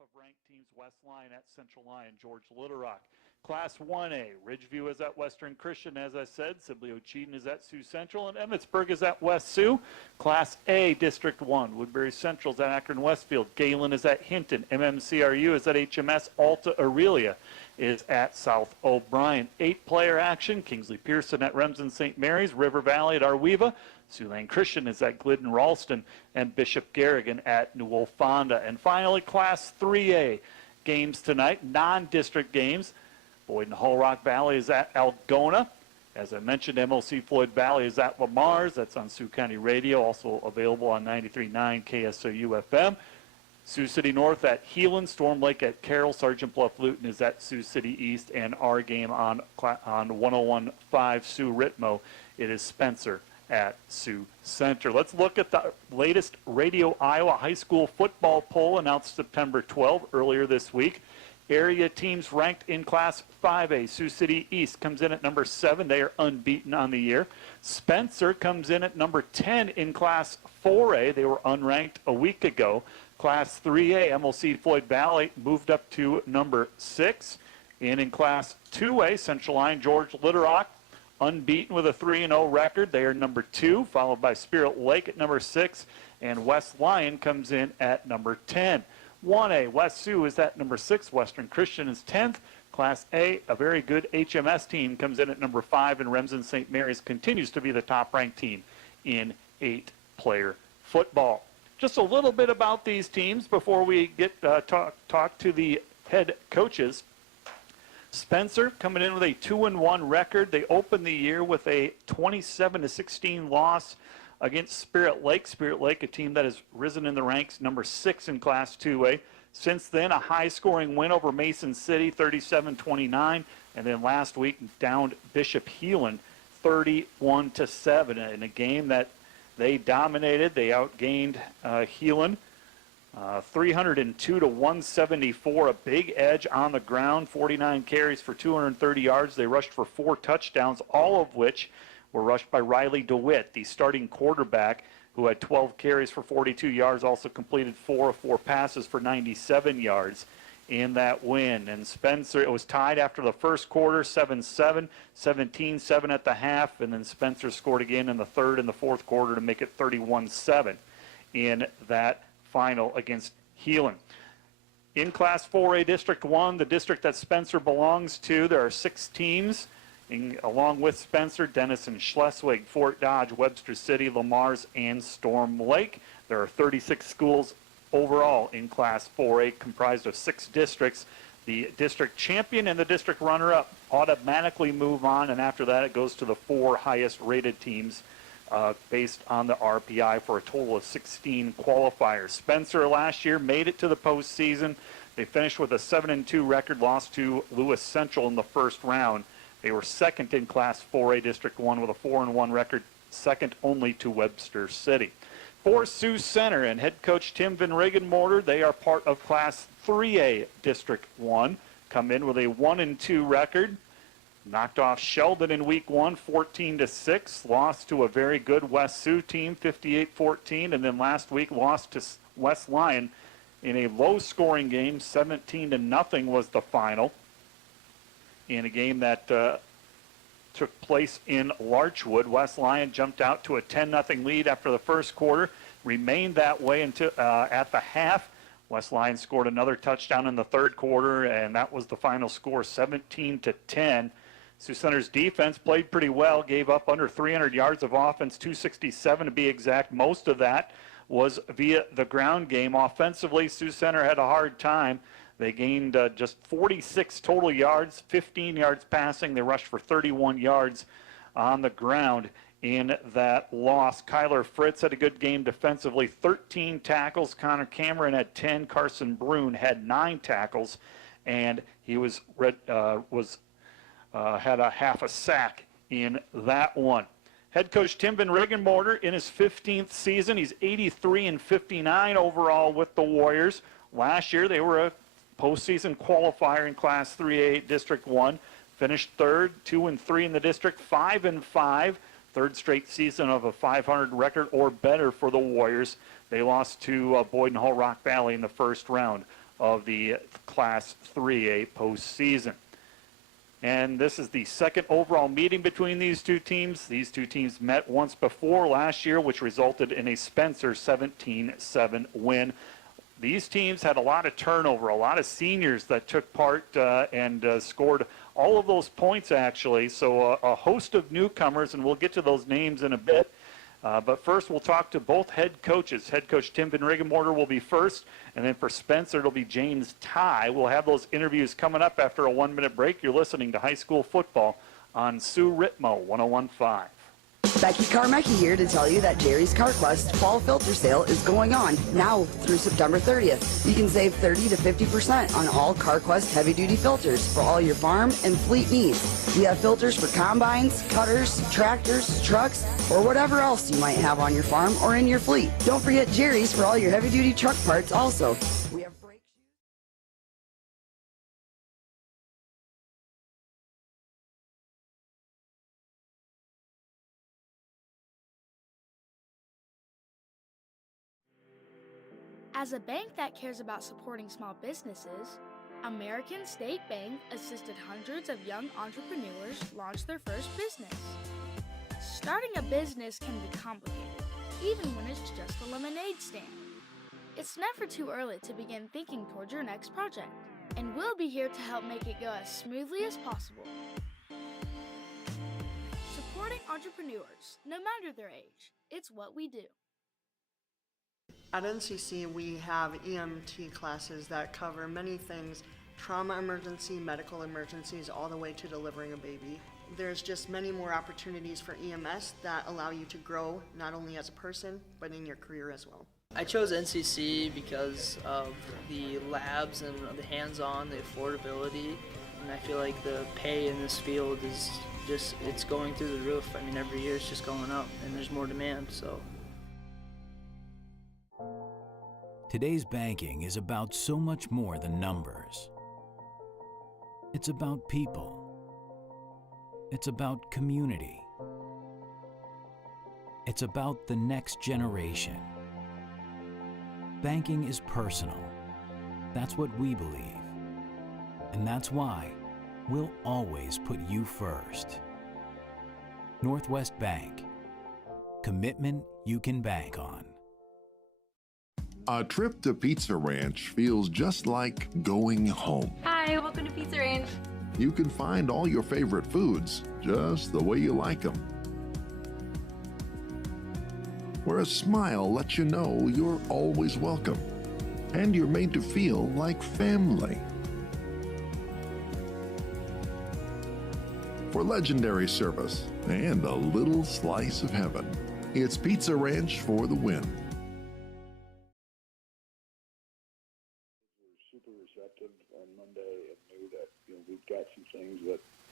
of ranked teams, West Lyon at Central Lyon, George Little Rock. Class 1A, Ridgeview is at Western Christian, as I said. Sibley Ocheyedan is at Sioux Central, and Emmitsburg is at West Sioux. Class A, District 1, Woodbury Central is at Akron Westfield. Galen is at Hinton. MMCRU is at HMS. Alta Aurelia is at South O'Brien. 8-player action, Kingsley Pearson at Remsen St. Mary's. River Valley at Arweva. Siouxland Christian is at Glidden Ralston, and Bishop Garrigan at Newell Fonda. And finally, Class 3A games tonight, non-district games. Boyden Hull Rock Valley is at Algona. As I mentioned, MLC Floyd Valley is at Lamar's. That's on Sioux County Radio, also available on 93.9 KSOU FM. Sioux City North at Heelan, Storm Lake at Carroll, Sergeant Bluff Luton is at Sioux City East, and our game on 101.5 Sioux Ritmo, it is Spencer at Sioux Center. Let's look at the latest Radio Iowa High School football poll announced September 12 earlier this week. Area teams ranked in Class 5A. Sioux City East comes in at number 7. They are unbeaten on the year. Spencer comes in at number 10 in Class 4A. They were unranked a week ago. Class 3A, MLC Floyd Valley moved up to number 6. And in Class 2A, Central Lyon George Little Rock, unbeaten with a 3-0 record. They are number 2, followed by Spirit Lake at number 6. And West Lyon comes in at number 10. 1A, West Sioux is at number 6. Western Christian is 10th. Class A, a very good HMS team, comes in at number 5, and Remsen St. Mary's continues to be the top-ranked team in 8-player football. Just a little bit about these teams before we get talk to the head coaches. Spencer coming in with a 2-1 record. They opened the year with a 27-16 loss against Spirit Lake. Spirit Lake, a team that has risen in the ranks, number 6 in Class 2A. Since then, a high-scoring win over Mason City, 37-29, and then last week downed Bishop Heelan 31-7 in a game that they dominated. They outgained Heelan 302-174, a big edge on the ground, 49 carries for 230 yards. They rushed for 4 touchdowns, all of which were rushed by Riley DeWitt, the starting quarterback, who had 12 carries for 42 yards, also completed 4 of 4 passes for 97 yards in that win. And Spencer, it was tied after the first quarter, 7-7, 17-7 at the half, and then Spencer scored again in the third and the fourth quarter to make it 31-7 in that final against Heelan. In Class 4A District 1, the district that Spencer belongs to, there are 6 teams. Along with Spencer, Denison, Schleswig, Fort Dodge, Webster City, Lamar's, and Storm Lake. There are 36 schools overall in Class 4A, comprised of 6 districts. The district champion and the district runner-up automatically move on, and after that it goes to the 4 highest-rated teams based on the RPI for a total of 16 qualifiers. Spencer last year made it to the postseason. They finished with a 7-2 record, lost to Lewis Central in the first round. They were second in Class 4A District 1 with a 4-1 record, second only to Webster City. For Sioux Center and head coach Tim Van Regenmorter, they are part of Class 3A District 1, come in with a 1-2 record. Knocked off Sheldon in week 1, 14-6, lost to a very good West Sioux team, 58-14, and then last week lost to West Lyon in a low-scoring game, 17-0 was the final, in a game that took place in Larchwood. West Lyon jumped out to a 10-0 lead after the first quarter, remained that way until at the half. West Lyon scored another touchdown in the third quarter, and that was the final score, 17-10. Sioux Center's defense played pretty well, gave up under 300 yards of offense, 267 to be exact. Most of that was via the ground game. Offensively, Sioux Center had a hard time. They gained just 46 total yards, 15 yards passing. They rushed for 31 yards on the ground in that loss. Kyler Fritz had a good game defensively, 13 tackles. Connor Cameron had 10. Carson Brune had 9 tackles, and he had a half a sack in that one. Head coach Tim Van Regenmorter in his 15th season. He's 83-59 overall with the Warriors. Last year they were a postseason qualifier in Class 3A District 1. Finished third, 2-3 in the district, 5-5. Third straight season of a 500 record or better for the Warriors. They lost to Boyden Hull Rock Valley in the first round of the Class 3A postseason. And this is the second overall meeting between these two teams. These two teams met once before last year, which resulted in a Spencer 17-7 win. These teams had a lot of turnover, a lot of seniors that took part and scored all of those points, actually. So a host of newcomers, and we'll get to those names in a bit. But first, we'll talk to both head coaches. Head coach Tim Van Regenborder will be first, and then for Spencer, it'll be James Ty. We'll have those interviews coming up after a 1-minute break. You're listening to High School Football on Sioux Ritmo 101.5. Becky Carmecki here to tell you that Jerry's CarQuest Fall Filter Sale is going on now through September 30th. You can save 30 to 50% on all CarQuest heavy-duty filters for all your farm and fleet needs. We have filters for combines, cutters, tractors, trucks, or whatever else you might have on your farm or in your fleet. Don't forget Jerry's for all your heavy-duty truck parts also. We have brake shoes. As a bank that cares about supporting small businesses, American State Bank assisted hundreds of young entrepreneurs launch their first business. Starting a business can be complicated, even when it's just a lemonade stand. It's never too early to begin thinking towards your next project, and we'll be here to help make it go as smoothly as possible. Supporting entrepreneurs, no matter their age, it's what we do. At NCC, we have EMT classes that cover many things, trauma emergency, medical emergencies, all the way to delivering a baby. There's just many more opportunities for EMS that allow you to grow, not only as a person, but in your career as well. I chose NCC because of the labs and the hands-on, the affordability, and I feel like the pay in this field is just, it's going through the roof. I mean, every year it's just going up, and there's more demand, so. Today's banking is about so much more than numbers. It's about people. It's about community. It's about the next generation. Banking is personal. That's what we believe. And that's why we'll always put you first. Northwest Bank. Commitment you can bank on. A trip to Pizza Ranch feels just like going home. Hi, welcome to Pizza Ranch. You can find all your favorite foods just the way you like them. Where a smile lets you know you're always welcome. And you're made to feel like family. For legendary service and a little slice of heaven, it's Pizza Ranch for the win. Super receptive on Monday and knew that we've got some things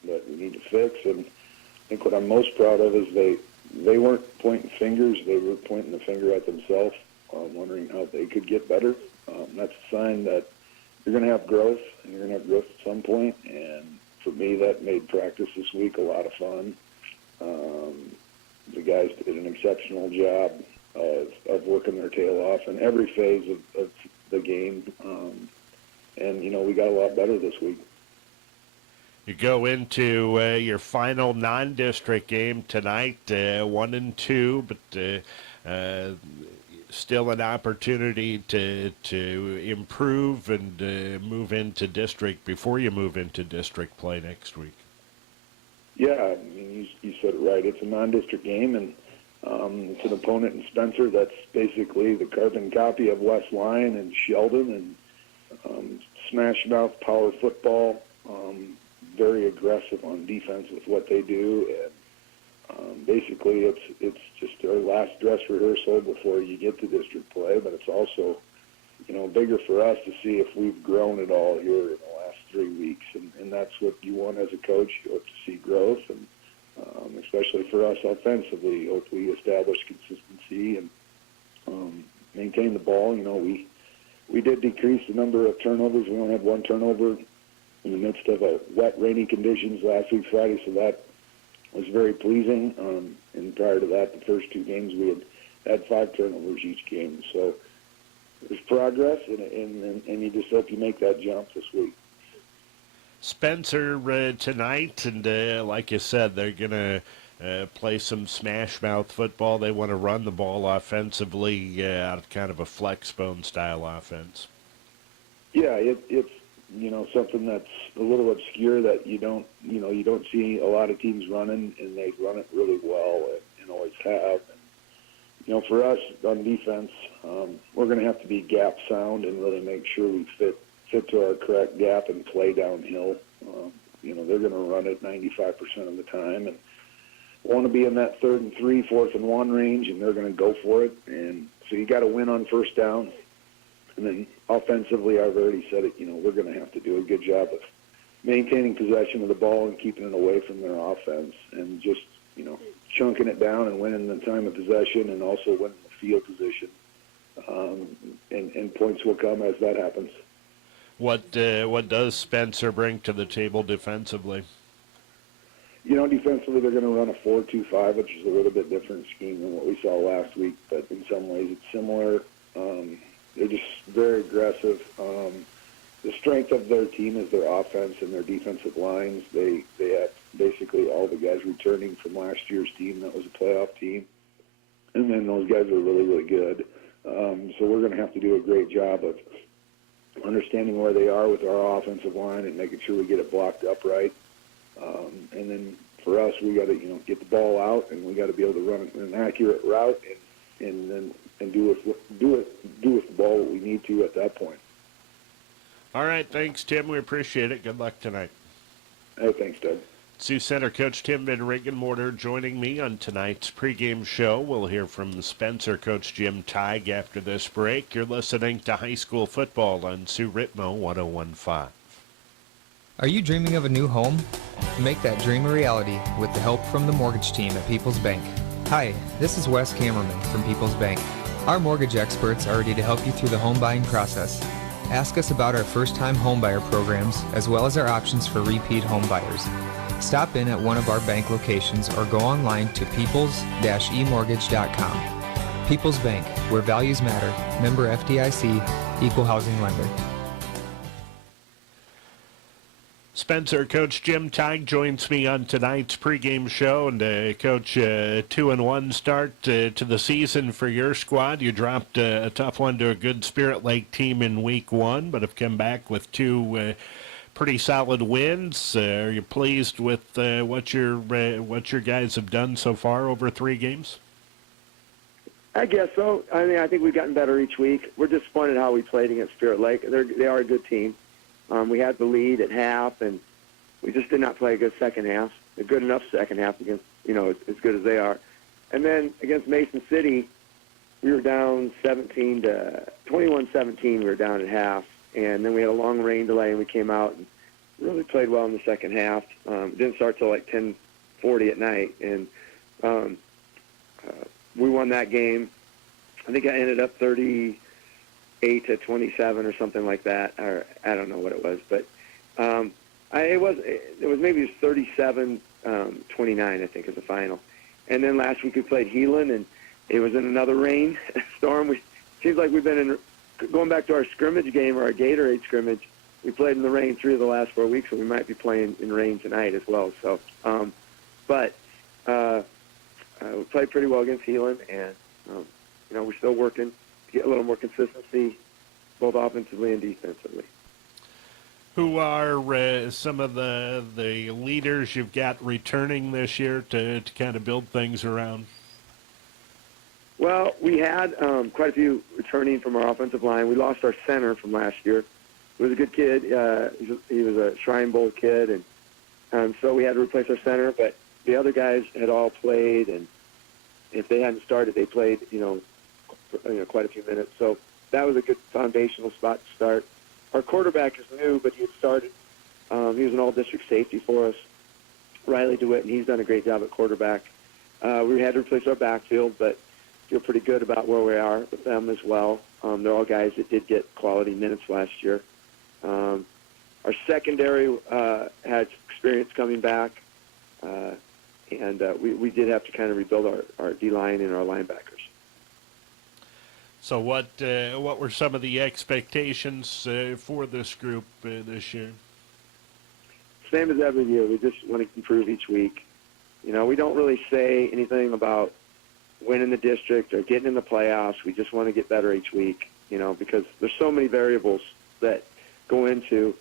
that we need to fix. And I think what I'm most proud of is they weren't pointing fingers; they were pointing the finger at themselves, wondering how they could get better. That's a sign that you're going to have growth, and you're going to have growth at some point. And for me, that made practice this week a lot of fun. The guys did an exceptional job of working their tail off in every phase of the game. And, we got a lot better this week. You go into your final non-district game tonight, 1-2, but still an opportunity to improve and move into district before you move into district play next week. Yeah, I mean, you said it right. It's a non-district game, and it's an opponent in Spencer that's basically the carbon copy of West Lyon and Sheldon, and smash mouth power football, very aggressive on defense with what they do, and basically it's just their last dress rehearsal before you get to district play. But it's also bigger for us to see if we've grown at all here in the last 3 weeks, and that's what you want as a coach. You hope to see growth, and especially for us offensively, hope we establish consistency and maintain the ball. We did decrease the number of turnovers. We only had one turnover in the midst of a wet, rainy conditions last week Friday, so that was very pleasing. And prior to that, the first two games we had 5 turnovers each game. So there's progress, and you just hope you make that jump this week. Spencer tonight, and like you said, they're going to play some smash mouth football. They want to run the ball offensively out of kind of a flex bone style offense. Yeah, it's something that's a little obscure that you don't see a lot of teams running, and they run it really well and always have. And, for us on defense, we're going to have to be gap sound and really make sure we fit to our correct gap and play downhill. They're going to run it 95% of the time and want to be in that 3rd and 3, 4th and 1 range, and they're going to go for it. And so you got to win on first down. And then offensively, I've already said it, we're going to have to do a good job of maintaining possession of the ball and keeping it away from their offense and just, chunking it down and winning the time of possession and also winning the field position. And points will come as that happens. What does Spencer bring to the table defensively? Defensively they're going to run a 4-2-5, which is a little bit different scheme than what we saw last week, but in some ways it's similar. They're just very aggressive. The strength of their team is their offense and their defensive lines. They have basically all the guys returning from last year's team that was a playoff team, and then those guys are really, really good. So we're going to have to do a great job of understanding where they are with our offensive line and making sure we get it blocked up right. And then for us, we got to get the ball out, and we got to be able to run an accurate route and do with the ball what we need to at that point. All right, thanks, Tim. We appreciate it. Good luck tonight. Hey, thanks, Doug. Sioux Center coach Tim Van Regenmorter joining me on tonight's pregame show. We'll hear from Spencer coach Jim Teig after this break. You're listening to high school football on Sioux Ritmo 101.5. Are you dreaming of a new home? Make that dream a reality with the help from the mortgage team at People's Bank. Hi, this is Wes Kammerman from People's Bank. Our mortgage experts are ready to help you through the home buying process. Ask us about our first-time homebuyer programs as well as our options for repeat home buyers. Stop in at one of our bank locations or go online to peoples-emortgage.com. People's Bank, where values matter. Member FDIC, Equal Housing Lender. Spencer coach Jim Teig joins me on tonight's pregame show, and coach, 2-1 start to the season for your squad. You dropped a tough one to a good Spirit Lake team in week 1, but have come back with 2 pretty solid wins. Are you pleased with what your guys have done so far over 3 games? I guess so. I mean, I think we've gotten better each week. We're disappointed how we played against Spirit Lake. They are a good team. We had the lead at half, and we just did not play a good second half, a good enough second half against, as good as they are. And then against Mason City, we were down 21-17. We were down at half, and then we had a long rain delay, and we came out and really played well in the second half. It didn't start till like 10:40 at night, and we won that game. I think I ended up 38-27 or something like that, or I don't know what it was, but it was maybe 37-29, I think, as the final. And then last week we played Heelan, and it was in another rain storm. Seems like we've been going back to our scrimmage game or our Gatorade scrimmage. We played in the rain 3 of the last 4 weeks, and we might be playing in rain tonight as well. So, we played pretty well against Heelan, and we're still working to get a little more consistency, both offensively and defensively. Who are some of the leaders you've got returning this year to kind of build things around? Well, we had quite a few returning from our offensive line. We lost our center from last year. He was a good kid. He was a Shrine Bowl kid, and so we had to replace our center. But the other guys had all played, and if they hadn't started, they played, quite a few minutes. So that was a good foundational spot to start. Our quarterback is new, but he had started. He was an all-district safety for us, Riley DeWitt, and he's done a great job at quarterback. We had to replace our backfield, but feel pretty good about where we are with them as well. They're all guys that did get quality minutes last year. Our secondary had experience coming back, and we did have to kind of rebuild our D-line and our linebackers. So what were some of the expectations for this group this year? Same as every year. We just want to improve each week. You know, we don't really say anything about winning the district or getting in the playoffs. We just want to get better each week, you know, because there's so many variables that go into,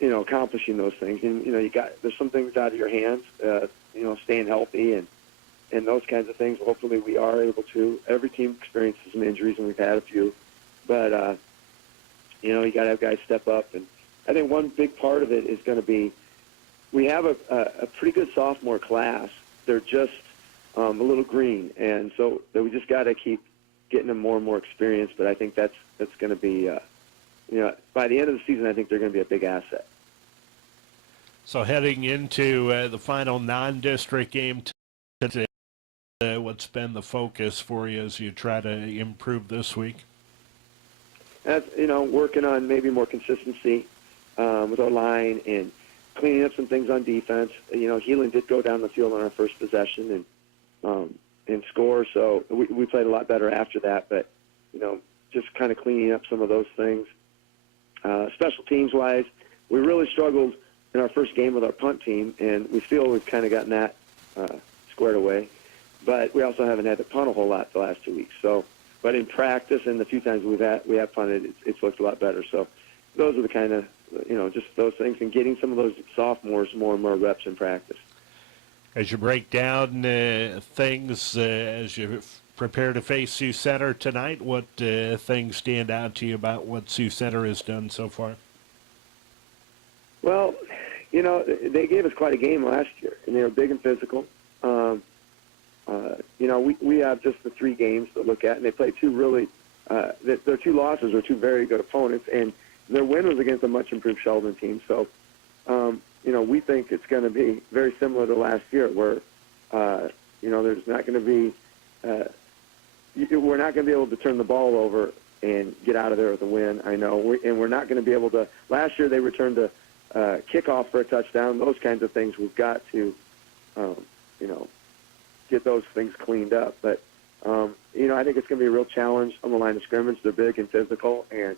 you know, accomplishing those things. And, you know, there's some things out of your hands, you know, staying healthy and those kinds of things. Hopefully we are able to. Every team experiences some injuries, and we've had a few. But, you know, you got to have guys step up. And I think one big part of it is going to be we have a pretty good sophomore class. They're just a little green, and so we just got to keep getting them more and more experience. But I think that's going to be, you know, by the end of the season, I think they're going to be a big asset. So heading into the final non-district game today, what's been the focus for you as you try to improve this week? That's, you know, working on maybe more consistency with our line and cleaning up some things on defense. You know, Healing did go down the field on our first possession and score, so we played a lot better after that. But, you know, just kind of cleaning up some of those things. Special teams-wise, we really struggled in our first game with our punt team, and we feel we've kind of gotten that squared away. But we also haven't had to punt a whole lot the last 2 weeks. So, but in practice and the few times we have punted, it's looked a lot better. So those are the kind of, you know, just those things, and getting some of those sophomores more and more reps in practice. As you break down things as you prepare to face Sioux Center tonight, what things stand out to you about what Sioux Center has done so far? Well, you know, they gave us quite a game last year, and they were big and physical. You know, we have just the 3 games to look at, and they played 2 really their 2 losses are 2 very good opponents, and their win was against a much improved Sheldon team. So, you know, we think it's going to be very similar to last year, where, you know, there's not going to be, we're not going to be able to turn the ball over and get out of there with a win. I know, and we're not going to be able to. Last year they returned to kickoff for a touchdown. Those kinds of things we've got to, you know, get those things cleaned up. But, you know, I think it's going to be a real challenge on the line of scrimmage. They're big and physical, and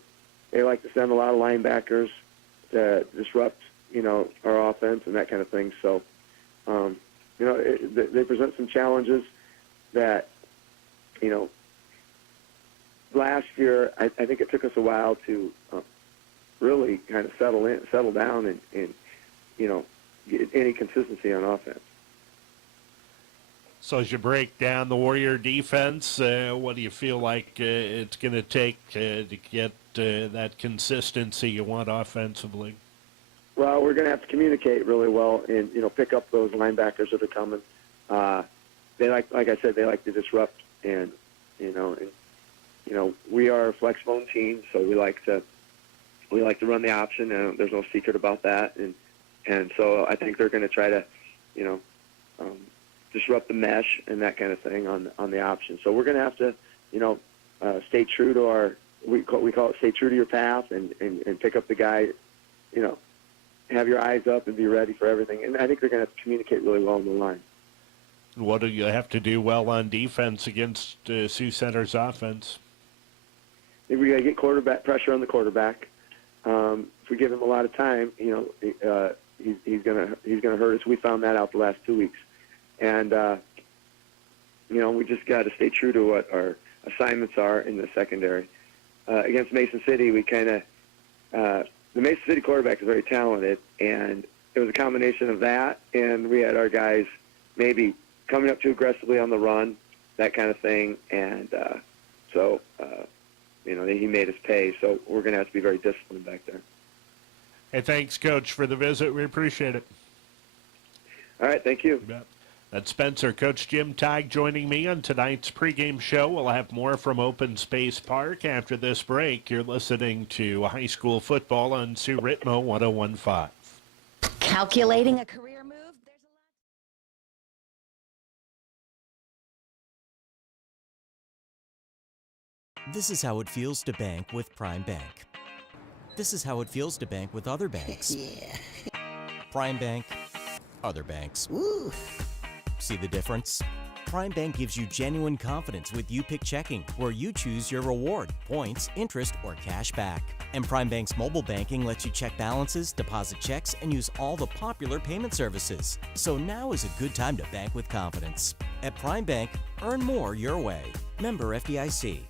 they like to send a lot of linebackers to disrupt, you know, our offense and that kind of thing. So, you know, they present some challenges that, you know, last year I think it took us a while to really kind of settle down and you know, get any consistency on offense. So as you break down the Warrior defense, what do you feel like it's going to take to get that consistency you want offensively? Well, we're going to have to communicate really well and, you know, pick up those linebackers that are coming. They like I said, they like to disrupt, and you know, we are a flex-bone team, so we like to run the option, and there's no secret about that. And so I think they're going to try to, you know, disrupt the mesh and that kind of thing on the option. So we're going to have to, you know, stay true to our, we call it stay true to your path and pick up the guy, you know, have your eyes up and be ready for everything. And I think they're going to have to communicate really well on the line. What do you have to do well on defense against Sioux Center's offense? We got to get quarterback pressure on the quarterback. If we give him a lot of time, you know, he's gonna hurt us. We found that out the last 2 weeks, and you know, we just got to stay true to what our assignments are in the secondary. Against Mason City, we kind of the Mason City quarterback is very talented, and it was a combination of that, and we had our guys maybe coming up too aggressively on the run, that kind of thing, and so you know, he made us pay. So we're going to have to be very disciplined back there. Hey, thanks, Coach, for the visit. We appreciate it. All right, thank you. That's Spencer. Coach Jim Tighe joining me on tonight's pregame show. We'll have more from Open Space Park after this break. You're listening to high school football on Sioux Ritmo 101.5. Calculating a career move? This is how it feels to bank with Prime Bank. This is how it feels to bank with other banks. Yeah. Prime Bank, other banks. Ooh. See the difference? Prime Bank gives you genuine confidence with You Pick Checking, where you choose your reward, points, interest, or cash back. And Prime Bank's mobile banking lets you check balances, deposit checks, and use all the popular payment services. So now is a good time to bank with confidence. At Prime Bank, earn more your way. Member FDIC.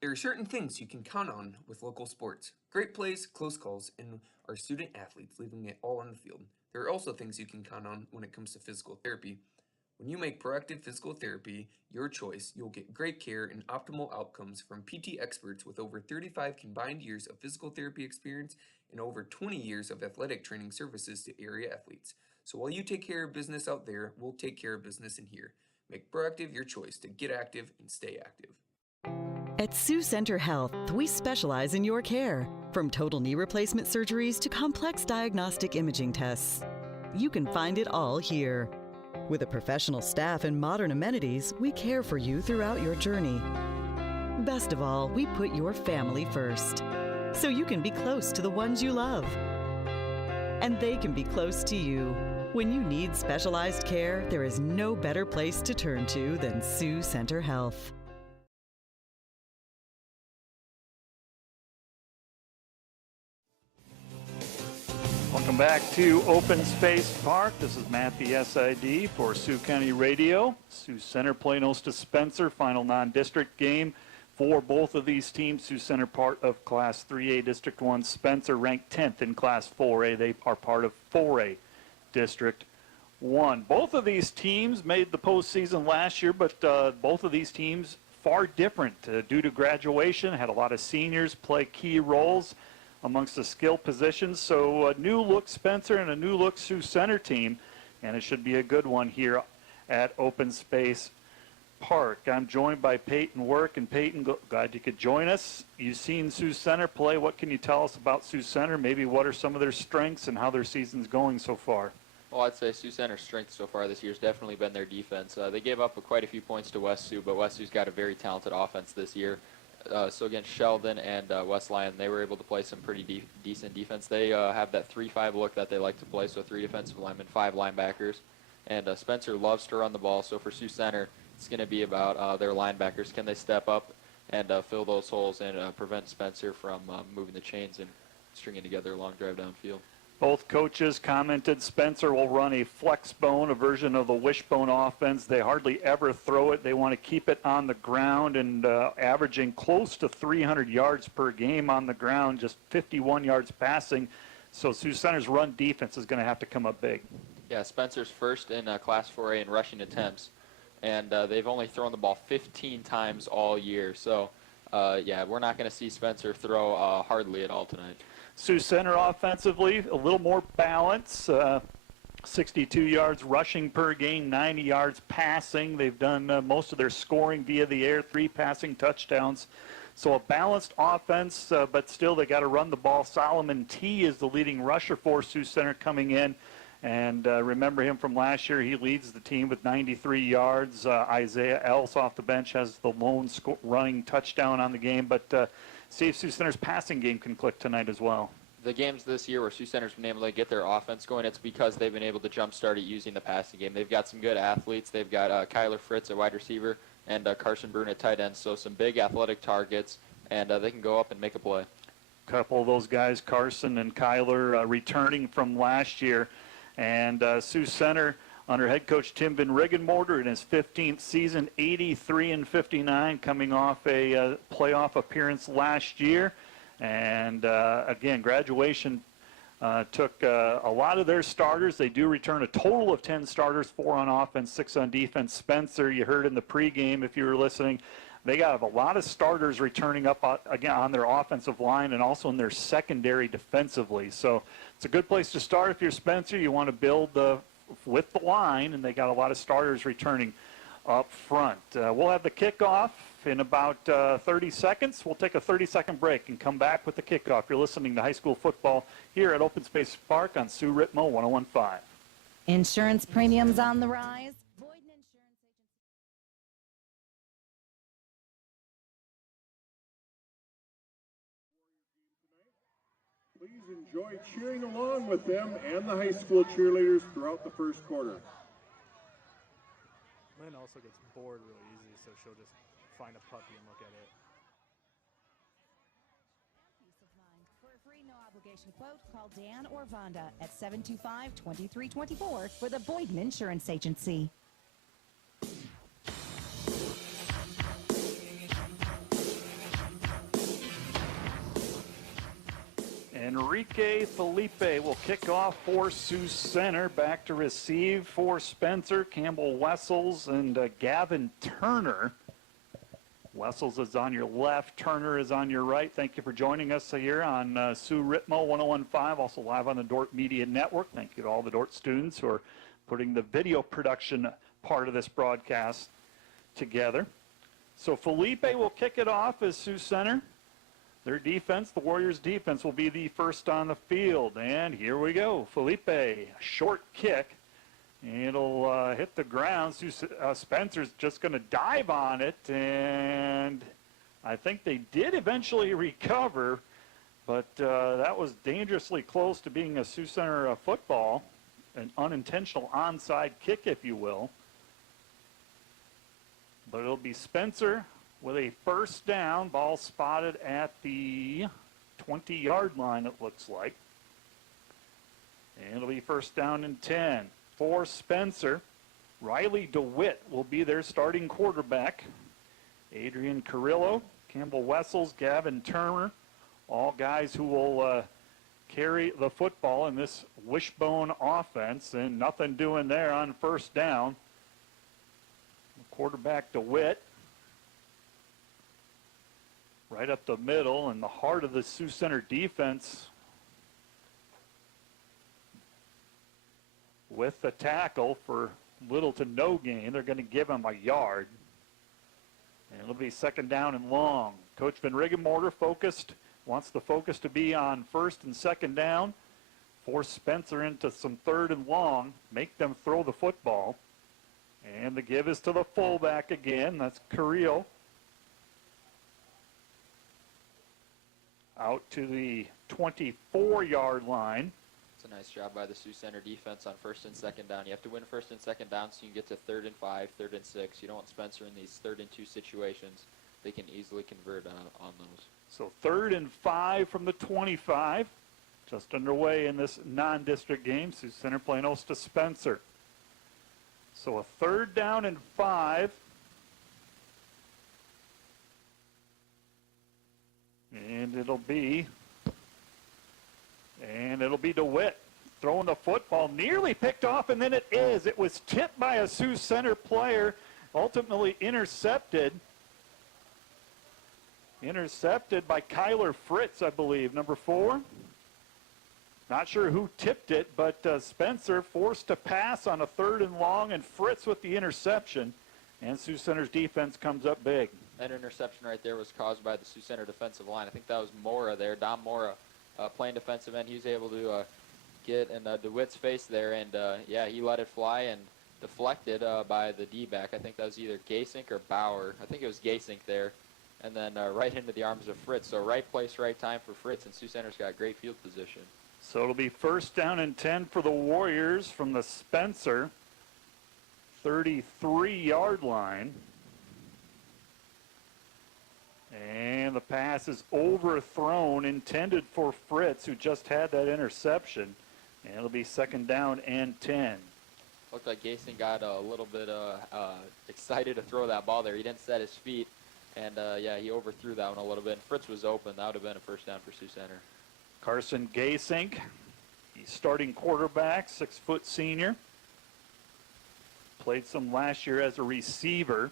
There are certain things you can count on with local sports. Great plays, close calls, and our student athletes leaving it all on the field. There are also things you can count on when it comes to physical therapy. When you make proactive physical therapy your choice, you'll get great care and optimal outcomes from PT experts with over 35 combined years of physical therapy experience and over 20 years of athletic training services to area athletes. So while you take care of business out there, we'll take care of business in here. Make proactive your choice to get active and stay active. At Sioux Center Health, we specialize in your care, from total knee replacement surgeries to complex diagnostic imaging tests. You can find it all here. With a professional staff and modern amenities, we care for you throughout your journey. Best of all, we put your family first, so you can be close to the ones you love. And they can be close to you. When you need specialized care, there is no better place to turn to than Sioux Center Health. Welcome back to Open Space Park. This is Matt, the SID, for Sioux County Radio. Sioux Center playing host to Spencer, final non-district game for both of these teams. Sioux Center part of Class 3A District 1. Spencer ranked 10th in Class 4A. They are part of 4A District 1. Both of these teams made the postseason last year, but both of these teams far different due to graduation. Had a lot of seniors play key roles amongst the skill positions. So a new look Spencer and a new look Sioux Center team, and it should be a good one here at Open Space Park. I'm joined by Peyton Work, and Peyton, glad you could join us. You've seen Sioux Center play. What can you tell us about Sioux Center? Maybe what are some of their strengths and how their season's going so far? Well, I'd say Sioux Center's strength so far this year has definitely been their defense. They gave up quite a few points to West Sioux, but West Sioux's got a very talented offense this year. So against Sheldon and West Lyon, they were able to play some pretty decent defense. They have that 3-5 look that they like to play, so 3 defensive linemen, 5 linebackers. And Spencer loves to run the ball, so for Sioux Center, it's going to be about their linebackers. Can they step up and fill those holes and prevent Spencer from moving the chains and stringing together a long drive downfield? Both coaches commented Spencer will run a flex bone, a version of the wishbone offense. They hardly ever throw it. They want to keep it on the ground, and averaging close to 300 yards per game on the ground, just 51 yards passing. So Sioux Center's run defense is going to have to come up big. Yeah, Spencer's first in Class 4A in rushing attempts, and they've only thrown the ball 15 times all year. So, yeah, we're not going to see Spencer throw hardly at all tonight. Sioux Center offensively, a little more balance, 62 yards rushing per game, 90 yards passing. They've done most of their scoring via the air, 3 passing touchdowns. So a balanced offense, but still they got to run the ball. Solomon T is the leading rusher for Sioux Center coming in. And remember him from last year. He leads the team with 93 yards. Isaiah Else off the bench has the lone running touchdown on the game. But see if Sioux Center's passing game can click tonight as well. The games this year where Sioux Center's been able to get their offense going, it's because they've been able to jumpstart it using the passing game. They've got some good athletes. They've got Kyler Fritz at wide receiver and Carson Bruin at tight end. So some big athletic targets, and they can go up and make a play. A couple of those guys, Carson and Kyler, returning from last year. And Sioux Center, under head coach Tim Van Riggenmorter in his 15th season, 83-59, coming off a playoff appearance last year. And again, graduation took a lot of their starters. They do return a total of 10 starters, 4 on offense, 6 on defense. Spencer, you heard in the pregame if you were listening, they got a lot of starters returning up again on their offensive line and also in their secondary defensively. So it's a good place to start if you're Spencer. You want to build with the line, and they got a lot of starters returning. up front. We'll have the kickoff in about 30 seconds. We'll take a 30-second break and come back with the kickoff. You're listening to high school football here at Open Space Park on Sioux Ritmo 101.5. Insurance premiums on the rise. Please enjoy cheering along with them and the high school cheerleaders throughout the first quarter. Lynn also gets bored really easy, so she'll just find a puppy and look at it. For a free, no-obligation quote, call Dan or Vonda at 725-2324 for the Boyden Insurance Agency. Enrique Felipe will kick off for Sioux Center. Back to receive for Spencer, Campbell Wessels, and Gavin Turner. Wessels is on your left, Turner is on your right. Thank you for joining us here on Sioux Ritmo 101.5, also live on the Dort Media Network. Thank you to all the Dort students who are putting the video production part of this broadcast together. So Felipe will kick it off as Sioux Center. Their defense, the Warriors' defense, will be the first on the field. And here we go. Felipe, short kick. It'll hit the ground. Spencer's just going to dive on it. And I think they did eventually recover. But that was dangerously close to being a Sioux Center football. An unintentional onside kick, if you will. But it'll be Spencer with a first down, ball spotted at the 20-yard line, it looks like. And it'll be first down and 10 for Spencer. Riley DeWitt will be their starting quarterback. Adrian Carrillo, Campbell Wessels, Gavin Turner, all guys who will carry the football in this wishbone offense, and nothing doing there on first down. Quarterback DeWitt. Right up the middle, in the heart of the Sioux Center defense. With the tackle for little to no gain. They're going to give him a yard. And it'll be second down and long. Coach Van Riggenmorter wants the focus to be on first and second down. Force Spencer into some third and long. Make them throw the football. And the give is to the fullback again. That's Carrillo. Out to the 24-yard line. It's a nice job by the Sioux Center defense on first and second down. You have to win first and second down so you can get to 3rd and 5, 3rd and 6. You don't want Spencer in these 3rd and 2 situations. They can easily convert on those. So 3rd and 5 from the 25. Just underway in this non-district game. Sioux Center playing host to Spencer. So a 3rd down and 5. And it'll be DeWitt throwing the football, nearly picked off, and then it is. It was tipped by a Sioux Center player, ultimately intercepted. Intercepted by Kyler Fritz, I believe, number 4. Not sure who tipped it, but Spencer forced to pass on a 3rd and long, and Fritz with the interception. And Sioux Center's defense comes up big. That interception right there was caused by the Sioux Center defensive line. I think that was Mora there, Dom Mora, playing defensive end. He was able to get in DeWitt's face there, and yeah, he let it fly and deflected by the D-back. I think that was either Gasink or Bauer. I think it was Gasink there, and then right into the arms of Fritz. So right place, right time for Fritz, and Sioux Center's got great field position. So it'll be first down and 10 for the Warriors from the Spencer 33-yard line. And the pass is overthrown, intended for Fritz, who just had that interception. And it'll be second down and 10. Looked like Gaston got a little bit excited to throw that ball there. He didn't set his feet, and yeah, he overthrew that one a little bit. And Fritz was open. That would have been a first down for Sioux Center. Carson Gasink, he's starting quarterback, 6-foot senior. Played some last year as a receiver.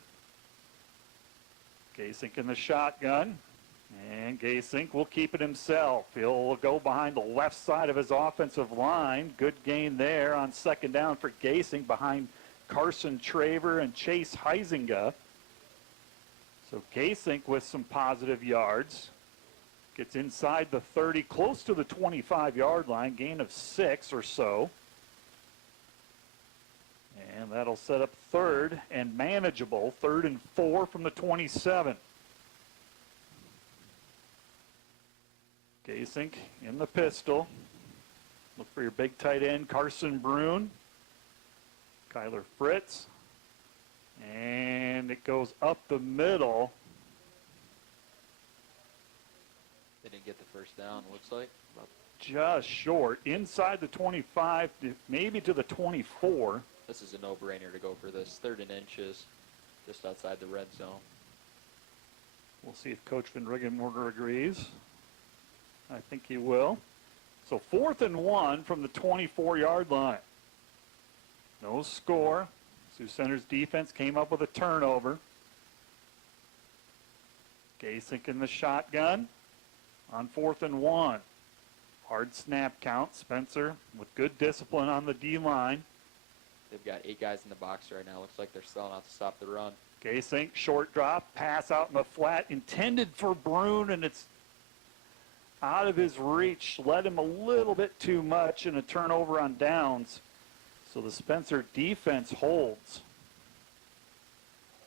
Gasink in the shotgun, and Gasink will keep it himself. He'll go behind the left side of his offensive line. Good gain there on second down for Gasink behind Carson Traver and Chase Heisinga. So Gasink with some positive yards. Gets inside the 30, close to the 25-yard line, gain of 6 or so. And that'll set up third and manageable, 3rd and 4 from the 27. Gasink in the pistol. Look for your big tight end, Carson Brune. Kyler Fritz. And it goes up the middle. They didn't get the first down, looks like. Just short. Inside the 25, maybe to the 24. This is a no-brainer to go for this. 3rd and inches, just outside the red zone. We'll see if Coach Van Riggenmorger agrees. I think he will. So 4th and 1 from the 24-yard line. No score. Sioux Center's defense came up with a turnover. Gasink in the shotgun on 4th and 1. Hard snap count. Spencer with good discipline on the D-line. They've got 8 guys in the box right now. Looks like they're selling out to stop the run. Gasink, short drop, pass out in the flat, intended for Brune, and it's out of his reach. Led him a little bit too much in a turnover on downs. So the Spencer defense holds.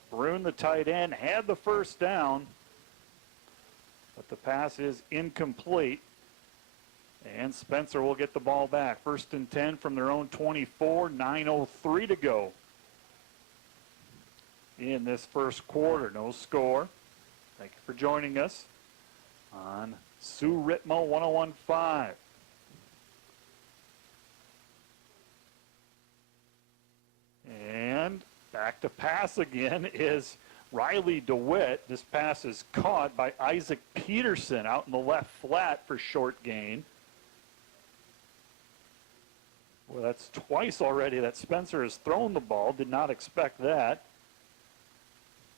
Brune, the tight end, had the first down, but the pass is incomplete. And Spencer will get the ball back. 1st and 10 from their own 24, 9:03 to go in this first quarter. No score. Thank you for joining us on Sioux Ritmo 101.5. And back to pass again is Riley DeWitt. This pass is caught by Isaac Peterson out in the left flat for short gain. Well, that's twice already that Spencer has thrown the ball. Did not expect that.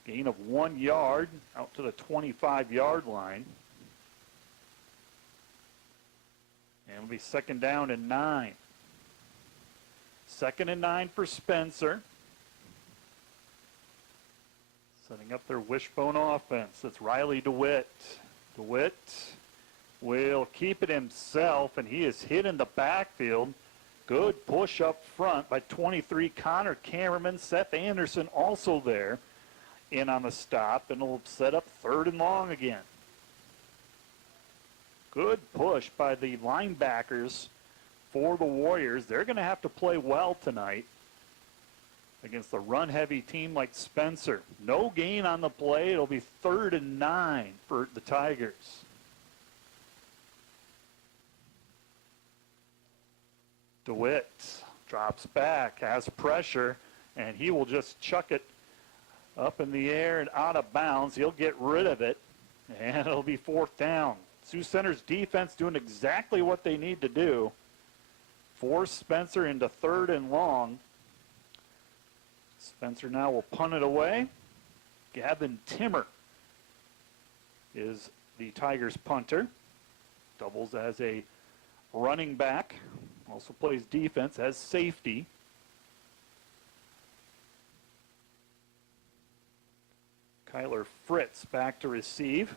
Gain of 1 yard out to the 25-yard line. And it'll be 2nd down and 9. 2nd and 9 for Spencer. Setting up their wishbone offense. That's Riley DeWitt. DeWitt will keep it himself, and he is hit in the backfield. Good push up front by 23 Connor Cameraman. Seth Anderson also there in on the stop, and it'll set up 3rd and long again. Good push by the linebackers for the Warriors. They're going to have to play well tonight against a run-heavy team like Spencer. No gain on the play. It'll be 3rd and 9 for the Tigers. DeWitt drops back, has pressure, and he will just chuck it up in the air and out of bounds. He'll get rid of it, and it'll be 4th down. Sioux Center's defense doing exactly what they need to do. Force Spencer into 3rd and long. Spencer now will punt it away. Gavin Timmer is the Tigers punter. Doubles as a running back. Also plays defense as safety. Kyler Fritz back to receive.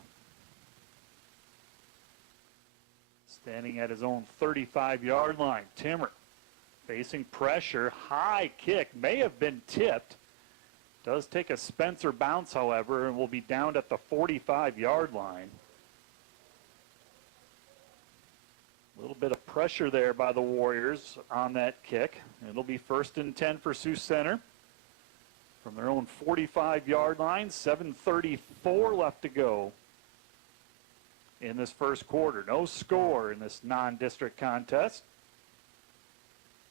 Standing at his own 35-yard line. Timmer facing pressure. High kick. May have been tipped. Does take a Spencer bounce, however, and will be down at the 45-yard line. A little bit of pressure there by the Warriors on that kick. It'll be 1st and 10 for Sioux Center from their own 45-yard line. 7:34 left to go in this first quarter. No score in this non-district contest.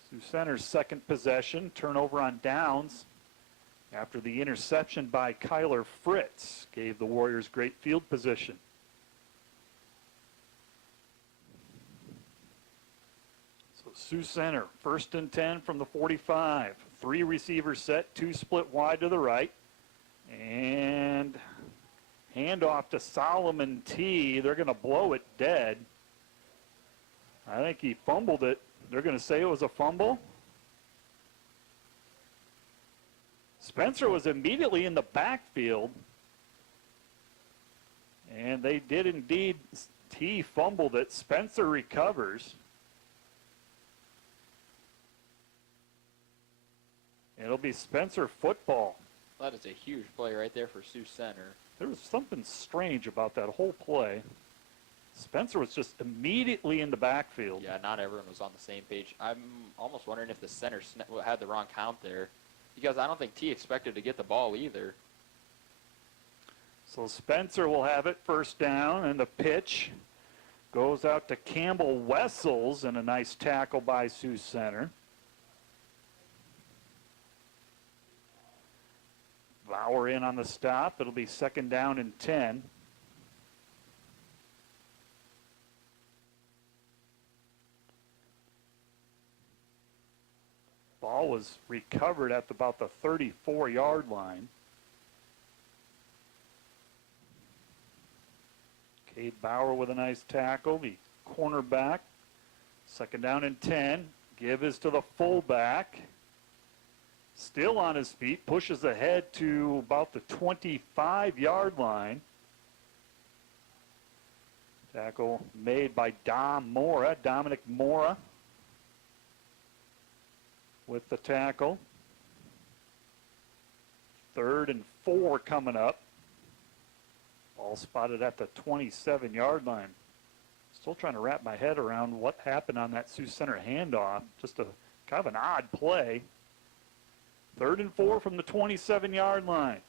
Sioux Center's 2nd possession. Turnover on downs after the interception by Kyler Fritz gave the Warriors great field position. Sioux Center, 1st and 10 from the 45. 3 receivers set, 2 split wide to the right. And handoff to Solomon T. They're going to blow it dead. I think he fumbled it. They're going to say it was a fumble. Spencer was immediately in the backfield. And they did indeed. T fumbled it. Spencer recovers. It'll be Spencer football. That is a huge play right there for Sioux Center. There was something strange about that whole play. Spencer was just immediately in the backfield. Yeah, not everyone was on the same page. I'm almost wondering if the center had the wrong count there, because I don't think T expected to get the ball either. So Spencer will have it first down, and the pitch goes out to Campbell Wessels, and a nice tackle by Sioux Center. Bauer in on the stop. It'll be second down and 10. Ball was recovered at about the 34-yard line. Cade Bauer with a nice tackle, the cornerback. Second down and 10. Give is to the fullback. Still on his feet, pushes ahead to about the 25-yard line. Tackle made by Dominic Mora with the tackle. 3rd and 4 coming up. Ball spotted at the 27-yard line. Still trying to wrap my head around what happened on that Sioux Center handoff. Just a kind of an odd play. 3rd and 4 from the 27-yard line.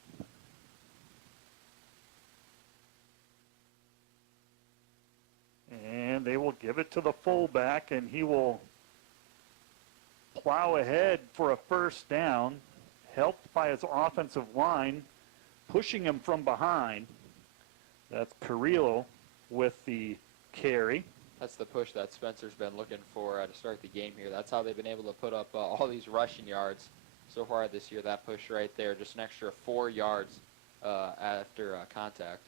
And they will give it to the fullback, and he will plow ahead for a first down, helped by his offensive line, pushing him from behind. That's Carrillo with the carry. That's the push that Spencer's been looking for to start the game here. That's how they've been able to put up all these rushing yards so far this year. That push right there, just an extra 4 yards after contact.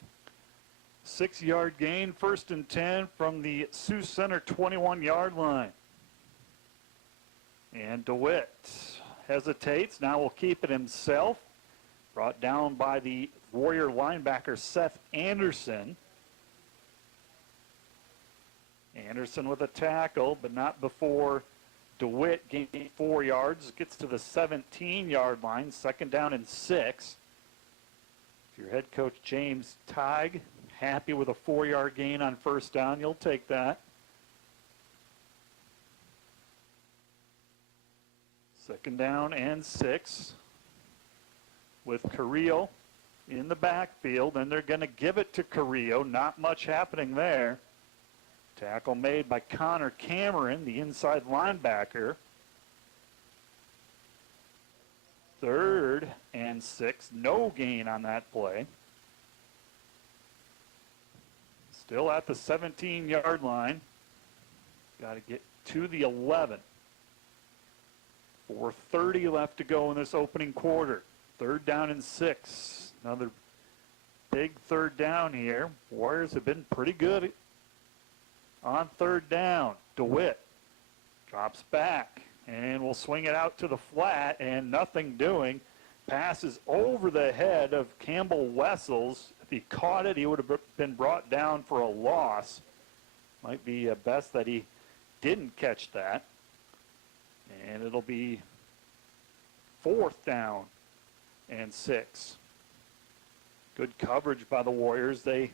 6-yard gain, 1st and 10 from the Sioux Center 21-yard line. And DeWitt hesitates. Now will keep it himself. Brought down by the Warrior linebacker Seth Anderson. Anderson with a tackle, but not before DeWitt gained 4 yards. Gets to the 17-yard line. Second down and 6. If your head coach James Teig happy with a 4-yard gain on first down, you'll take that. Second down and 6 with Carrillo in the backfield, and they're going to give it to Carrillo. Not much happening there. Tackle made by Connor Cameron, the inside linebacker. 3rd and 6. No gain on that play. Still at the 17-yard line. Got to get to the 11. 4:30 left to go in this opening quarter. 3rd down and 6. Another big 3rd down here. Warriors have been pretty good on 3rd down. DeWitt drops back and will swing it out to the flat, and nothing doing. Passes over the head of Campbell Wessels. If he caught it, he would have been brought down for a loss. Might be best that he didn't catch that. And it'll be 4th down and 6. Good coverage by the Warriors. They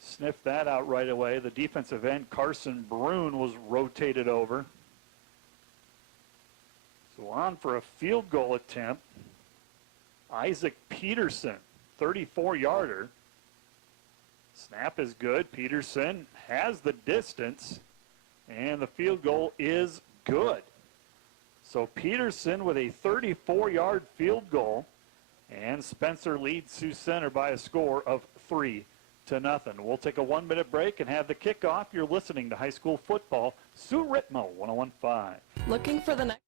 sniffed that out right away. The defensive end, Carson Brune, was rotated over. So on for a field goal attempt. Isaac Peterson, 34-yarder. Snap is good. Peterson has the distance, and the field goal is good. So Peterson with a 34-yard field goal, and Spencer leads Sioux Center by a score of 3-0. We'll take a 1-minute break and have the kickoff. You're listening to high school football. Sue Ritmo, 101.5. Looking for the next.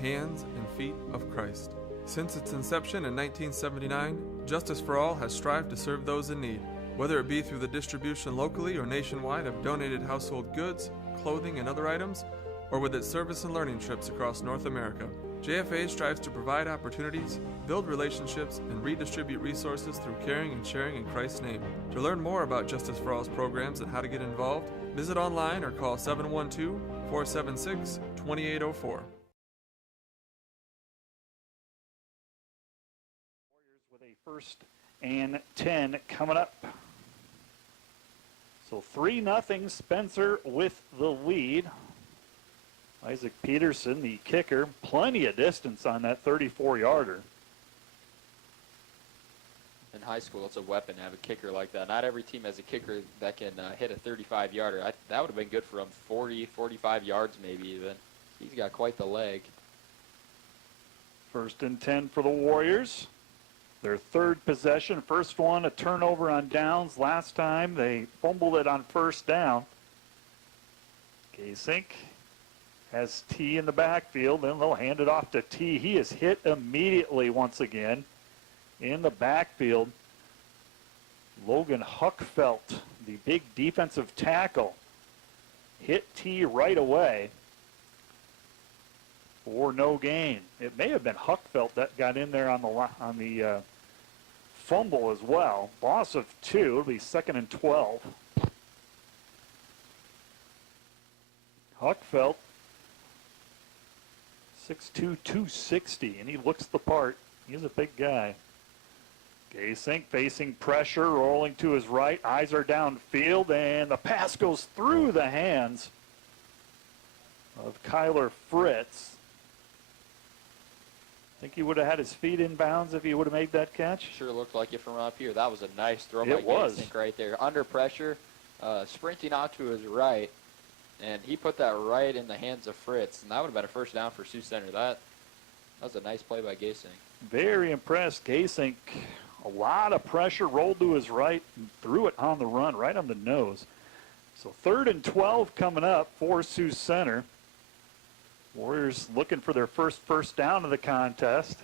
hands and feet of Christ. Since its inception in 1979, Justice for All has strived to serve those in need, whether it be through the distribution locally or nationwide of donated household goods, clothing, and other items, or with its service and learning trips across North America. JFA strives to provide opportunities, build relationships, and redistribute resources through caring and sharing in Christ's name. To learn more about Justice for All's programs and how to get involved, visit online or call 712-476-2804. With a 1st and 10 coming up. So 3-0 Spencer with the lead. Isaac Peterson, the kicker, plenty of distance on that 34-yarder. In high school, it's a weapon to have a kicker like that. Not every team has a kicker that can hit a 35-yarder. That would have been good for him, 40, 45 yards maybe even. He's got quite the leg. 1st and 10 for the Warriors. Their 3rd possession. First one, a turnover on downs. Last time they fumbled it on 1st down. Kasink has T in the backfield, then they'll hand it off to T. He is hit immediately once again in the backfield. Logan Huckfelt, the big defensive tackle, hit T right away for no gain. It may have been Huckfelt that got in there on the fumble as well. Loss of 2. It'll be 2nd and 12. Huckfelt, 6'2", 260, and he looks the part. He's a big guy. Kasink facing pressure, rolling to his right. Eyes are downfield, and the pass goes through the hands of Kyler Fritz. Think he would have had his feet in bounds if he would have made that catch? Sure looked like it from up here. That was a nice throw by Kasink right there. Under pressure, sprinting out to his right, and he put that right in the hands of Fritz, and that would have been a 1st down for Sioux Center. That was a nice play by Kasink. Very impressed. Kasink, a lot of pressure, rolled to his right, and threw it on the run, right on the nose. So 3rd and 12 coming up for Sioux Center. Warriors looking for their first down of the contest.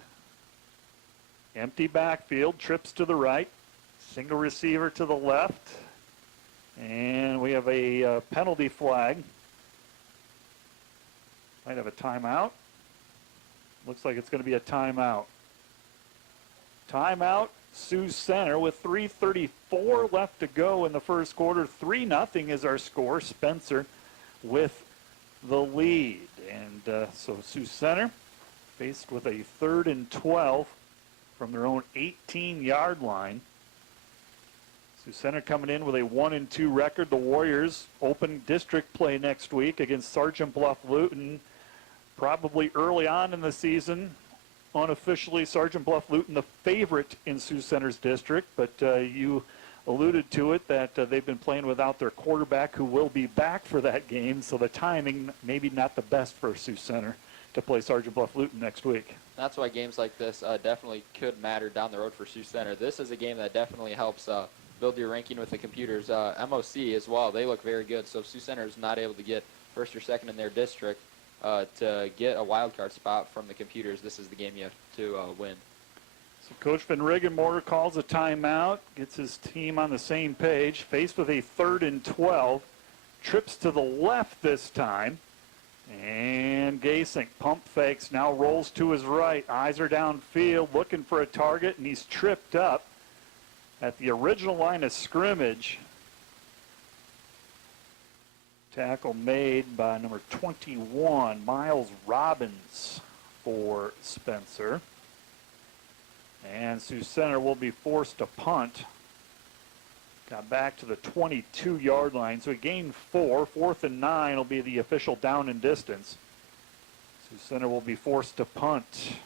Empty backfield, trips to the right, single receiver to the left, and we have a penalty flag. Might have a timeout. Looks like it's going to be a timeout. Timeout, Sioux Center with 3:34 left to go in the 1st quarter. 3-0 is our score. Spencer with the lead. And so Sioux Center faced with a 3rd and 12 from their own 18-yard line. Sioux Center coming in with a 1-2 record. The Warriors open district play next week against Sergeant Bluff-Luton. Probably early on in the season, unofficially Sergeant Bluff-Luton the favorite in Sioux Center's district, but you alluded to it that they've been playing without their quarterback who will be back for that game, so the timing maybe not the best for Sioux Center to play Sergeant Bluff-Luton next week. That's why games like this definitely could matter down the road for Sioux Center. This is a game that definitely helps build your ranking with the computers. MOC as well, they look very good, so if Sioux Center is not able to get 1st or 2nd in their district to get a wild card spot from the computers, this is the game you have to win. So Coach Van Riggenmorter calls a timeout, gets his team on the same page, faced with a 3rd and 12, trips to the left this time, and Kasink pump fakes, now rolls to his right, eyes are downfield, looking for a target, and he's tripped up at the original line of scrimmage. Tackle made by number 21, Miles Robbins for Spencer. And Sioux Center will be forced to punt. Got back to the 22-yard line, so he gained 4. 4th and 9 will be the official down and distance. Sioux Center will be forced to punt.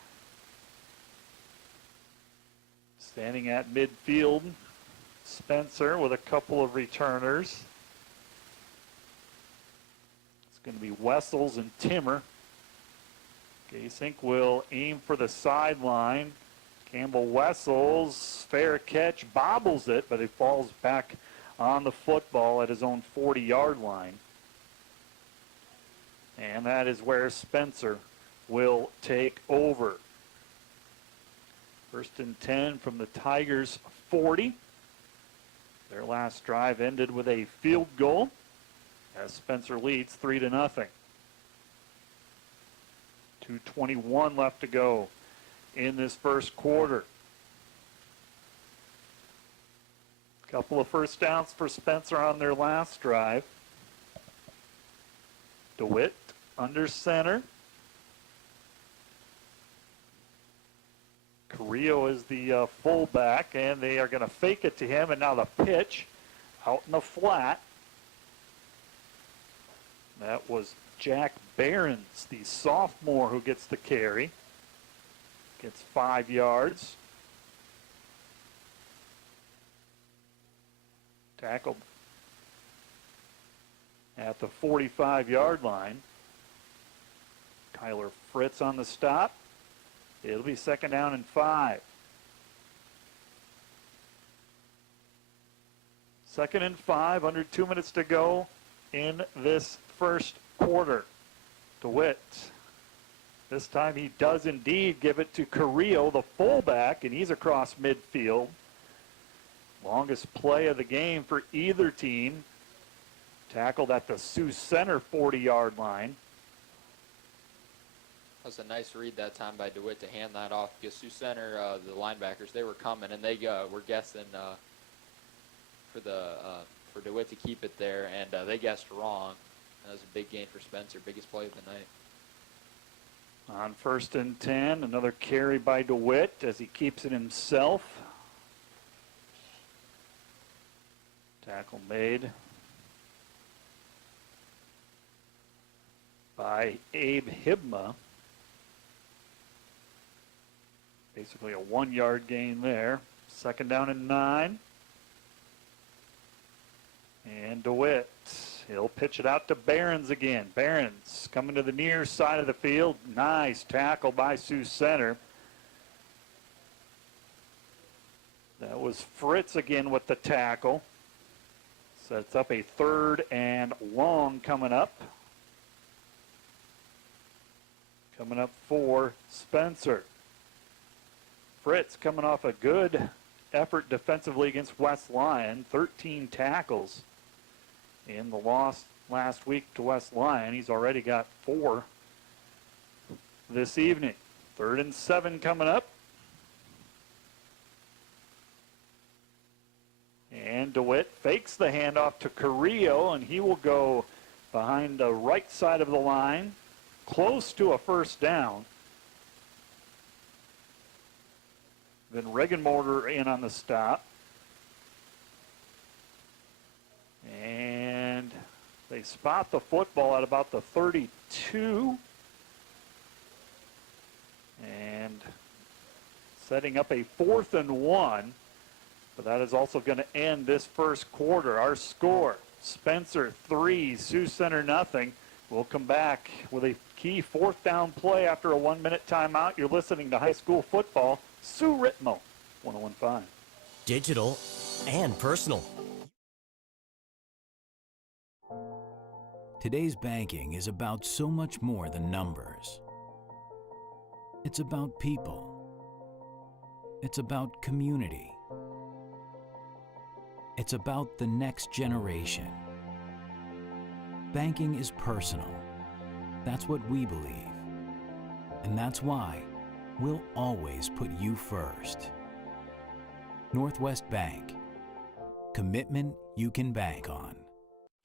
Standing at midfield, Spencer with a couple of returners. It's going to be Wessels and Timmer. Kasink will aim for the sideline. Campbell Wessels, fair catch, bobbles it, but it falls back on the football at his own 40-yard line. And that is where Spencer will take over. 1st and 10 from the Tigers 40. Their last drive ended with a field goal as Spencer leads 3-0. 2:21 left to go in this first quarter. Couple of first downs for Spencer on their last drive. DeWitt under center. Carrillo is the fullback, and they are going to fake it to him, and now the pitch out in the flat. That was Jack Behrens, the sophomore, who gets the carry. Gets 5 yards. Tackled at the 45-yard line. Kyler Fritz on the stop. It'll be 2nd down and 5. 2nd and 5, under 2 minutes to go in this first quarter. DeWitt. This time he does indeed give it to Carrillo, the fullback, and he's across midfield. Longest play of the game for either team. Tackled at the Sioux Center 40-yard line. That was a nice read that time by DeWitt to hand that off, because Sioux Center, the linebackers, they were coming, and they were guessing for DeWitt to keep it there, and they guessed wrong. That was a big gain for Spencer, biggest play of the night. On 1st and 10, another carry by DeWitt as he keeps it himself. Tackle made by Abe Hibma. Basically a 1-yard gain there. 2nd down and 9. And DeWitt, he'll pitch it out to Behrens again. Behrens coming to the near side of the field. Nice tackle by Sioux Center. That was Fritz again with the tackle. Sets up a 3rd and long coming up. Coming up for Spencer. Fritz coming off a good effort defensively against West Lyon. 13 tackles in the loss last week to West Lyon. He's already got 4 this evening. 3rd and 7 coming up. And DeWitt fakes the handoff to Carrillo, and he will go behind the right side of the line, close to a 1st down. Then Regenmotor in on the stop. And they spot the football at about the 32. And setting up a 4th and 1. But that is also going to end this first quarter. Our score, Spencer 3, Sioux Center nothing. We'll come back with a key 4th down play after a 1-minute timeout. You're listening to high school football. Sue Ritmo, 101.5. Digital and personal. Today's banking is about so much more than numbers. It's about people. It's about community. It's about the next generation. Banking is personal. That's what we believe. And that's why we'll always put you first. Northwest Bank. Commitment you can bank on.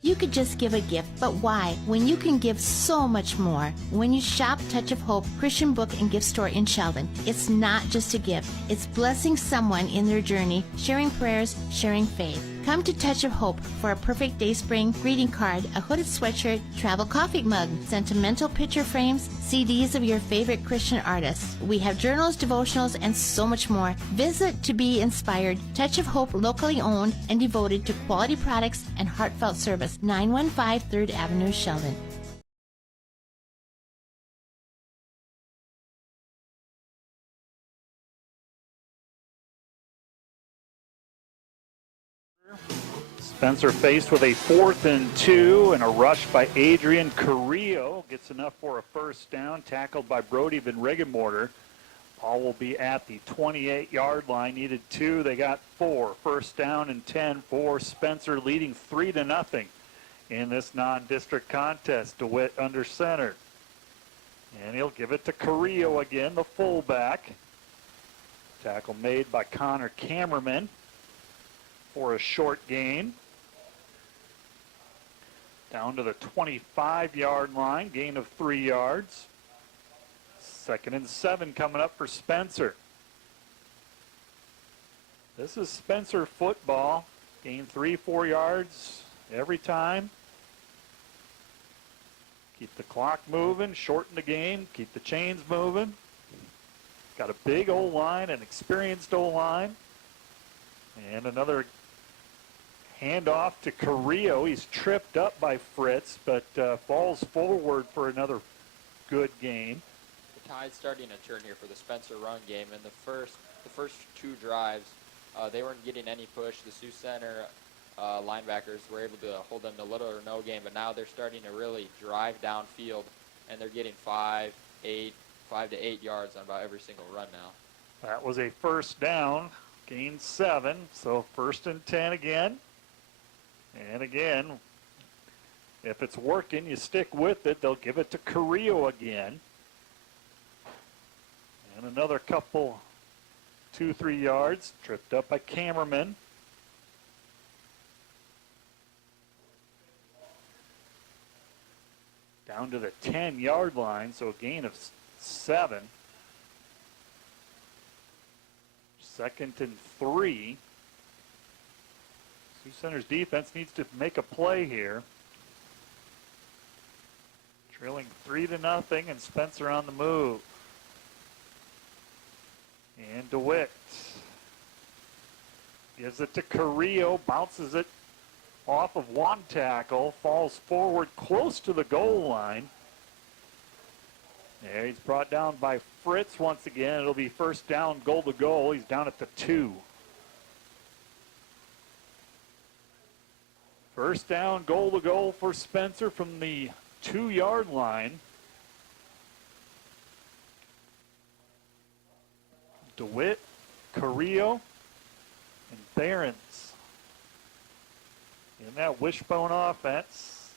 You could just give a gift, but why? When you can give so much more. When you shop Touch of Hope Christian Book and Gift Store in Sheldon, it's not just a gift. It's blessing someone in their journey, sharing prayers, sharing faith. Come to Touch of Hope for a perfect day spring greeting card, a hooded sweatshirt, travel coffee mug, sentimental picture frames, CDs of your favorite Christian artists. We have journals, devotionals, and so much more. Visit to be inspired. Touch of Hope, locally owned and devoted to quality products and heartfelt service. 915 3rd Avenue, Sheldon. Spencer faced with a 4th and 2 and a rush by Adrian Carrillo. Gets enough for a first down, tackled by Brody Van Regenmorter. Ball will be at the 28-yard line. Needed 2, they got 4. First down and 10 for Spencer, leading 3-0 in this non-district contest. DeWitt under center. And he'll give it to Carrillo again, the fullback. Tackle made by Connor Cameraman for a short gain. Down to the 25-yard line, gain of 3 yards. 2nd and 7 coming up for Spencer. This is Spencer football. Gain 3-4 yards every time. Keep the clock moving, shorten the game, keep the chains moving. Got a big O-line, an experienced O-line. And another handoff to Carrillo. He's tripped up by Fritz, but falls forward for another good gain. The tide's starting to turn here for the Spencer run game. In the first 2 drives, they weren't getting any push. The Sioux Center linebackers were able to hold them to little or no gain, but now they're starting to really drive downfield, and they're getting 5 to 8 yards on about every single run now. That was a first down, gain 7, so 1st and 10 again. And again, if it's working, you stick with it. They'll give it to Carrillo again. And another couple, 2-3 yards, tripped up by Cameraman. Down to the 10-yard line, so a gain of 7. 2nd and 3. Sioux Center's defense needs to make a play here. Trailing 3-0, and Spencer on the move. And DeWitt gives it to Carrillo, bounces it off of one tackle, falls forward close to the goal line. There, he's brought down by Fritz once again. It'll be first down, goal to goal. He's down at the 2. First down, goal to goal for Spencer from the 2-yard line. DeWitt, Carrillo, and Behrens in that wishbone offense.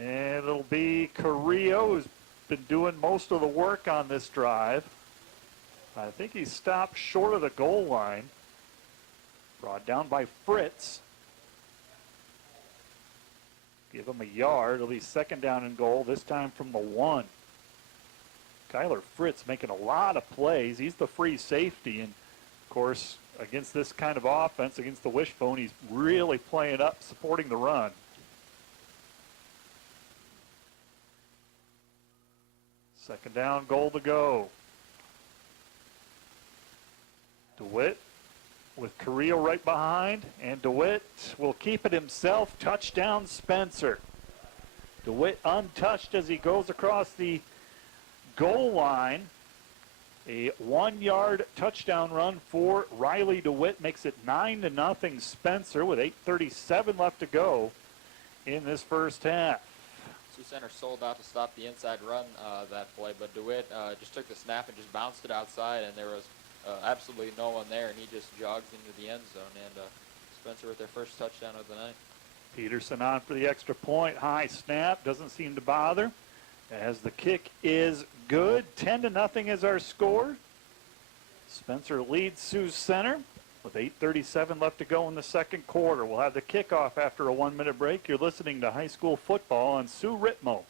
And it'll be Carrillo, who's been doing most of the work on this drive. I think he stopped short of the goal line. Brought down by Fritz. Give him a yard. It'll be 2nd down and goal, this time from the 1. Kyler Fritz making a lot of plays. He's the free safety, and of course, against this kind of offense, against the wishbone, he's really playing up, supporting the run. Second down, goal to go. DeWitt with Carrillo right behind, and DeWitt will keep it himself. Touchdown, Spencer. DeWitt untouched as he goes across the goal line. A 1-yard touchdown run for Riley DeWitt makes it 9-0 Spencer with 8:37 left to go in this first half. Sioux Center sold out to stop the inside run that play, but DeWitt just took the snap and just bounced it outside, and there was absolutely no one there, and he just jogs into the end zone. And Spencer with their first touchdown of the night. Peterson on for the extra point. High snap, doesn't seem to bother, as the kick is good. 10-0 is our score. Spencer leads Sioux Center with 8:37 left to go in the second quarter. We'll have the kickoff after a 1-minute break. You're listening to high school football on Sioux Ritmo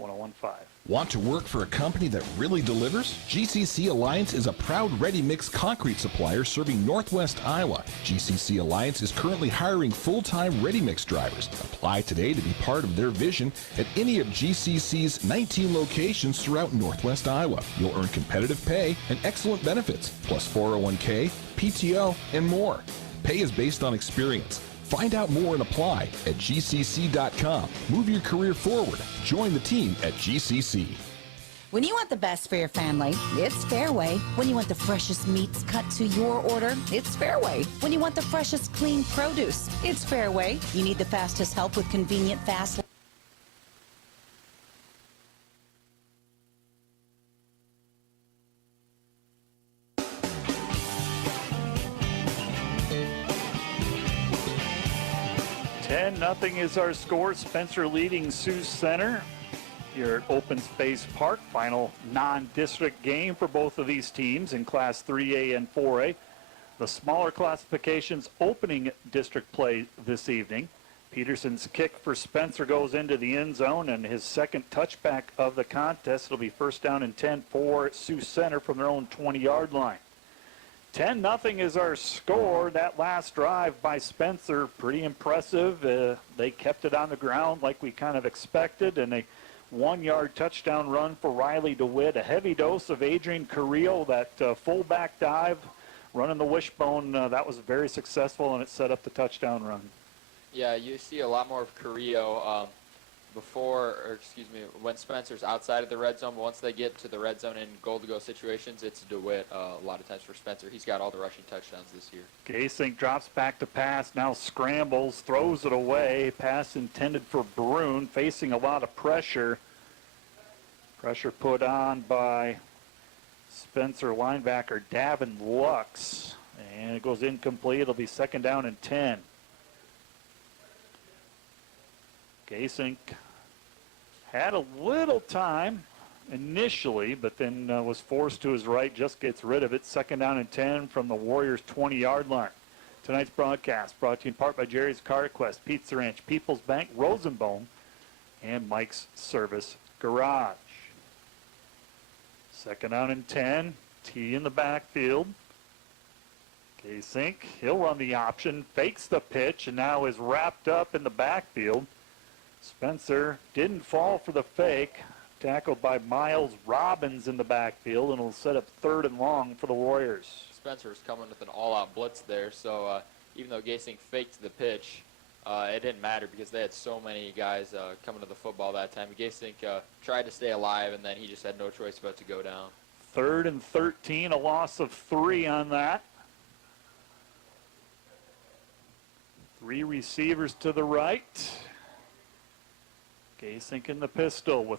101.5. Want to work for a company that really delivers? GCC Alliance is a proud ready-mix concrete supplier serving Northwest Iowa. GCC Alliance is currently hiring full-time ready-mix drivers. Apply today to be part of their vision at any of GCC's 19 locations throughout Northwest Iowa. You'll earn competitive pay and excellent benefits, plus 401k, PTO, and more. Pay is based on experience. Find out more and apply at gcc.com. Move your career forward. Join the team at GCC. When you want the best for your family, it's Fairway. When you want the freshest meats cut to your order, it's Fairway. When you want the freshest clean produce, it's Fairway. You need the fastest help with convenient fast. Nothing is our score. Spencer leading Sioux Center here at Open Space Park. Final non-district game for both of these teams in Class 3A and 4A. The smaller classifications opening district play this evening. Peterson's kick for Spencer goes into the end zone, and his second touchback of the contest. It'll be first down and 10 for Sioux Center from their own 20-yard line. 10-0 is our score. That last drive by Spencer, pretty impressive. They kept it on the ground like we kind of expected, and a 1-yard touchdown run for Riley DeWitt. A heavy dose of Adrian Carrillo, that fullback dive, running the wishbone. That was very successful, and it set up the touchdown run. Yeah, you see a lot more of Carrillo when Spencer's outside of the red zone. But once they get to the red zone in goal-to-go situations, it's DeWitt a lot of times for Spencer. He's got all the rushing touchdowns this year. Gasink drops back to pass, now scrambles, throws it away. Pass intended for Brune, facing a lot of pressure. Pressure put on by Spencer linebacker Davin Lux. And it goes incomplete. It'll be second down and 10. Gasink had a little time initially, but then was forced to his right, just gets rid of it. Second down and 10 from the Warriors' 20-yard line. Tonight's broadcast brought to you in part by Jerry's Car Quest, Pizza Ranch, People's Bank, Rosenbone, and Mike's Service Garage. Second down and 10, T in the backfield. Gasink, he'll run the option, fakes the pitch, and now is wrapped up in the backfield. Spencer didn't fall for the fake, tackled by Miles Robbins in the backfield, and will set up third and long for the Warriors. Spencer's coming with an all-out blitz there, so even though Gasink faked the pitch, it didn't matter because they had so many guys coming to the football that time. Gasink tried to stay alive, and then he just had no choice but to go down. Third and 13, a loss of 3 on that. 3 receivers to the right. Gasink in the pistol with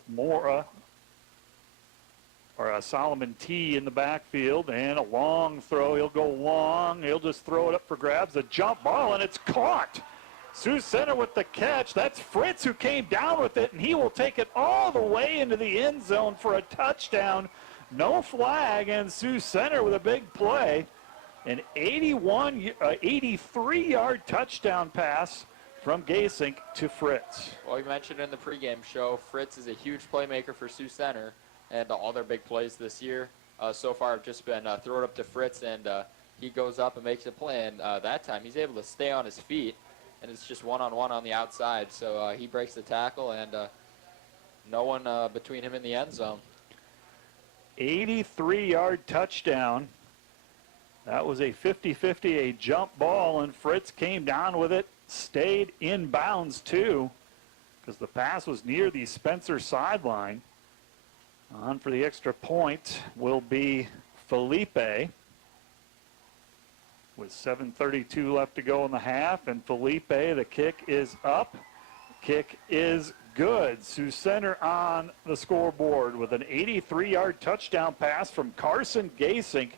Solomon T in the backfield, and a long throw. He'll go long. He'll just throw it up for grabs. A jump ball, and it's caught. Sioux Center with the catch. That's Fritz who came down with it, and he will take it all the way into the end zone for a touchdown. No flag, and Sioux Center with a big play. An 83-yard touchdown pass from Gasink to Fritz. Well, you mentioned in the pregame show, Fritz is a huge playmaker for Sioux Center, and all their big plays this year so far have just been throw it up to Fritz, and he goes up and makes a play. And that time he's able to stay on his feet, and it's just one-on-one on the outside. So he breaks the tackle, and no one between him and the end zone. 83-yard touchdown. That was a 50-50, a jump ball, and Fritz came down with it. Stayed in bounds too, because the pass was near the Spencer sideline. On for the extra point will be Felipe with 7:32 left to go in the half, and Felipe, the kick is up. Kick is good. Sioux Center on the scoreboard with an 83-yard touchdown pass from Carson Gasink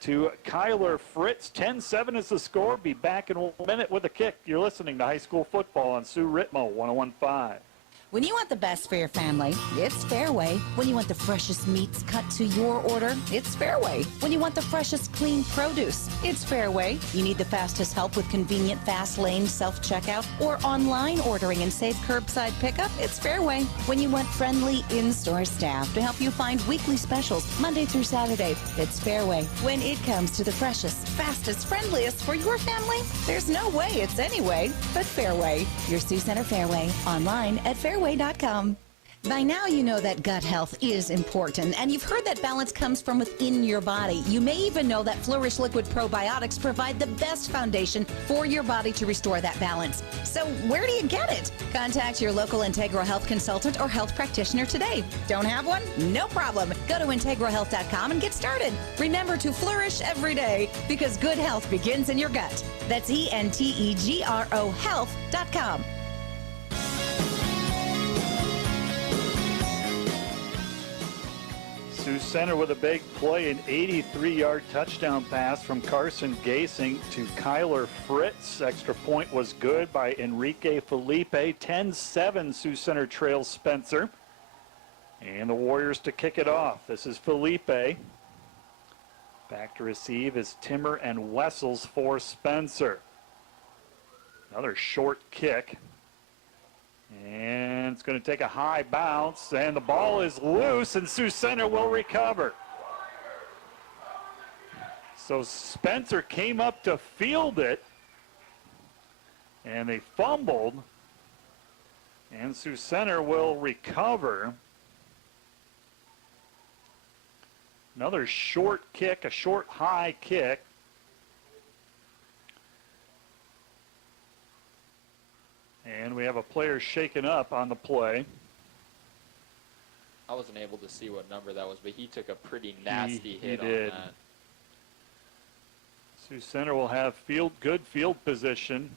to Kyler Fritz. 10-7 is the score. Be back in 1 minute with a kick. You're listening to High School Football on Sioux Ritmo 101.5. When you want the best for your family, it's Fairway. When you want the freshest meats cut to your order, it's Fairway. When you want the freshest clean produce, it's Fairway. You need the fastest help with convenient fast lane self-checkout or online ordering and safe curbside pickup, it's Fairway. When you want friendly in-store staff to help you find weekly specials Monday through Saturday, it's Fairway. When it comes to the freshest, fastest, friendliest for your family, there's no way it's anyway but Fairway. Your Sioux Center Fairway, online at fairway.com. By now, you know that gut health is important, and you've heard that balance comes from within your body. You may even know that Flourish Liquid Probiotics provide the best foundation for your body to restore that balance. So where do you get it? Contact your local Integral Health consultant or health practitioner today. Don't have one? No problem. Go to integralhealth.com and get started. Remember to flourish every day, because good health begins in your gut. That's ENTEGRO health.com. Sioux Center with a big play, an 83-yard touchdown pass from Carson Gasing to Kyler Fritz. Extra point was good by Enrique Felipe. 10-7 Sioux Center trails Spencer. And the Warriors to kick it off. This is Felipe. Back to receive is Timmer and Wessels for Spencer. Another short kick. And it's going to take a high bounce, and the ball is loose, and Sioux Center will recover. So Spencer came up to field it, and they fumbled, and Sioux Center will recover. Another short kick, a short high kick. And we have a player shaken up on the play. I wasn't able to see what number that was, but he took a pretty nasty hit he on did. that. Sioux Center will have good field position.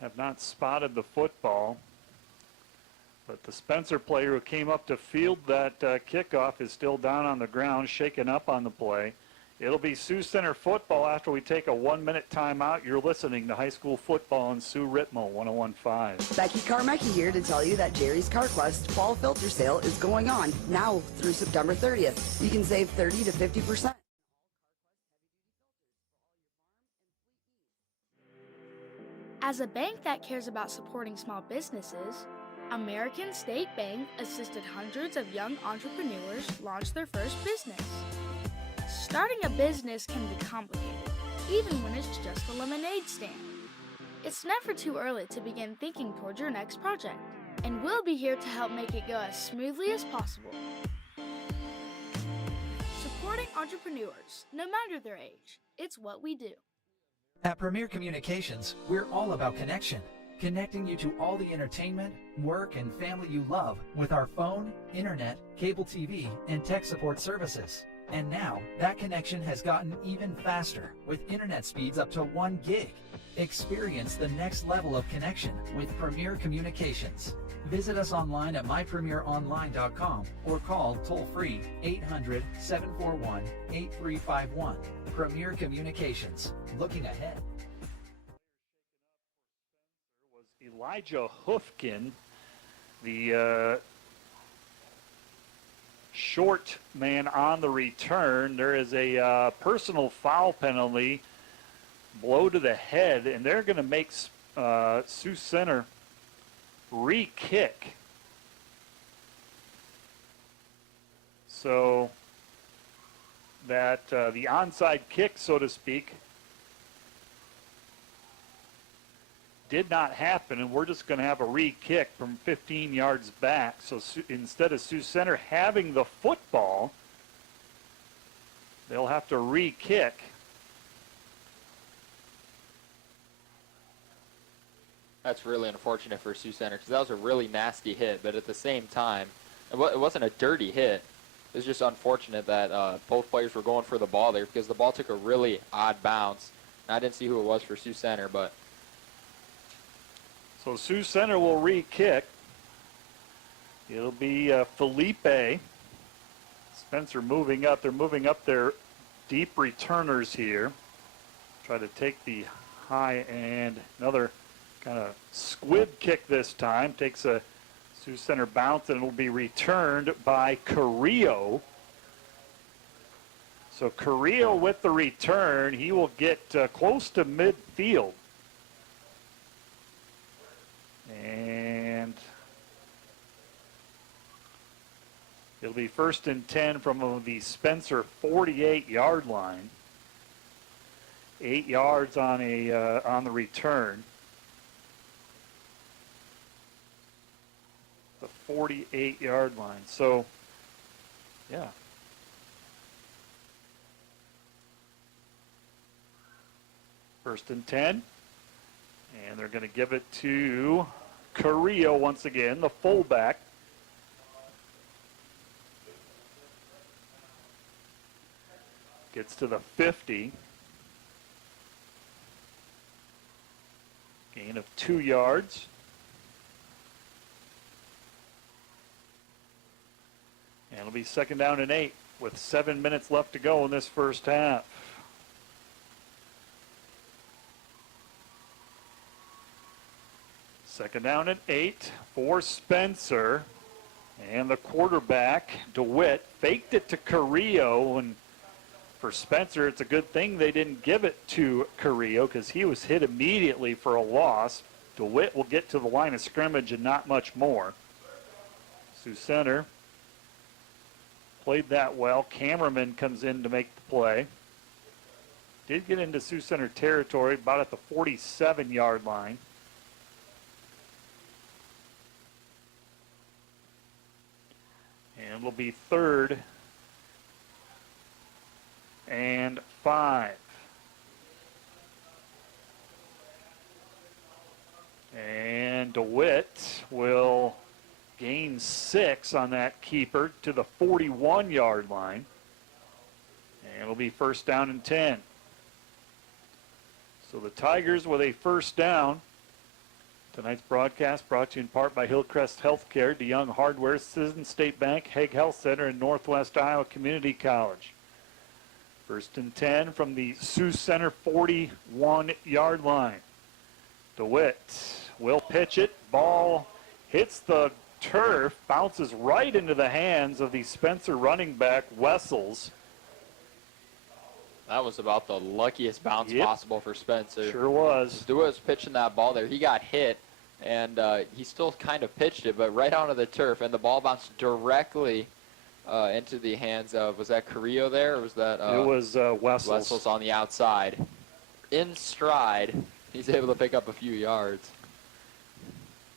Have not spotted the football. But the Spencer player who came up to field that kickoff is still down on the ground, shaken up on the play. It'll be Sioux Center football after we take a 1-minute timeout. You're listening to high school football on Sioux Ritmo 101.5. Becky Carmecki here to tell you that Jerry's CarQuest Fall Filter Sale is going on now through September 30th. You can save 30 to 50%. As a bank that cares about supporting small businesses, American State Bank assisted hundreds of young entrepreneurs launch their first business. Starting a business can be complicated, even when it's just a lemonade stand. It's never too early to begin thinking towards your next project, and we'll be here to help make it go as smoothly as possible. Supporting entrepreneurs, no matter their age, it's what we do. At Premier Communications, we're all about connection. Connecting you to all the entertainment, work, and family you love with our phone, internet, cable TV, and tech support services. And now, that connection has gotten even faster with internet speeds up to 1 gig. Experience the next level of connection with Premier Communications. Visit us online at mypremieronline.com or call toll-free 800-741-8351. Premier Communications. Looking ahead. Elijah Hoofkin, the short man on the return. There is a personal foul penalty, blow to the head, and they're going to make Sioux Center re-kick. So that the onside kick, so to speak, did not happen, and we're just going to have a re-kick from 15 yards back. So instead of Sioux Center having the football, they'll have to re-kick. That's really unfortunate for Sioux Center because that was a really nasty hit, but at the same time, it wasn't a dirty hit. It was just unfortunate that both players were going for the ball there because the ball took a really odd bounce. And I didn't see who it was for Sioux Center, but... So Sioux Center will re-kick. It'll be Felipe. Spencer moving up. They're moving up their deep returners here. Try to take the high and another kind of squib kick this time. Takes a Sioux Center bounce, and it'll be returned by Carrillo. So Carrillo with the return. He will get close to midfield. And it'll be 1st and 10 from the Spencer 48-yard line. 8 yards on the return. The 48-yard line. So, yeah. First and 10. And they're going to give it to Carrillo once again, the fullback. Gets to the 50. Gain of 2 yards. And it'll be second down and 8 with 7 minutes left to go in this first half. Second down and 8 for Spencer. And the quarterback, DeWitt, faked it to Carrillo. And for Spencer, it's a good thing they didn't give it to Carrillo because he was hit immediately for a loss. DeWitt will get to the line of scrimmage and not much more. Sioux Center played that well. Cameraman comes in to make the play. Did get into Sioux Center territory about at the 47-yard line. And it'll be third and 5. And DeWitt will gain 6 on that keeper to the 41-yard line. And it'll be first down and 10. So the Tigers with a first down. Tonight's broadcast brought to you in part by Hillcrest Healthcare, DeYoung Hardware, Citizens State Bank, Hague Health Center, and Northwest Iowa Community College. First and 10 from the Sioux Center 41-yard line. DeWitt will pitch it. Ball hits the turf, bounces right into the hands of the Spencer running back, Wessels. That was about the luckiest bounce possible for Spencer. Sure was. DeWitt was pitching that ball there. He got hit, and he still kind of pitched it, but right onto the turf, and the ball bounced directly into the hands of, was that Carrillo there, or was that? It was Wessels. Wessels on the outside. In stride, he's able to pick up a few yards.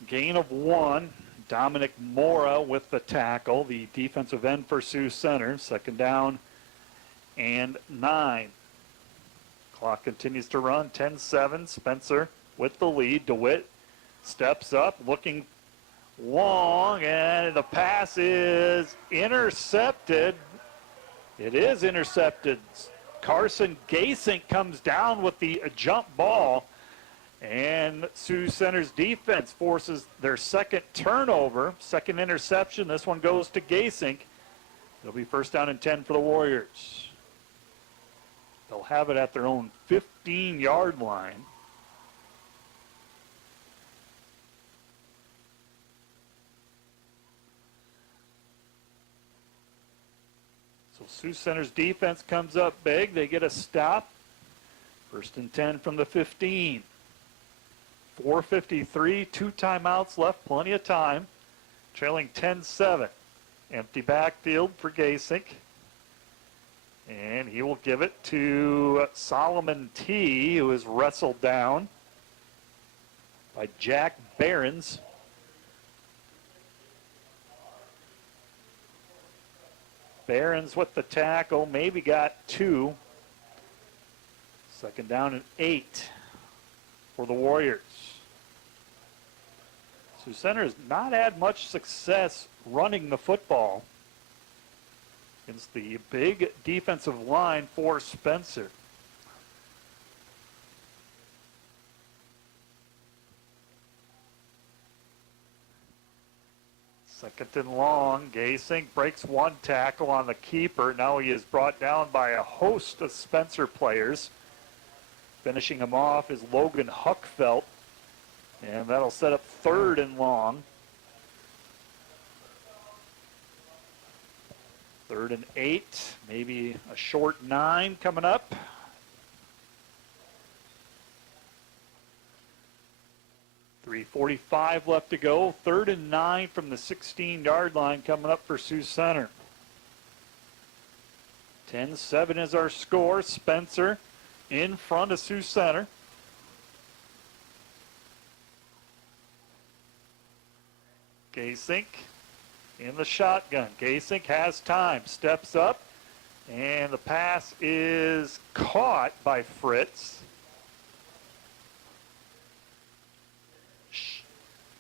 Gain of 1. Dominic Mora with the tackle, the defensive end for Sioux Center. Second down and 9. Clock continues to run. 10-7. Spencer with the lead. DeWitt steps up, looking long, and the pass is intercepted. It is intercepted. Carson Gasink comes down with the jump ball, and Sioux Center's defense forces their second turnover, second interception. This one goes to Gasink. It'll be first down and 10 for the Warriors. They'll have it at their own 15-yard line. So Sioux Center's defense comes up big. They get a stop. First and 10 from the 15. 4:53, 2 timeouts left, plenty of time. Trailing 10-7. Empty backfield for Gasink. And he will give it to Solomon T., who is wrestled down by Jack Behrens. Behrens with the tackle, maybe got 2. Second down and 8 for the Warriors. Sioux Center has not had much success running the football against the big defensive line for Spencer. Second and long. Gasink breaks 1 tackle on the keeper. Now he is brought down by a host of Spencer players. Finishing him off is Logan Huckfelt. And that'll set up third and long. Third and 8, maybe a short 9 coming up. .345 left to go. Third and 9 from the 16-yard line coming up for Sioux Center. 10-7 is our score. Spencer in front of Sioux Center. Gasink in the shotgun. Gasink has time, steps up, and the pass is caught by Fritz.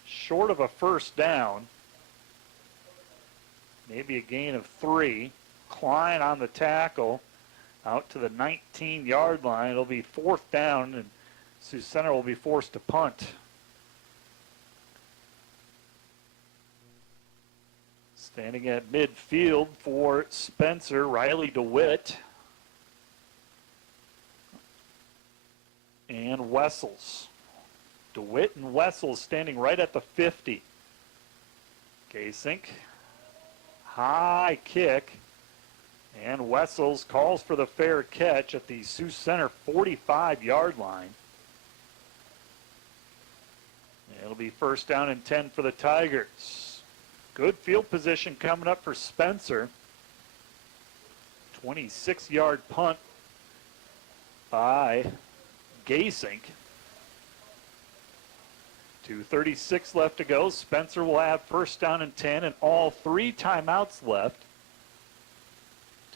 Short of a first down. Maybe a gain of 3. Klein on the tackle out to the 19-yard line. It'll be 4th down, and Sioux Center will be forced to punt. Standing at midfield for Spencer, Riley DeWitt and Wessels. DeWitt and Wessels standing right at the 50. Gasink, high kick, and Wessels calls for the fair catch at the Sioux Center 45-yard line. It'll be 1st down and 10 for the Tigers. Good field position coming up for Spencer. 26-yard punt by Gasink. 2:36 left to go. Spencer will have 1st down and 10 and all 3 timeouts left.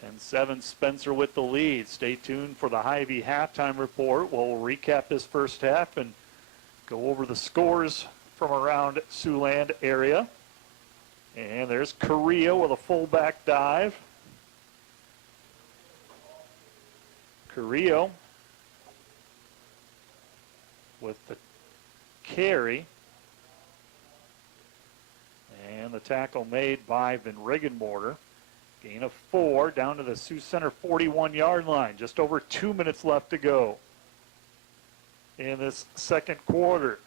10-7 Spencer with the lead. Stay tuned for the Hy-Vee halftime report. We'll recap this first half and go over the scores from around Siouxland area. And there's Carrillo with a fullback dive. Carrillo with the carry. And the tackle made by Van Riggenmorter. Gain of 4 down to the Sioux Center 41-yard line. Just over 2 minutes left to go in this second quarter.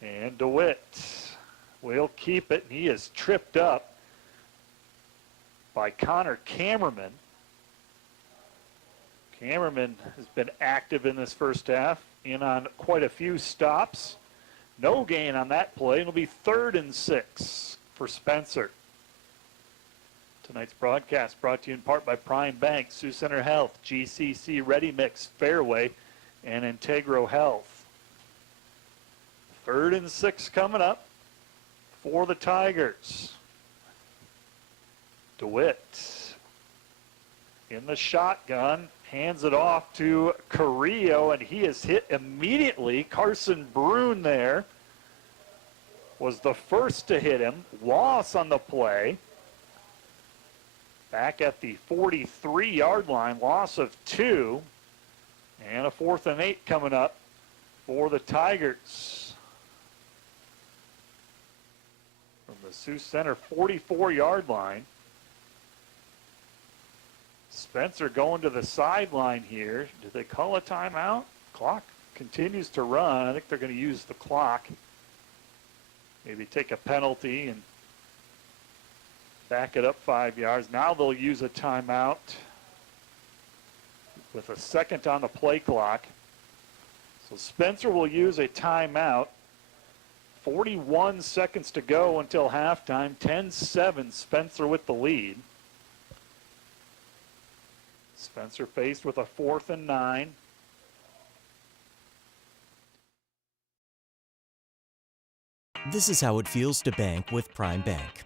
And DeWitt will keep it, and he is tripped up by Connor Cameraman. Cameraman has been active in this first half, in on quite a few stops. No gain on that play. It'll be 3rd and 6 for Spencer. Tonight's broadcast brought to you in part by Prime Bank, Sioux Center Health, GCC Ready Mix, Fairway, and Integro Health. 3rd and 6 coming up for the Tigers. DeWitt in the shotgun, hands it off to Carrillo, and he is hit immediately. Carson Brune there was the first to hit him. Loss on the play. Back at the 43-yard line, loss of 2. And a 4th and 8 coming up for the Tigers. From the Sioux Center 44-yard line. Spencer going to the sideline here. Did they call a timeout? Clock continues to run. I think they're going to use the clock. Maybe take a penalty and back it up 5 yards. Now they'll use a timeout with a second on the play clock. So Spencer will use a timeout. 41 seconds to go until halftime. 10-7, Spencer with the lead. Spencer faced with a 4th and 9. This is how it feels to bank with Prime Bank.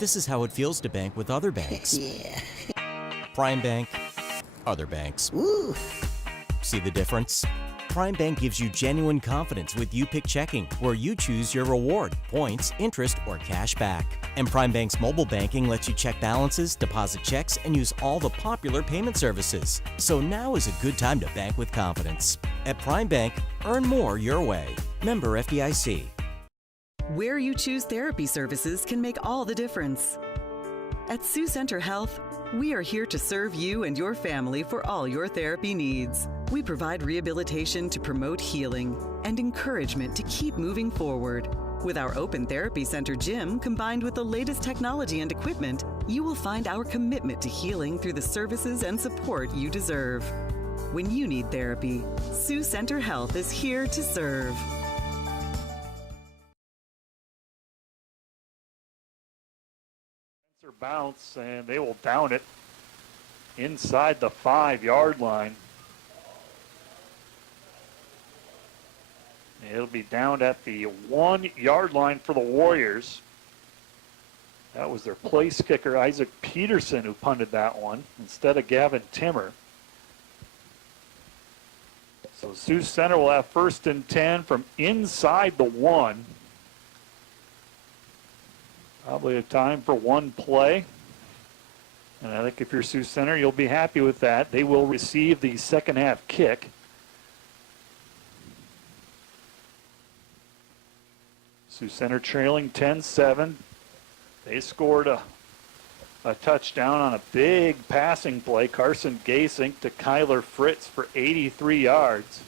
This is how it feels to bank with other banks. Yeah. Prime Bank, other banks. Woo. See the difference? Prime Bank gives you genuine confidence with You Pick Checking, where you choose your reward, points, interest, or cash back. And Prime Bank's mobile banking lets you check balances, deposit checks, and use all the popular payment services. So now is a good time to bank with confidence. At Prime Bank, earn more your way. Member FDIC. Where you choose therapy services can make all the difference. At Sioux Center Health, we are here to serve you and your family for all your therapy needs. We provide rehabilitation to promote healing and encouragement to keep moving forward. With our open therapy center gym combined with the latest technology and equipment, you will find our commitment to healing through the services and support you deserve. When you need therapy, Sioux Center Health is here to serve. Bounce, and they will down it inside the 5-yard line. It'll be down at the 1 yard line for the Warriors. That was their place kicker, Isaac Peterson, who punted that one instead of Gavin Timmer. So Sioux Center will have 1st and 10 from inside the 1. Probably a time for one play. And I think if you're Sioux Center, you'll be happy with that. They will receive the second half kick. Sioux Center trailing 10-7. They scored a touchdown on a big passing play. Carson Gasink to Kyler Fritz for 83 yards.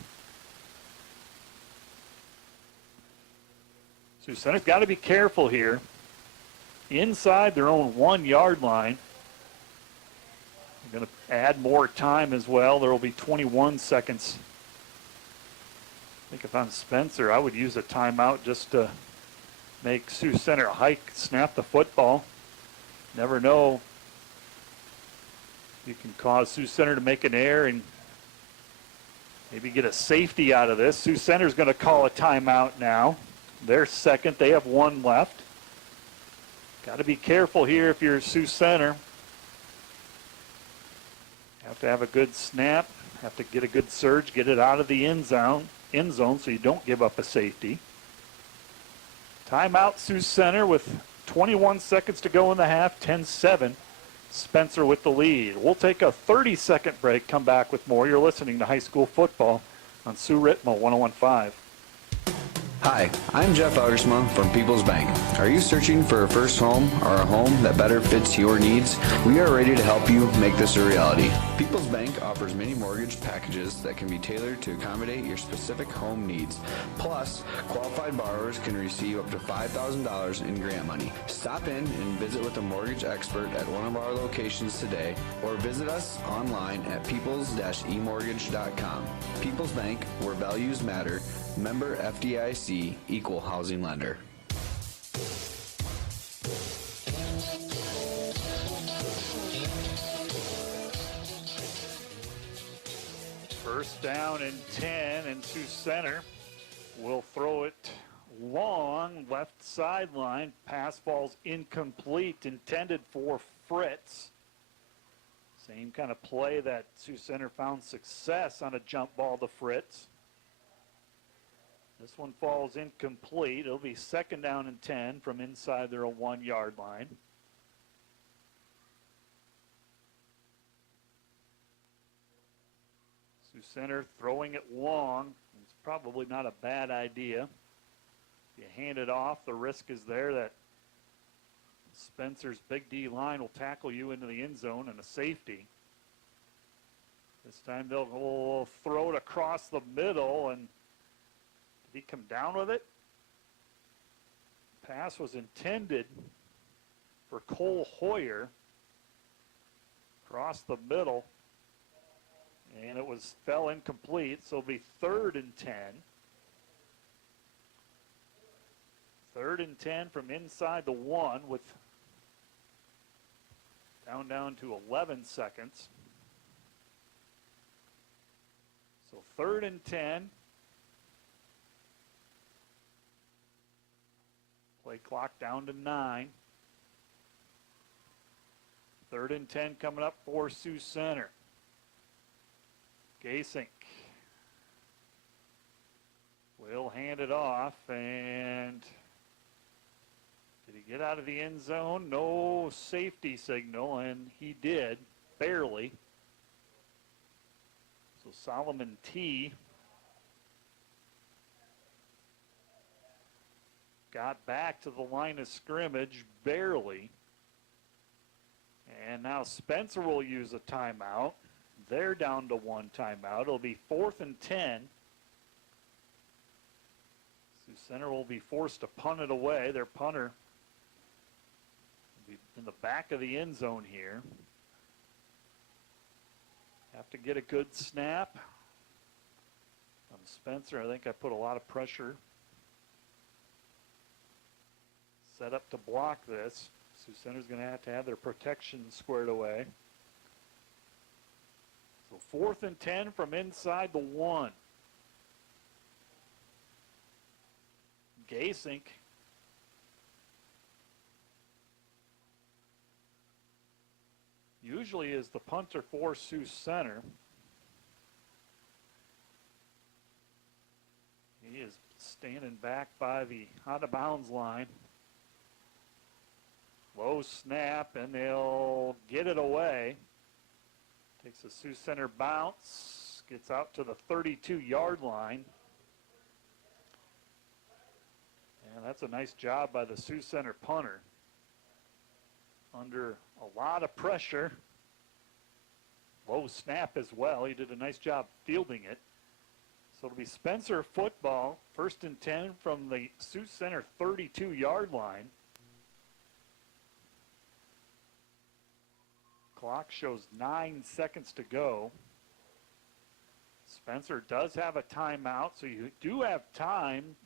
Sioux Center's got to be careful here. Inside their own 1 yard line. They're going to add more time as well. There will be 21 seconds. I think if I'm Spencer, I would use a timeout just to make Sioux Center hike, snap the football. Never know. You can cause Sioux Center to make an error and maybe get a safety out of this. Sioux Center's going to call a timeout now. They're second. They have 1 left. Got to be careful here if you're Sioux Center. Have to have a good snap. Have to get a good surge. Get it out of the end zone so you don't give up a safety. Timeout, Sioux Center, with 21 seconds to go in the half, 10-7. Spencer with the lead. We'll take a 30-second break, come back with more. You're listening to High School Football on Sioux Ritmo 101.5. Hi, I'm Jeff Augersma from People's Bank. Are you searching for a first home or a home that better fits your needs? We are ready to help you make this a reality. People's Bank offers many mortgage packages that can be tailored to accommodate your specific home needs. Plus, qualified borrowers can receive up to $5,000 in grant money. Stop in and visit with a mortgage expert at one of our locations today, or visit us online at peoples-emortgage.com. People's Bank, where values matter. Member FDIC, equal housing lender. First down and 10, and Sioux Center will throw it long, left sideline. Pass ball's incomplete, intended for Fritz. Same kind of play that Sioux Center found success on a jump ball to Fritz. This one falls incomplete. It'll be 2nd down and 10 from inside their 1 yard line. Sioux Center throwing it long. It's probably not a bad idea. If you hand it off, the risk is there that Spencer's big D line will tackle you into the end zone and a safety. This time they'll throw it across the middle, and did he come down with it? Pass was intended for Cole Hoyer across the middle, and it fell incomplete, so it'll be 3rd and 10. 3rd and 10 from inside the 1 with down to 11 seconds. So 3rd and 10. Play clock down to 9. 3rd and 10 coming up for Sioux Center. Gasink will hand it off, and did he get out of the end zone? No safety signal, and he did, barely. So Solomon T got back to the line of scrimmage, barely. And now Spencer will use a timeout. They're down to 1 timeout. It'll be 4th and 10. Sioux Center will be forced to punt it away. Their punter will be in the back of the end zone here. Have to get a good snap. I'm Spencer. I think I put a lot of pressure. Set up to block this. Sioux Center's going to have their protection squared away. So 4th and 10 from inside the 1. Gasink usually is the punter for Sioux Center. He is standing back by the out-of-bounds line. Low snap, and they'll get it away. Takes a Sioux Center bounce, gets out to the 32-yard line. And that's a nice job by the Sioux Center punter. Under a lot of pressure. Low snap as well. He did a nice job fielding it. So it'll be Spencer football, 1st and 10 from the Sioux Center 32-yard line. Clock shows 9 seconds to go. Spencer does have a timeout, so you do have time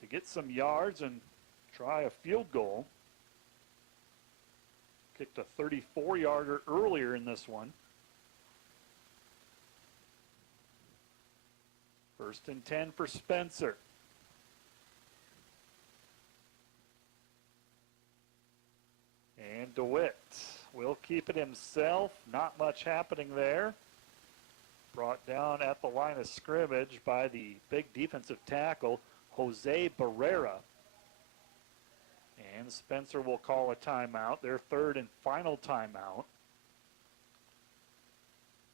to get some yards and try a field goal. Kicked a 34-yarder earlier in this one. 1st and 10 for Spencer. And DeWitt will keep it himself. Not much happening there. Brought down at the line of scrimmage by the big defensive tackle, Jose Barrera. And Spencer will call a timeout, their 3rd and final timeout.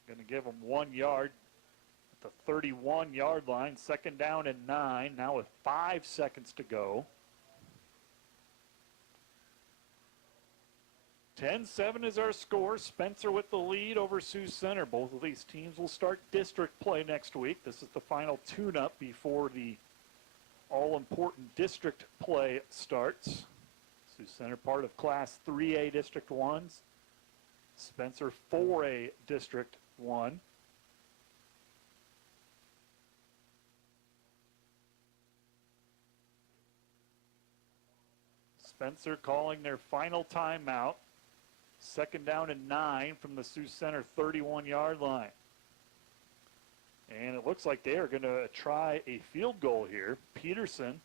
Going to give them 1 yard at the 31-yard line. 2nd down and 9, now with 5 seconds to go. 10-7 is our score. Spencer with the lead over Sioux Center. Both of these teams will start district play next week. This is the final tune-up before the all-important district play starts. Sioux Center part of Class 3A District 1s. Spencer 4A District 1. Spencer calling their final timeout. 2nd down and 9 from the Sioux Center 31-yard line. And it looks like they are going to try a field goal here. Peterson,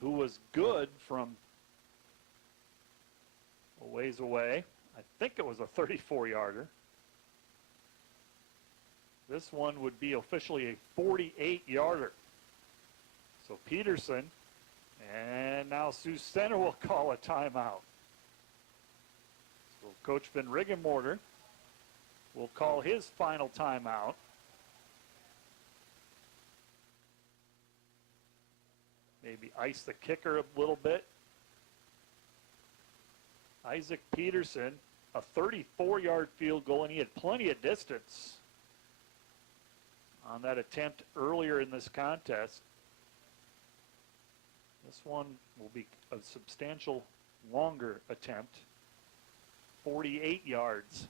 who was good from a ways away. I think it was a 34-yarder. This one would be officially a 48-yarder. So Peterson, and now Sioux Center will call a timeout. So Coach Van Riggenmorter will call his final timeout. Maybe ice the kicker a little bit. Isaac Peterson, a 34-yard field goal, and he had plenty of distance on that attempt earlier in this contest. This one will be a substantial longer attempt. 48 yards.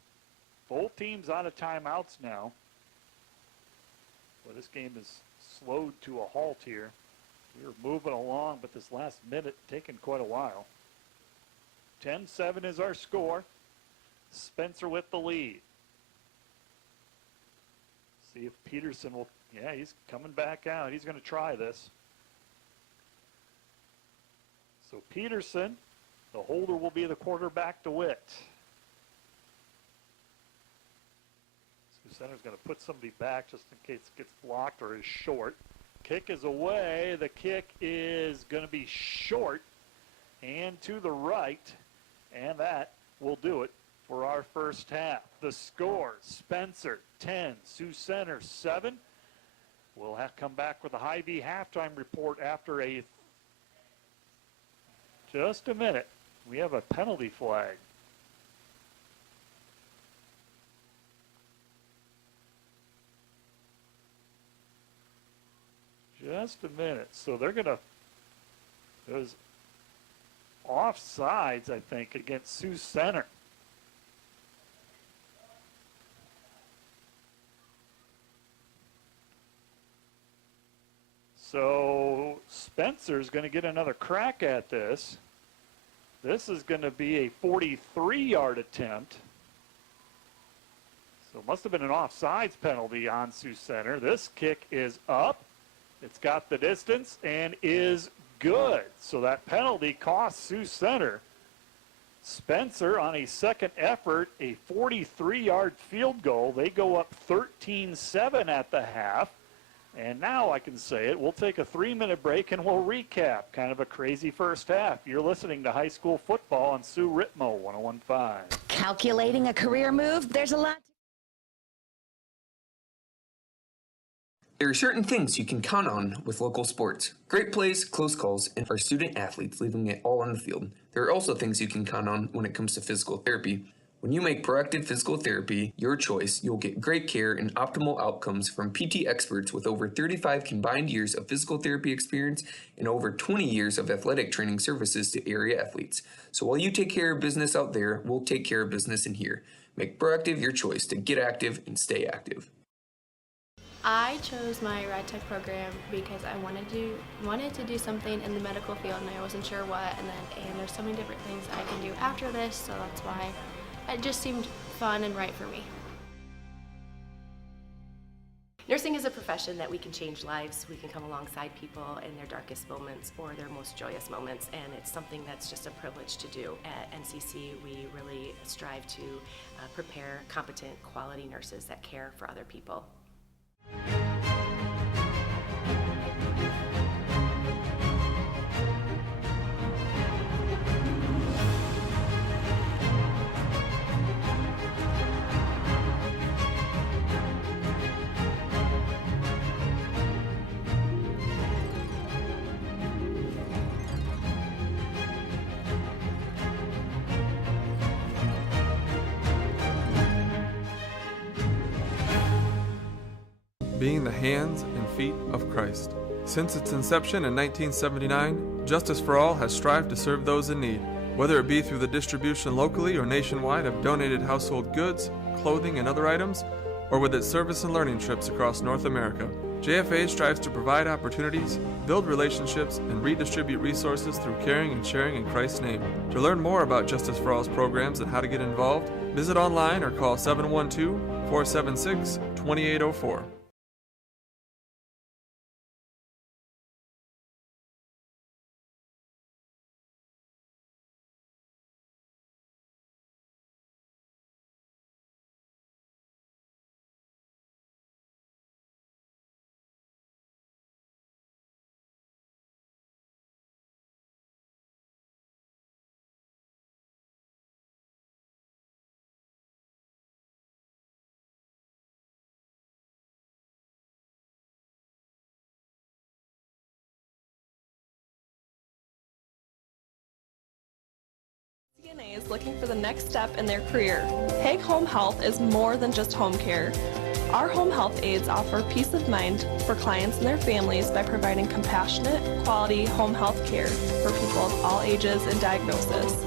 Both teams out of timeouts now. Well, this game is slowed to a halt here. We were moving along, but this last minute taking quite a while. 10-7 is our score. Spencer with the lead. See if Peterson will, yeah, he's coming back out. He's going to try this. So Peterson, the holder will be the quarterback, DeWitt. Sioux Center's going to put somebody back just in case it gets blocked or is short. Kick is away. The kick is going to be short and to the right, and that will do it for our first half. The score, Spencer 10, Sioux Center 7. We'll come back with a Hy-Vee halftime report after just a minute. We have a penalty flag. Just a minute. So they're going to, there's offsides, I think, against Sioux Center. So Spencer's going to get another crack at this. This is going to be a 43-yard attempt. So it must have been an offsides penalty on Sioux Center. This kick is up. It's got the distance and is good. So that penalty cost Sioux Center. Spencer on a second effort, a 43-yard field goal. They go up 13-7 at the half. And now I can say it. We'll take a 3-minute break and we'll recap. Kind of a crazy first half. You're listening to high school football on Sioux Ritmo 101.5. Calculating a career move? There's a lot. There are certain things you can count on with local sports. Great plays, close calls, and our student athletes leaving it all on the field. There are also things you can count on when it comes to physical therapy. When you make proactive physical therapy your choice, you'll get great care and optimal outcomes from PT experts with over 35 combined years of physical therapy experience and over 20 years of athletic training services to area athletes. So while you take care of business out there, we'll take care of business in here. Make proactive your choice to get active and stay active. I chose my rad tech program because I wanted to do something in the medical field and I wasn't sure what, and there's so many different things I can do after this, so that's why it just seemed fun and right for me. Nursing is a profession that we can change lives. We can come alongside people in their darkest moments or their most joyous moments, and it's something that's just a privilege to do. At NCC, we really strive to prepare competent, quality nurses that care for other people. Being the hands and feet of Christ. Since its inception in 1979, Justice for All has strived to serve those in need, whether it be through the distribution locally or nationwide of donated household goods, clothing, and other items, or with its service and learning trips across North America. JFA strives to provide opportunities, build relationships, and redistribute resources through caring and sharing in Christ's name. To learn more about Justice for All's programs and how to get involved, visit online or call 712-476-2804. CNA is looking for the next step in their career. Hague Home Health is more than just home care. Our home health aides offer peace of mind for clients and their families by providing compassionate, quality home health care for people of all ages and diagnosis.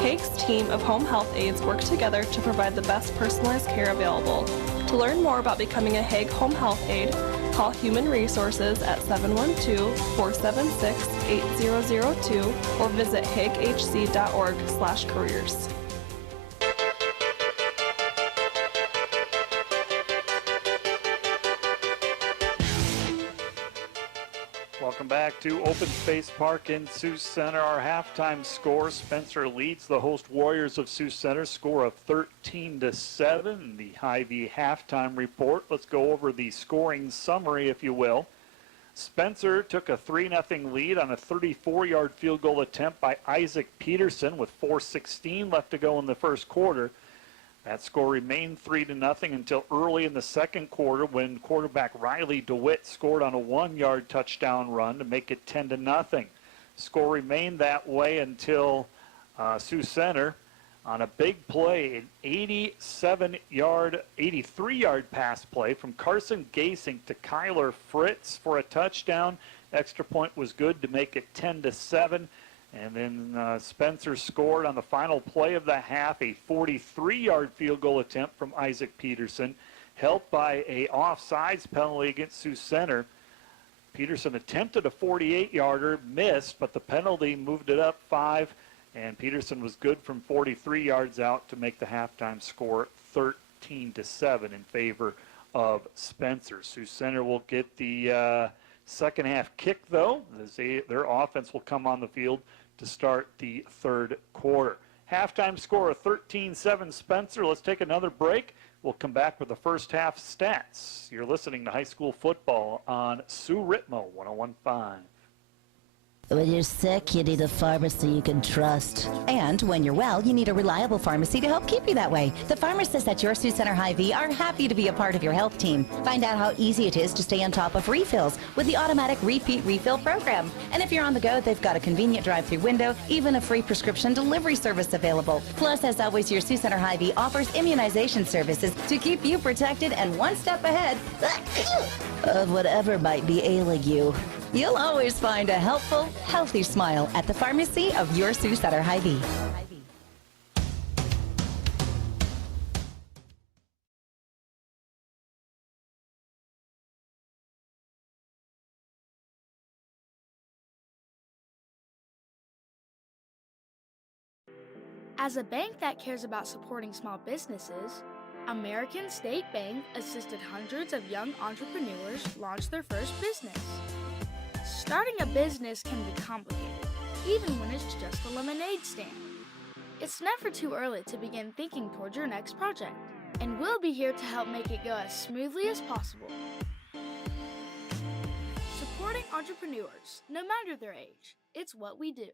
Hague's team of home health aides work together to provide the best personalized care available. To learn more about becoming a Hague Home Health aide, call Human Resources at 712-476-8002 or visit hagehc.org/careers. Welcome back to Open Space Park in Sioux Center. Our halftime score, Spencer leads the host Warriors of Sioux Center, score of 13-7. The Hy-Vee halftime report. Let's go over the scoring summary, if you will. Spencer took a 3-0 lead on a 34-yard field goal attempt by Isaac Peterson with 4:16 left to go in the first quarter. That score remained 3-0 until early in the second quarter when quarterback Riley DeWitt scored on a 1-yard touchdown run to make it 10-0. Score remained that way until Sioux Center on a big play, an 83-yard pass play from Carson Gasing to Kyler Fritz for a touchdown. Extra point was good to make it 10-7. And then Spencer scored on the final play of the half, a 43-yard field goal attempt from Isaac Peterson, helped by a offsides penalty against Sioux Center. Peterson attempted a 48-yarder, missed, but the penalty moved it up 5, and Peterson was good from 43 yards out to make the halftime score 13-7 in favor of Spencer. Sioux Center will get the Second half kick, though, their offense will come on the field to start the third quarter. Halftime score of 13-7 Spencer. Let's take another break. We'll come back with the first half stats. You're listening to high school football on Sioux Ritmo 101.5. When you're sick, you need a pharmacy you can trust. And when you're well, you need a reliable pharmacy to help keep you that way. The pharmacists at your Sioux Center Hy-Vee are happy to be a part of your health team. Find out how easy it is to stay on top of refills with the automatic repeat refill program. And if you're on the go, they've got a convenient drive-through window, even a free prescription delivery service available. Plus, as always, your Sioux Center Hy-Vee offers immunization services to keep you protected and one step ahead of whatever might be ailing you. You'll always find a helpful, healthy smile at the pharmacy of your Sioux Center Hy-Vee. As a bank that cares about supporting small businesses, American State Bank assisted hundreds of young entrepreneurs launch their first business. Starting a business can be complicated, even when it's just a lemonade stand. It's never too early to begin thinking toward your next project, and we'll be here to help make it go as smoothly as possible. Supporting entrepreneurs, no matter their age, it's what we do.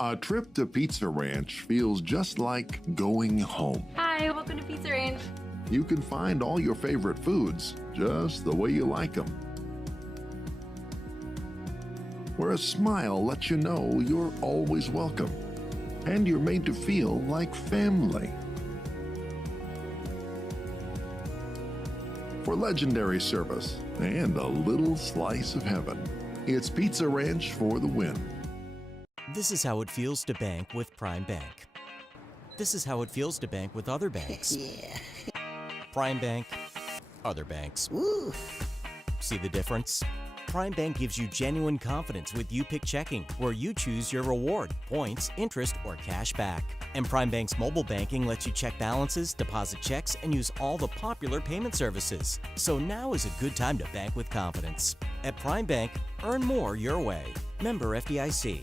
A trip to Pizza Ranch feels just like going home. Hi, welcome to Pizza Ranch. You can find all your favorite foods just the way you like them. Where a smile lets you know you're always welcome and you're made to feel like family. For legendary service and a little slice of heaven, it's Pizza Ranch for the win. This is how it feels to bank with Prime Bank. This is how it feels to bank with other banks. Prime Bank, other banks. Ooh. See the difference? Prime Bank gives you genuine confidence with You Pick Checking, where you choose your reward, points, interest, or cash back. And Prime Bank's mobile banking lets you check balances, deposit checks, and use all the popular payment services. So now is a good time to bank with confidence. At Prime Bank, earn more your way. Member FDIC.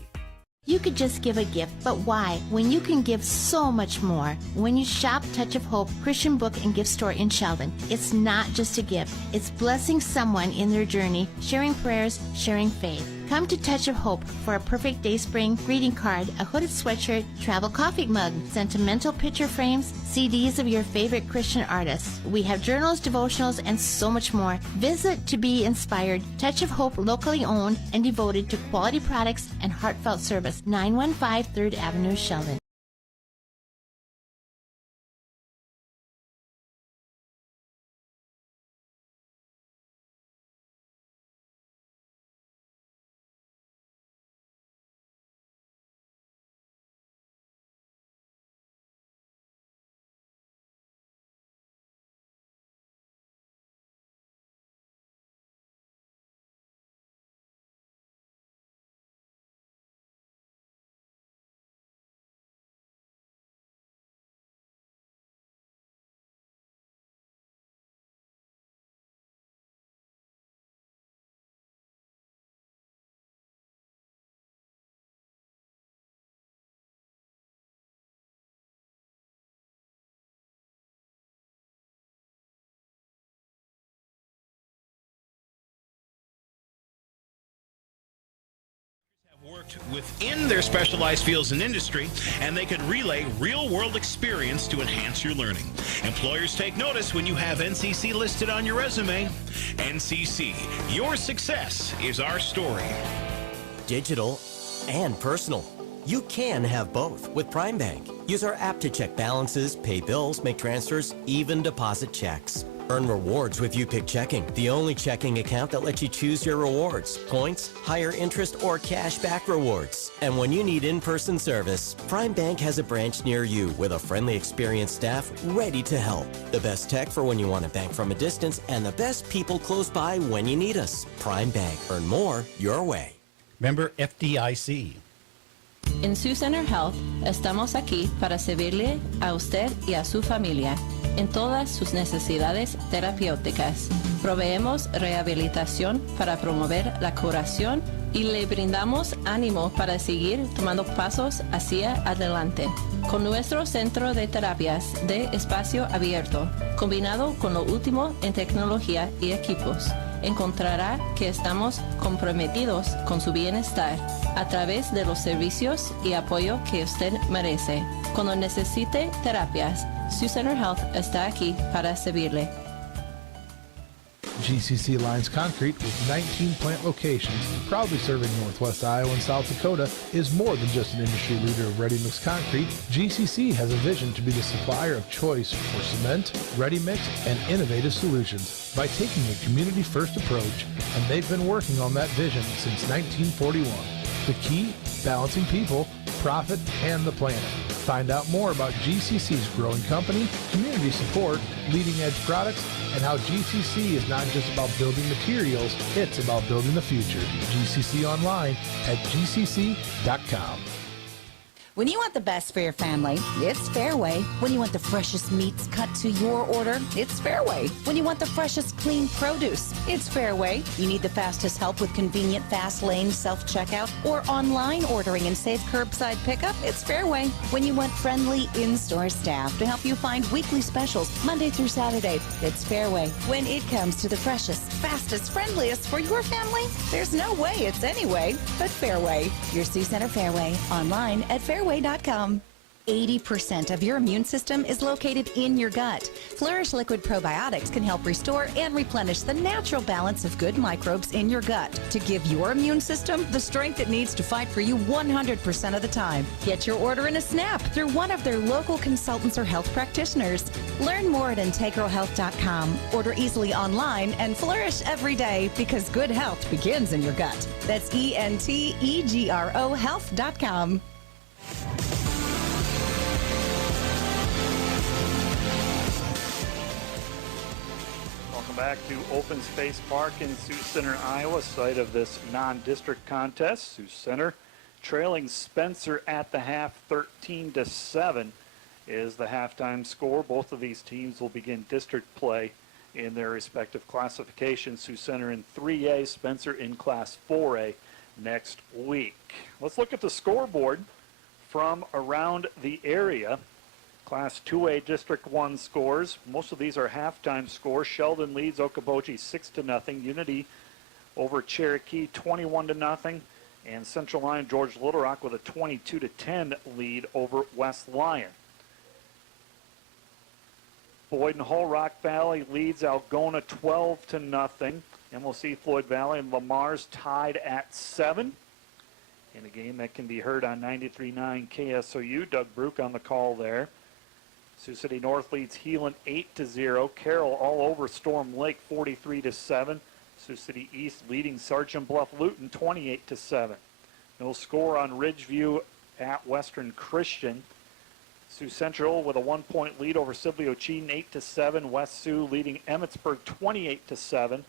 You could just give a gift, but why? When you can give so much more. When you shop Touch of Hope Christian Book and Gift Store in Sheldon, it's not just a gift. It's blessing someone in their journey, sharing prayers, sharing faith. Come to Touch of Hope for a perfect day spring greeting card, a hooded sweatshirt, travel coffee mug, sentimental picture frames, CDs of your favorite Christian artists. We have journals, devotionals, and so much more. Visit to be inspired. Touch of Hope, locally owned and devoted to quality products and heartfelt service. 915 3rd Avenue, Sheldon. Worked within their specialized fields and industry, and they could relay real-world experience to enhance your learning. Employers take notice when you have NCC listed on your resume. NCC, your success is our story. Digital and personal. You can have both with Prime Bank. Use our app to check balances, pay bills, make transfers, even deposit checks. Earn rewards with You Pick Checking, the only checking account that lets you choose your rewards, points, higher interest, or cash back rewards. And when you need in-person service, Prime Bank has a branch near you with a friendly, experienced staff ready to help. The best tech for when you want to bank from a distance, and the best people close by when you need us. Prime Bank. Earn more your way. Member FDIC. En Sioux Center Health estamos aquí para servirle a usted y a su familia en todas sus necesidades terapéuticas. Proveemos rehabilitación para promover la curación y le brindamos ánimo para seguir tomando pasos hacia adelante. Con nuestro centro de terapias de espacio abierto, combinado con lo último en tecnología y equipos, encontrará que estamos comprometidos con su bienestar a través de los servicios y apoyo que usted merece. Cuando necesite terapias, Sioux Center Health está aquí para servirle. GCC Alliance Concrete, with 19 plant locations, proudly serving Northwest Iowa and South Dakota, is more than just an industry leader of ready-mix concrete. GCC has a vision to be the supplier of choice for cement, ready-mix, and innovative solutions by taking a community-first approach, and they've been working on that vision since 1941. The key, balancing people, profit, and the planet. Find out more about GCC's growing company, community support, leading-edge products, and how GCC is not just about building materials, it's about building the future. GCC online at gcc.com. When you want the best for your family, it's Fairway. When you want the freshest meats cut to your order, it's Fairway. When you want the freshest clean produce, it's Fairway. You need the fastest help with convenient fast lane self-checkout or online ordering and safe curbside pickup, it's Fairway. When you want friendly in-store staff to help you find weekly specials Monday through Saturday, it's Fairway. When it comes to the freshest, fastest, friendliest for your family, there's no way it's anyway but Fairway. Your Sioux Center Fairway, online at Fairway.com. 80% of your immune system is located in your gut. Flourish Liquid Probiotics can help restore and replenish the natural balance of good microbes in your gut to give your immune system the strength it needs to fight for you 100% of the time. Get your order in a snap through one of their local consultants or health practitioners. Learn more at integrohealth.com. Order easily online and flourish every day because good health begins in your gut. That's ENTEGRO health.com. Welcome back to Open Space Park in Sioux Center, Iowa, site of this non-district contest. Sioux Center trailing Spencer at the half, 13-7 is the halftime score. Both of these teams will begin district play in their respective classifications. Sioux Center in 3A, Spencer in Class 4A next week. Let's look at the scoreboard from around the area. Class 2A District 1 scores. Most of these are halftime scores. Sheldon leads Okoboji 6-0. Unity over Cherokee 21-0. And Central Lyon George Little Rock with a 22-10 lead over West Lyon. Boyd and Hull Rock Valley leads Algona 12-0. And we'll see Floyd Valley and Lamar's tied at 7. In a game that can be heard on 93.9 KSOU. Doug Brook on the call there. Sioux City North leads Heelan 8-0. Carroll all over Storm Lake 43-7. Sioux City East leading Sergeant Bluff Luton 28-7. No score on Ridgeview at Western Christian. Sioux Central with a 1-point lead over Sibley Ocheyedan 8-7. West Sioux leading Emmitsburg 28-7.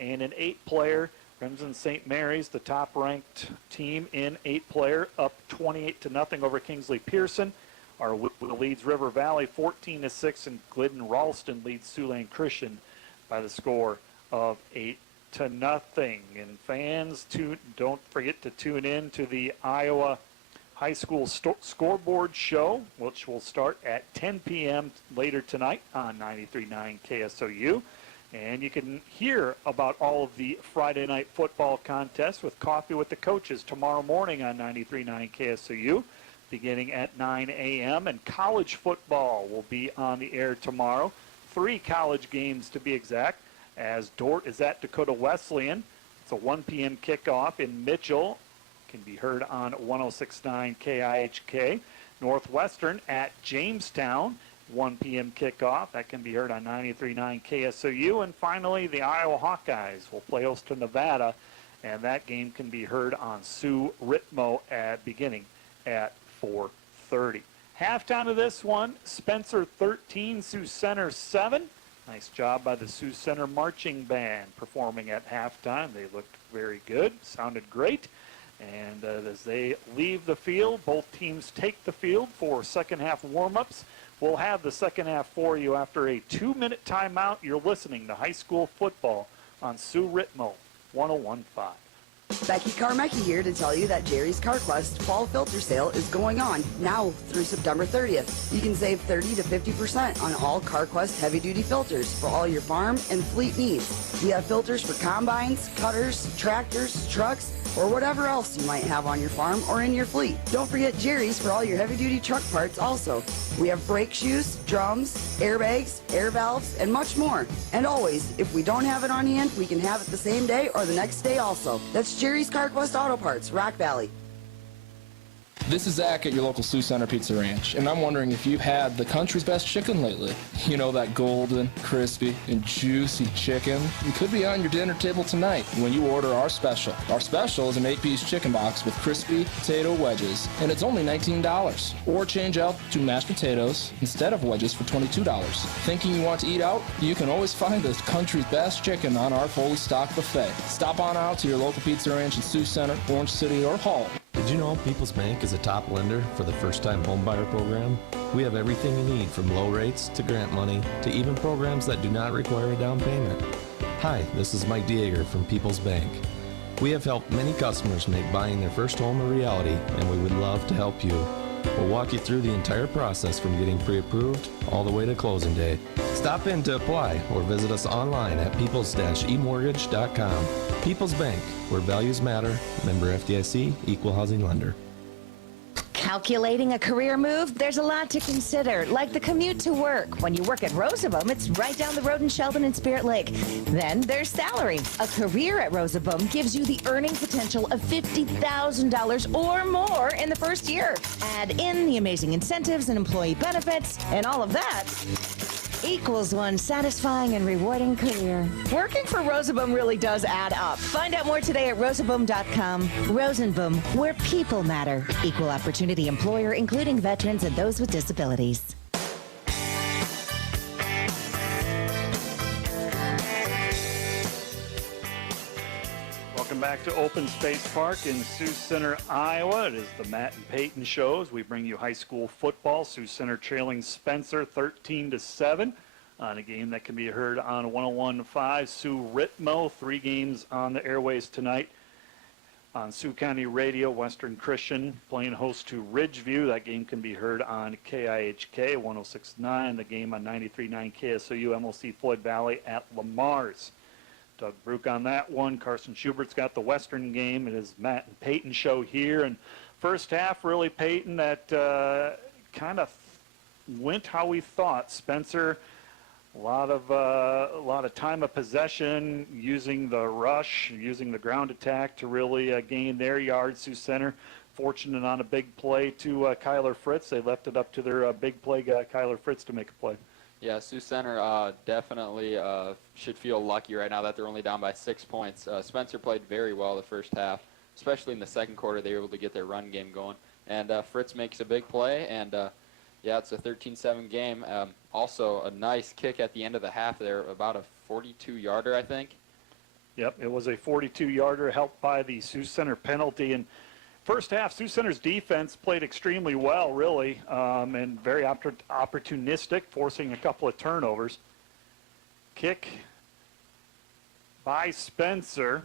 And an 8-player Crimson St. Mary's, the top-ranked team in 8-player, up 28-0 over Kingsley Pearson. Our leads River Valley 14-6, and Glidden Ralston leads Siouxland Christian by the score of 8-0. And fans, don't forget to tune in to the Iowa High School Scoreboard Show, which will start at 10 p.m. later tonight on 93.9 KSOU. And you can hear about all of the Friday night football contests with Coffee with the Coaches tomorrow morning on 93.9 KSOU, beginning at 9 a.m. And college football will be on the air tomorrow. 3 college games to be exact, as Dort is at Dakota Wesleyan. It's a 1 p.m. kickoff in Mitchell. Can be heard on 106.9 KIHK. Northwestern at Jamestown. 1 p.m. kickoff. That can be heard on 93.9 KSOU. And finally, the Iowa Hawkeyes will play host to Nevada, and that game can be heard on Sioux Ritmo beginning at 4:30. Halftime of this one, Spencer 13, Sioux Center 7. Nice job by the Sioux Center Marching Band performing at halftime. They looked very good, sounded great. And as they leave the field, both teams take the field for second half warm-ups. We'll have the second half for you after a 2-minute timeout. You're listening to high school football on Sioux Ritmo 101.5. Becky Carmecki here to tell you that Jerry's CarQuest Fall Filter Sale is going on now through September 30th. You can save 30 to 50% on all CarQuest heavy-duty filters for all your farm and fleet needs. We have filters for combines, cutters, tractors, trucks, or whatever else you might have on your farm or in your fleet. Don't forget Jerry's for all your heavy-duty truck parts also. We have brake shoes, drums, airbags, air valves, and much more. And always, if we don't have it on hand, we can have it the same day or the next day also. That's Jerry's CarQuest Auto Parts, Rock Valley. This is Zach at your local Sioux Center Pizza Ranch, and I'm wondering if you've had the country's best chicken lately. You know, that golden, crispy, and juicy chicken. It could be on your dinner table tonight when you order our special. Our special is an 8-piece chicken box with crispy potato wedges, and it's only $19. Or change out to mashed potatoes instead of wedges for $22. Thinking you want to eat out? You can always find the country's best chicken on our fully stocked buffet. Stop on out to your local Pizza Ranch in Sioux Center, Orange City, or Hall. Did you know People's Bank is a top lender for the first-time homebuyer program? We have everything you need from low rates to grant money to even programs that do not require a down payment. Hi, this is Mike Dieger from People's Bank. We have helped many customers make buying their first home a reality, and we would love to help you. We'll walk you through the entire process from getting pre-approved all the way to closing day. Stop in to apply or visit us online at peoples-emortgage.com. People's Bank, where values matter. Member FDIC, equal housing lender. Calculating a career move? There's a lot to consider, like the commute to work. When you work at Rosaboom, it's right down the road in Sheldon and Spirit Lake. Then there's salary. A career at Rosaboom gives you the earning potential of $50,000 or more in the first year. Add in the amazing incentives and employee benefits, and all of that equals one satisfying and rewarding career. Working for Rosaboom really does add up. Find out more today at rosaboom.com. Rosenboom, where people matter. Equal opportunity employer, including veterans and those with disabilities. Welcome back to Open Space Park in Sioux Center, Iowa. It is the Matt and Peyton Show as we bring you high school football. Sioux Center trailing Spencer 13-7 on a game that can be heard on 101.5 Sioux Ritmo. 3 games on the airways tonight on Sioux County Radio. Western Christian playing host to Ridgeview. That game can be heard on KIHK 106.9. The game on 93.9 KSOU MLC Floyd Valley at Lamar's. Doug Brook on that one. Carson Schubert's got the Western game. It is Matt and Peyton Show here. And first half, really, Peyton, that kind of went how we thought. Spencer, a lot of time of possession, using the rush, using the ground attack to really gain their yards. Sioux Center fortunate on a big play to Kyler Fritz. They left it up to their big play guy, Kyler Fritz, to make a play. Yeah, Sioux Center definitely should feel lucky right now that they're only down by 6 points. Spencer played very well the first half, especially in the second quarter. They were able to get their run game going. And Fritz makes a big play, and yeah, it's a 13-7 game. Also, a nice kick at the end of the half there, about a 42-yarder, I think. Yep, it was a 42-yarder helped by the Sioux Center penalty. And first half, Sioux Center's defense played extremely well, really, and very opportunistic, forcing a couple of turnovers. Kick by Spencer,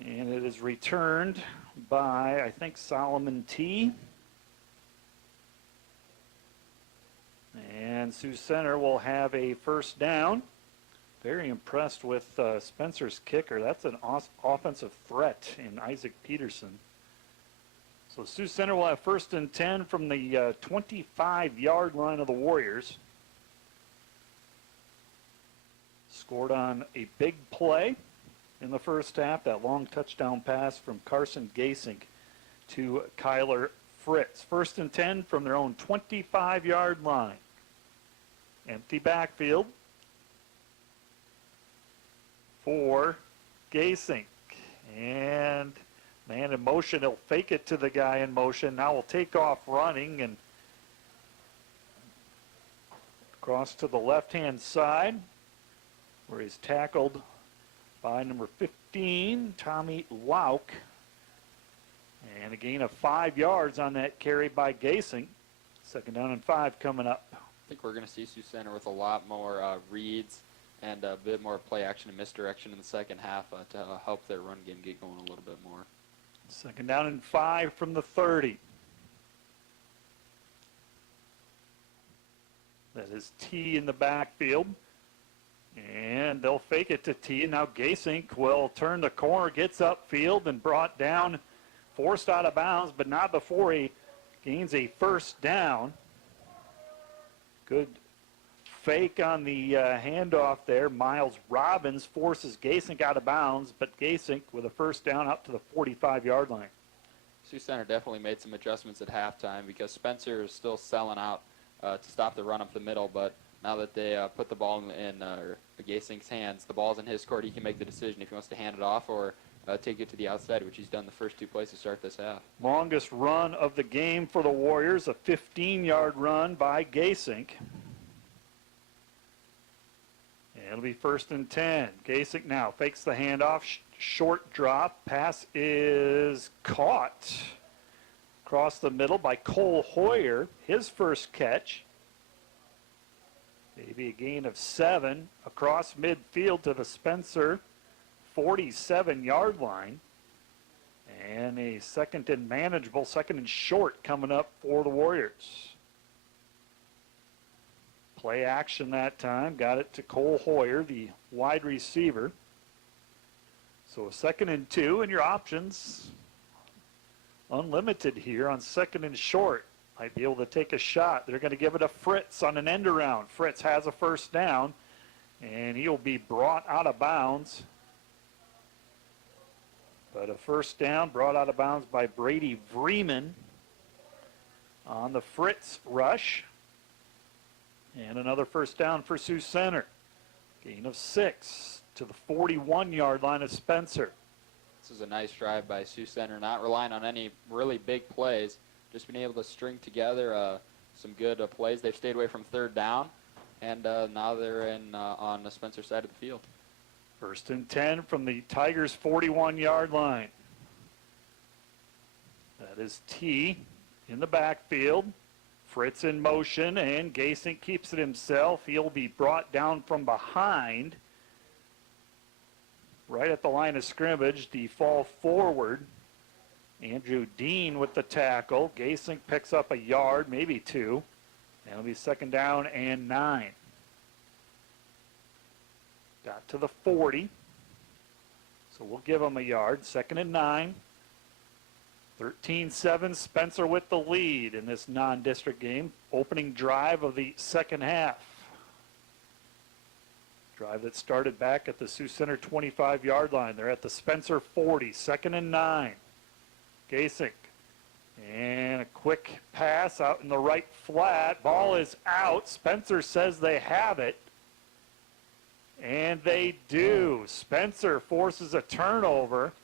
and it is returned by, I think, Solomon T. And Sioux Center will have a first down. Very impressed with Spencer's kicker. That's an offensive threat in Isaac Peterson. So Sioux Center will have 1st and 10 from the 25-yard line of the Warriors. Scored on a big play in the first half, that long touchdown pass from Carson Gasink to Kyler Fritz. 1st and 10 from their own 25-yard line. Empty backfield for Gasink. And man in motion, he'll fake it to the guy in motion. Now we'll take off running and cross to the left-hand side where he's tackled by number 15, Tommy Lauk. And a gain of 5 yards on that carry by Gasing. 2nd down and 5 coming up. I think we're going to see Sioux Center with a lot more reads and a bit more play action and misdirection in the second half to help their run game get going a little bit more. 2nd down and 5 from the 30. That is T in the backfield. And they'll fake it to T. And now Gasink will turn the corner, gets upfield and brought down, forced out of bounds, but not before he gains a 1st down. Good fake on the handoff there. Miles Robbins forces Gasink out of bounds, but Gasink with a 1st down up to the 45-yard line. Sioux Center definitely made some adjustments at halftime because Spencer is still selling out to stop the run up the middle, but now that they put the ball in Gasink's hands, the ball's in his court. He can make the decision if he wants to hand it off or take it to the outside, which he's done the first 2 plays to start this half. Longest run of the game for the Warriors, a 15-yard run by Gasink. It'll be 1st and 10. Gasink now fakes the handoff, short drop. Pass is caught across the middle by Cole Hoyer, his first catch. Maybe a gain of 7 across midfield to the Spencer 47-yard line. And a 2nd and manageable, 2nd and short coming up for the Warriors. Play action that time. Got it to Cole Hoyer, the wide receiver. So a 2nd and 2, and your options unlimited here on 2nd and short. Might be able to take a shot. They're going to give it to Fritz on an end around. Fritz has a 1st down, and he'll be brought out of bounds. But a 1st down brought out of bounds by Brady Vreeman on the Fritz rush. And another 1st down for Sioux Center. Gain of 6 to the 41-yard line of Spencer. This is a nice drive by Sioux Center, not relying on any really big plays, just being able to string together some good plays. They've stayed away from 3rd down, and now they're in on the Spencer side of the field. 1st and 10 from the Tigers' 41-yard line. That is T in the backfield. Fritz in motion, and Gasink keeps it himself. He'll be brought down from behind. Right at the line of scrimmage, the fall forward. Andrew Dean with the tackle. Gasink picks up a yard, maybe 2. And it'll be 2nd down and 9. Got to the 40. So we'll give him a yard. 2nd and 9. 13-7, Spencer with the lead in this non-district game. Opening drive of the 2nd half. Drive that started back at the Sioux Center 25-yard line. They're at the Spencer 40, 2nd and 9. Gasink. And a quick pass out in the right flat. Ball is out. Spencer says they have it. And they do. Spencer forces a turnover.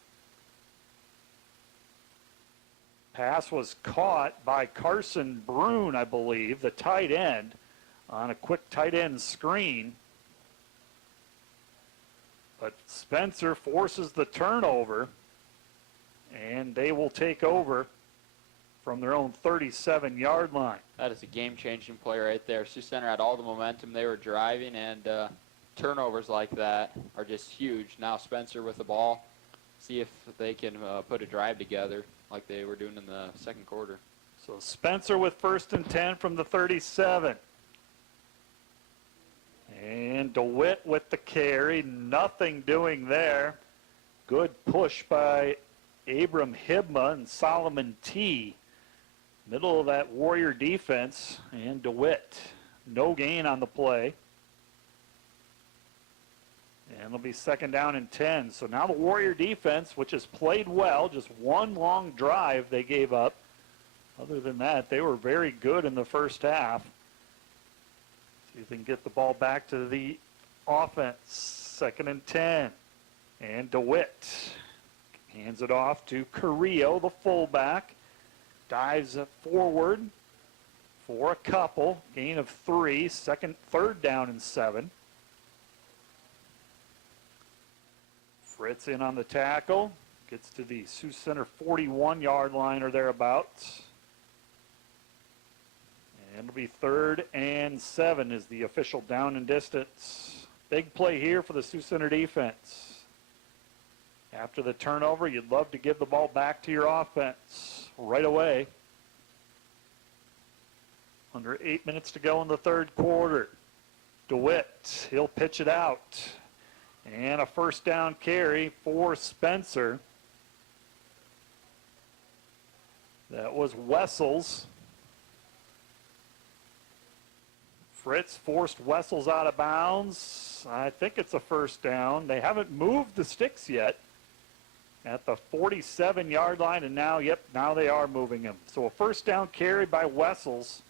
Pass was caught by Carson Brune, I believe, the tight end, on a quick tight end screen. But Spencer forces the turnover, and they will take over from their own 37-yard line. That is a game-changing play right there. Sioux Center had all the momentum. They were driving, and turnovers like that are just huge. Now Spencer with the ball. See if they can put a drive together like they were doing in the 2nd quarter. So Spencer with 1st and 10 from the 37. And DeWitt with the carry. Nothing doing there. Good push by Abram Hibma and Solomon T. Middle of that Warrior defense. And DeWitt. No gain on the play. And it'll be 2nd down and 10. So now the Warrior defense, which has played well, just one long drive they gave up. Other than that, they were very good in the first half. See if they can get the ball back to the offense. 2nd and 10. And DeWitt hands it off to Carrillo, the fullback. Dives forward for a couple. Gain of 3. 3rd down and 7. Fritz in on the tackle. Gets to the Sioux Center 41-yard line or thereabouts. And it'll be 3rd and 7 is the official down and distance. Big play here for the Sioux Center defense. After the turnover, you'd love to give the ball back to your offense right away. Under 8 minutes to go in the third quarter. DeWitt, he'll pitch it out. And a first down carry for Spencer. That was Wessels. Fritz forced Wessels out of bounds. I think it's a first down. They haven't moved the sticks yet at the 47-yard line, and now they are moving him. So a first down carry by Wessels.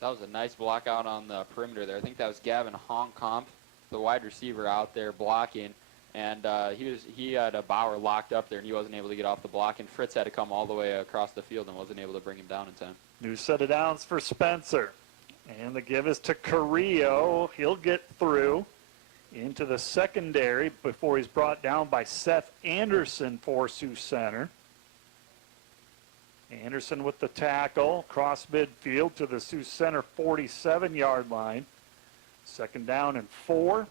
That was a nice block out on the perimeter there. I think that was Gavin Honkamp, the wide receiver out there blocking, and he had a Bauer locked up there, and he wasn't able to get off the block, and Fritz had to come all the way across the field and wasn't able to bring him down in time. New set of downs for Spencer. And the give is to Carrillo. He'll get through into the secondary before he's brought down by Seth Anderson for Sioux Center. Anderson with the tackle, cross midfield to the Sioux Center 47-yard line. 2nd down and 4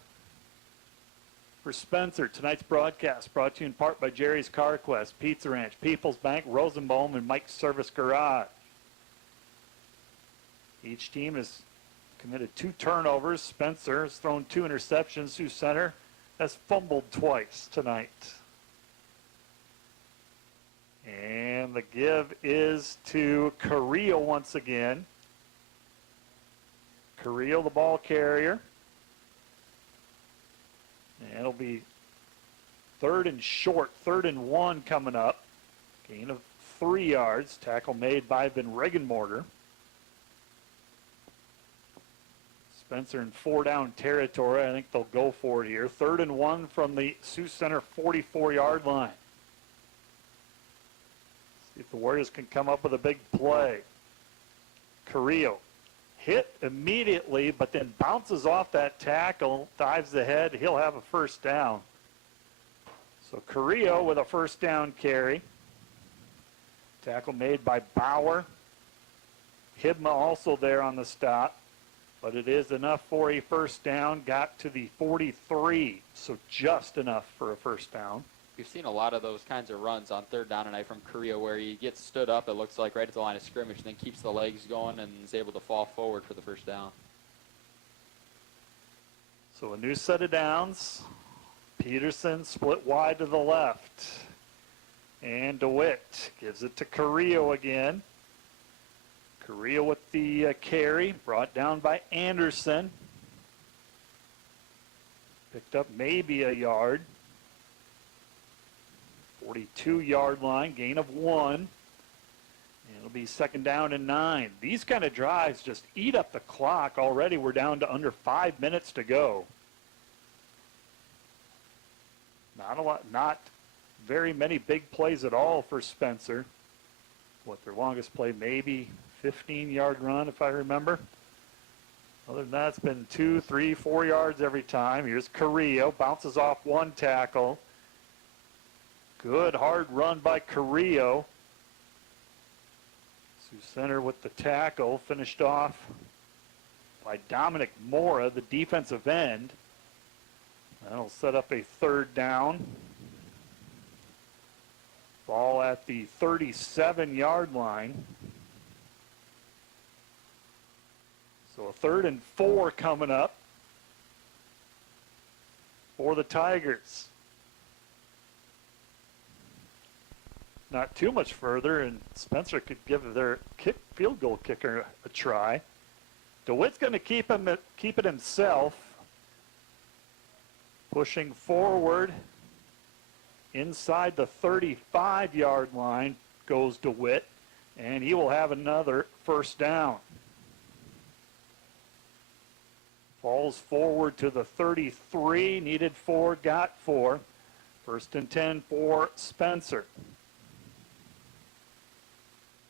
for Spencer. Tonight's broadcast brought to you in part by Jerry's CarQuest, Pizza Ranch, People's Bank, Rosenbaum, and Mike's Service Garage. Each team has committed 2 turnovers. Spencer has thrown 2 interceptions. Sioux Center has fumbled twice tonight. And the give is to Carrillo once again. Carrillo, the ball carrier. And it'll be 3rd and short, 3rd and 1 coming up. Gain of 3 yards. Tackle made by Van Regenmorter. Spencer in 4-down territory. I think they'll go for it here. 3rd and 1 from the Sioux Center 44-yard line. See if the Warriors can come up with a big play. Carrillo hit immediately, but then bounces off that tackle, dives ahead. He'll have a first down. So Carrillo with a first down carry. Tackle made by Bauer. Hibma also there on the stop. But it is enough for a first down. Got to the 43, so just enough for a first down. We've seen a lot of those kinds of runs on 3rd down tonight from Carrillo where he gets stood up, it looks like, right at the line of scrimmage, and then keeps the legs going and is able to fall forward for the first down. So a new set of downs. Peterson split wide to the left. And DeWitt gives it to Carrillo again. Carrillo with the carry, brought down by Anderson. Picked up maybe a yard. 42-yard line, gain of 1. And it'll be 2nd down and 9. These kind of drives just eat up the clock. Already we're down to under 5 minutes to go. Not very many big plays at all for Spencer. What, their longest play, maybe 15-yard run, if I remember. Other than that, it's been 2, 3, 4 yards every time. Here's Carrillo, bounces off 1 tackle. Good hard run by Carrillo. Sioux Center with the tackle, finished off by Dominic Mora, the defensive end. That'll set up a 3rd down. Ball at the 37-yard line. So a 3rd and 4 coming up for the Tigers. Not too much further, and Spencer could give their field goal kicker a try. DeWitt's going to keep it himself. Pushing forward inside the 35-yard line goes DeWitt, and he will have another first down. Falls forward to the 33, needed 4, got 4. 1st and 10 for Spencer.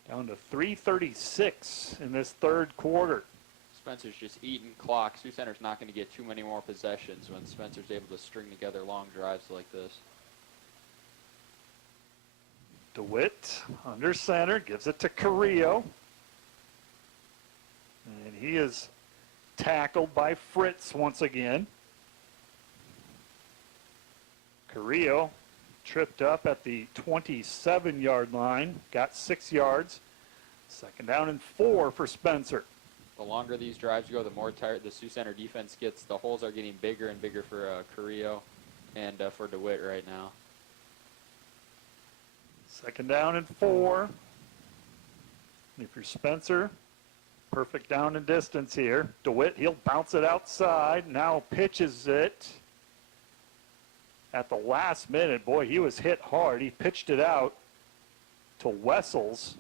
Down to 3:36 in this 3rd quarter. Spencer's just eating clock. Sioux Center's not going to get too many more possessions when Spencer's able to string together long drives like this. DeWitt under center, gives it to Carrillo. And he is tackled by Fritz once again. Carrillo tripped up at the 27-yard line, got 6 yards. 2nd down and 4 for Spencer. The longer these drives go, the more tired the Sioux Center defense gets. The holes are getting bigger and bigger for Carrillo and for DeWitt right now. 2nd down and 4. If you're Spencer, perfect down and distance here. DeWitt, he'll bounce it outside. Now pitches it at the last minute. Boy, he was hit hard. He pitched it out to Wessels.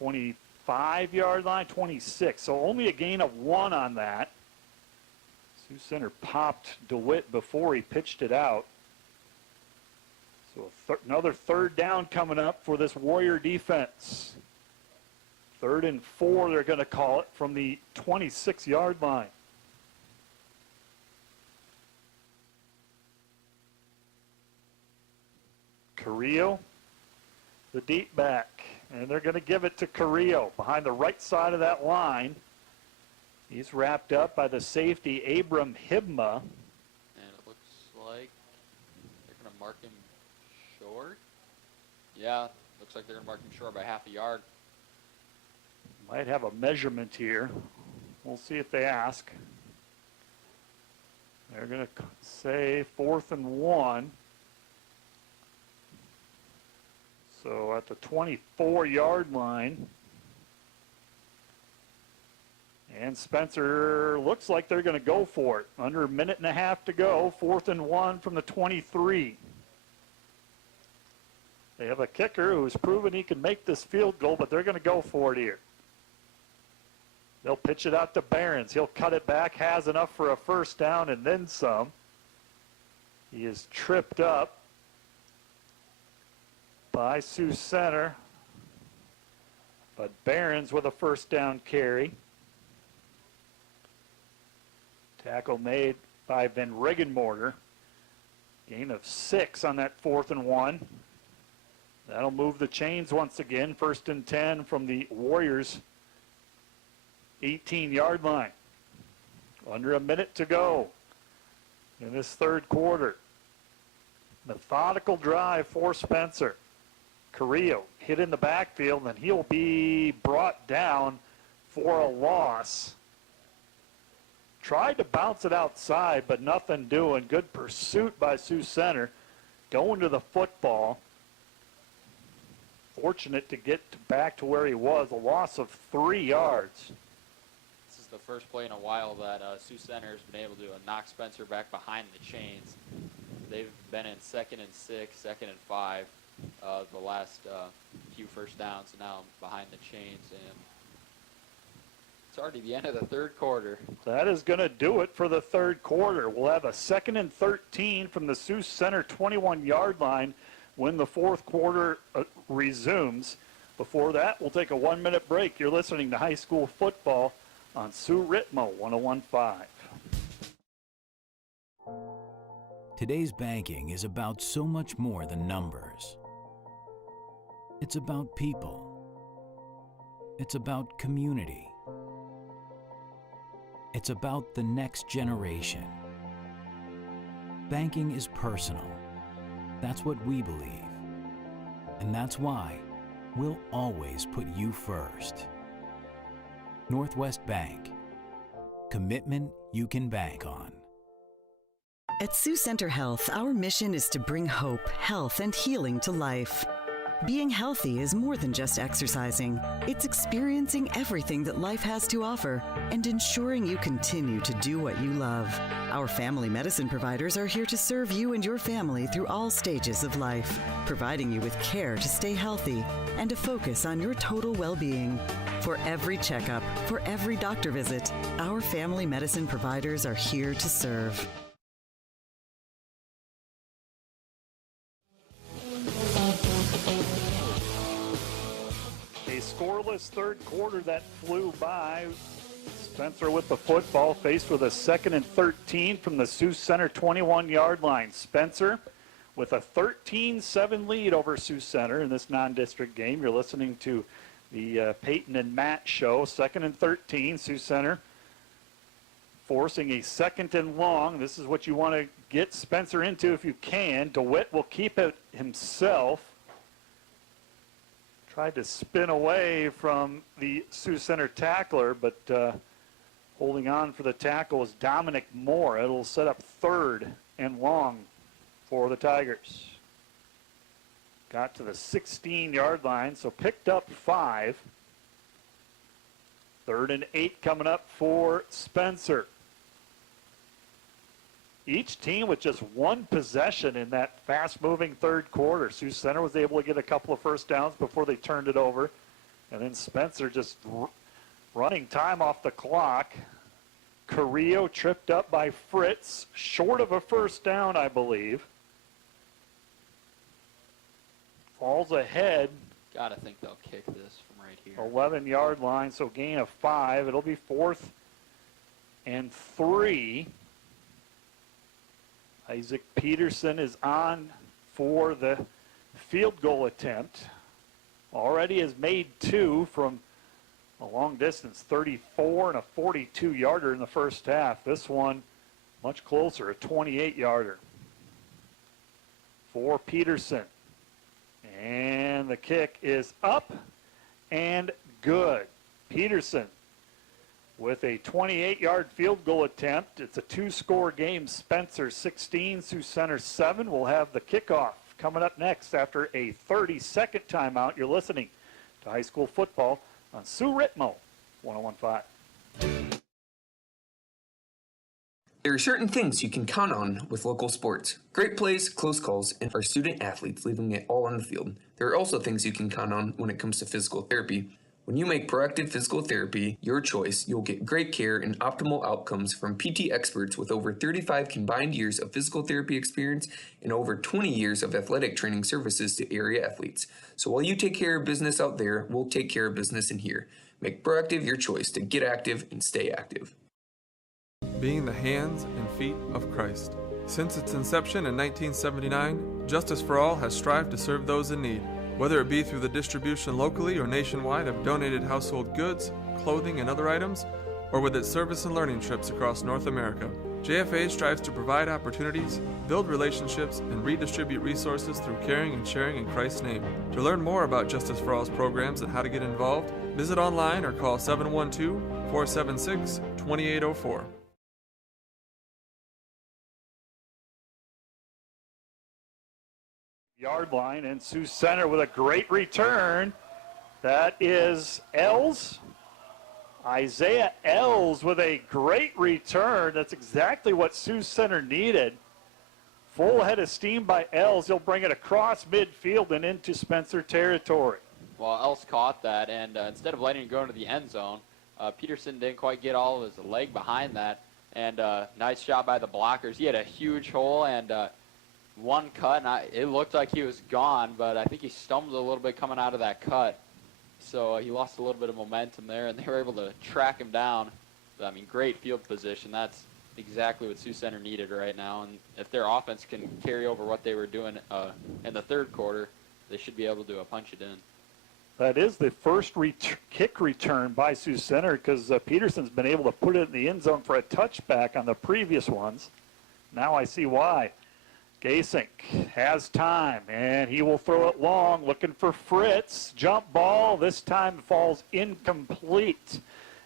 25-yard line, 26. So only a gain of 1 on that. Sioux Center popped DeWitt before he pitched it out. So another 3rd down coming up for this Warrior defense. 3rd and 4, they're going to call it from the 26-yard line. Carrillo, the deep back. And they're going to give it to Carrillo behind the right side of that line. He's wrapped up by the safety, Abram Hibma. And it looks like they're going to mark him short. Yeah, looks like they're going to mark him short by half a yard. Might have a measurement here. We'll see if they ask. They're going to say 4th and 1. So at the 24-yard line. And Spencer looks like they're going to go for it. Under a minute and a half to go. 4th and 1 from the 23. They have a kicker who's proven he can make this field goal, but they're going to go for it here. They'll pitch it out to Behrens. He'll cut it back, has enough for a 1st down and then some. He is tripped up by Sioux Center, but Behrens with a 1st down carry. Tackle made by Van Regenmorter. Gain of 6 on that 4th and 1. That'll move the chains once again. 1st and 10 from the Warriors' 18-yard line. Under a minute to go in this 3rd quarter. Methodical drive for Spencer. Carrillo hit in the backfield, and he'll be brought down for a loss. Tried to bounce it outside, but nothing doing. Good pursuit by Sioux Center. Going to the football. Fortunate to get back to where he was. A loss of 3 yards. This is the first play in a while that Sioux Center has been able to knock Spencer back behind the chains. They've been in 2nd and 6, 2nd and 5 the last few 1st downs, now behind the chains, and it's already the end of the 3rd quarter. That is going to do it for the 3rd quarter. We'll have a 2nd and 13 from the Sioux Center 21-yard line when the 4th quarter resumes. Before that, we'll take a 1-minute break. You're listening to high school football on Sioux Ritmo 101.5. Today's banking is about so much more than numbers. It's about people. It's about community. It's about the next generation. Banking is personal. That's what we believe. And that's why we'll always put you first. Northwest Bank. Commitment you can bank on. At Sioux Center Health, our mission is to bring hope, health, and healing to life. Being healthy is more than just exercising. It's experiencing everything that life has to offer and ensuring you continue to do what you love. Our family medicine providers are here to serve you and your family through all stages of life, providing you with care to stay healthy and to focus on your total well-being. For every checkup, for every doctor visit, our family medicine providers are here to serve. A scoreless 3rd quarter that flew by. Spencer with the football, faced with a 2nd and 13 from the Sioux Center 21-yard line. Spencer with a 13-7 lead over Sioux Center in this non-district game. You're listening to the Peyton and Matt show. 2nd and 13, Sioux Center forcing a 2nd and long. This is what you want to get Spencer into if you can. DeWitt will keep it himself. Tried to spin away from the Sioux Center tackler, but holding on for the tackle was Dominic Moore. It'll set up 3rd and long for the Tigers. Got to the 16-yard line, so picked up 5. 3rd and 8 coming up for Spencer. Each team with just one possession in that fast-moving third quarter. Sioux Center was able to get a couple of first downs before they turned it over. And then Spencer just running time off the clock. Carrillo tripped up by Fritz, short of a first down, I believe. Falls ahead. Gotta think they'll kick this from right here. 11-yard line, so gain of 5. It'll be 4th and 3. Isaac Peterson is on for the field goal attempt. Already has made 2 from a long distance, 34 and a 42-yarder in the first half. This one much closer, a 28-yarder for Peterson. And the kick is up and good. Peterson with a 28-yard field goal attempt. It's a 2-score game. Spencer 16, Sioux Center 7. We'll have the kickoff coming up next after a 30-second timeout. You're listening to high school football on Sioux Ritmo 101.5. There are certain things you can count on with local sports. Great plays, close calls, and our student athletes leaving it all on the field. There are also things you can count on when it comes to physical therapy. When you make proactive physical therapy your choice, you'll get great care and optimal outcomes from PT experts with over 35 combined years of physical therapy experience and over 20 years of athletic training services to area athletes. So while you take care of business out there, we'll take care of business in here. Make proactive your choice to get active and stay active. Being the hands and feet of Christ. Since its inception in 1979, Justice for All has strived to serve those in need, whether it be through the distribution locally or nationwide of donated household goods, clothing, and other items, or with its service and learning trips across North America. JFA strives to provide opportunities, build relationships, and redistribute resources through caring and sharing in Christ's name. To learn more about Justice for All's programs and how to get involved, visit online or call 712-476-2804. Yard line, and Sioux Center with a great return. That is Els. Isaiah Els with a great return. That's exactly what Sioux Center needed. Full head of steam by Els. He'll bring it across midfield and into Spencer territory. Well, Els caught that, and instead of letting it go into the end zone, Peterson didn't quite get all of his leg behind that. And nice job by the blockers. He had a huge hole and one cut, and it looked like he was gone, but I think he stumbled a little bit coming out of that cut. So he lost a little bit of momentum there, and they were able to track him down. I mean, great field position. That's exactly what Sioux Center needed right now. And if their offense can carry over what they were doing in the third quarter, they should be able to punch it in. That is the first kick return by Sioux Center, because Peterson's been able to put it in the end zone for a touchback on the previous ones. Now I see why. Gasink has time, and he will throw it long, looking for Fritz. Jump ball, this time falls incomplete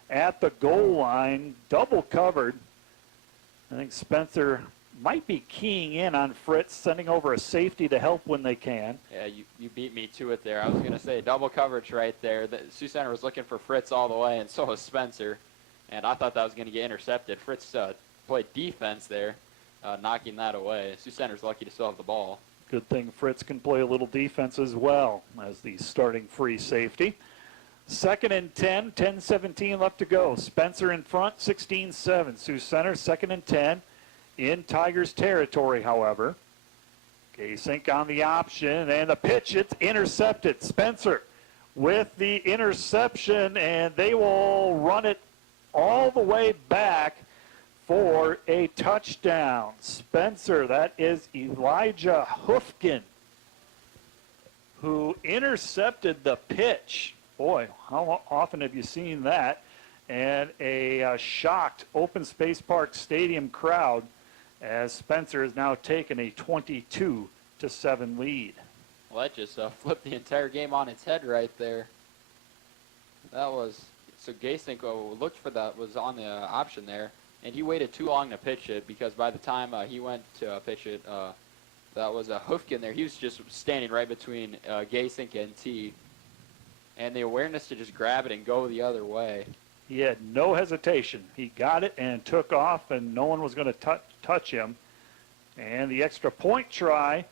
at the goal line, double covered. I think Spencer might be keying in on Fritz, sending over a safety to help when they can. Yeah, you beat me to it there. I was going to say double coverage right there. Sioux Center was looking for Fritz all the way, and so was Spencer. And I thought that was going to get intercepted. Fritz played defense there. Knocking that away. Sioux Center's lucky to still have the ball. Good thing Fritz can play a little defense as well as the starting free safety. 2nd and 10, 10-17 left to go. Spencer in front, 16-7. Sioux Center, 2nd and 10 in Tigers territory, however. Gasink on the option, and the pitch, it's intercepted. Spencer with the interception, and they will run it all the way back for a touchdown. Spencer, that is Elijah Hoofkin, who intercepted the pitch. Boy, how often have you seen that? And a shocked Open Space Park Stadium crowd as Spencer has now taken a 22-7 lead. Well, that just flipped the entire game on its head right there. That was, so Gasink looked for that, was on the option there, and he waited too long to pitch it because by the time he went to pitch it, that was a Hoofkin there. He was just standing right between Gasink and T, and the awareness to just grab it and go the other way. He had no hesitation. He got it and took off, and no one was going to touch him. And the extra point try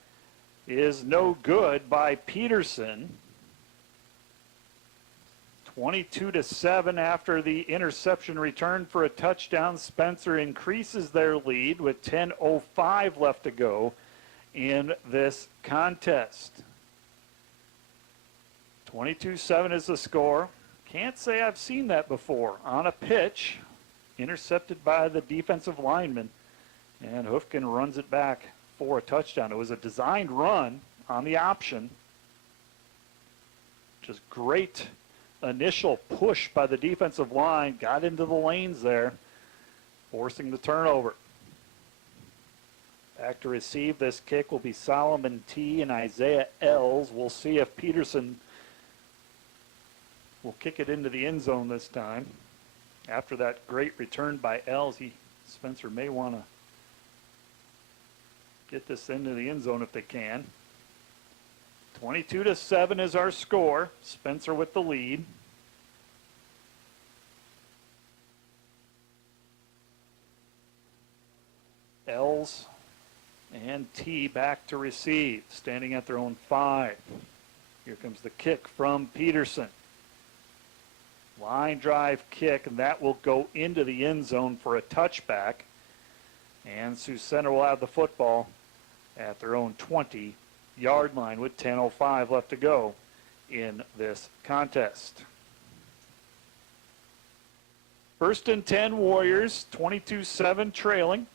is no good by Peterson. 22-7 after the interception return for a touchdown. Spencer increases their lead with 10:05 left to go in this contest. 22-7 is the score. Can't say I've seen that before. On a pitch, intercepted by the defensive lineman, and Hoofkin runs it back for a touchdown. It was a designed run on the option. Just great initial push by the defensive line. Got into the lanes there, forcing the turnover. Back to receive this kick will be Solomon T. and Isaiah Els. We'll see if Peterson will kick it into the end zone this time. After that great return by Els, Spencer may want to get this into the end zone if they can. 22-7 is our score. Spencer with the lead. Els and T back to receive, standing at their own 5. Here comes the kick from Peterson. Line drive kick, and that will go into the end zone for a touchback. And Sioux Center will have the football at their own 20-yard line with 10:05 left to go in this contest. 1st and 10 Warriors, 22-7 trailing.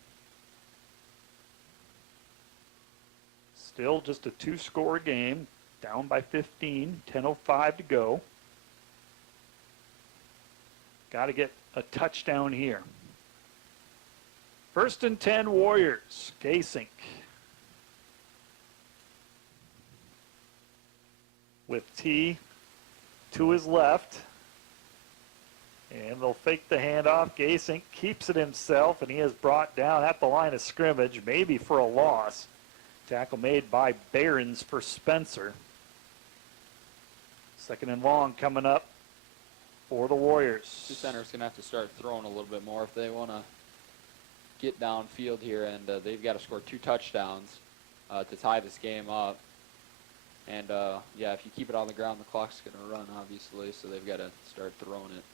Still just a 2-score game, down by 15, 10:05 to go. Got to get a touchdown here. 1st and 10 Warriors. Gasink with T to his left. And they'll fake the handoff. Gasink keeps it himself, and he is brought down at the line of scrimmage, maybe for a loss. Tackle made by Behrens for Spencer. 2nd and long coming up for the Warriors. Sioux Center's going to have to start throwing a little bit more if they want to get downfield here, and they've got to score 2 touchdowns to tie this game up. And, yeah, if you keep it on the ground, the clock's going to run, obviously, so they've got to start throwing it.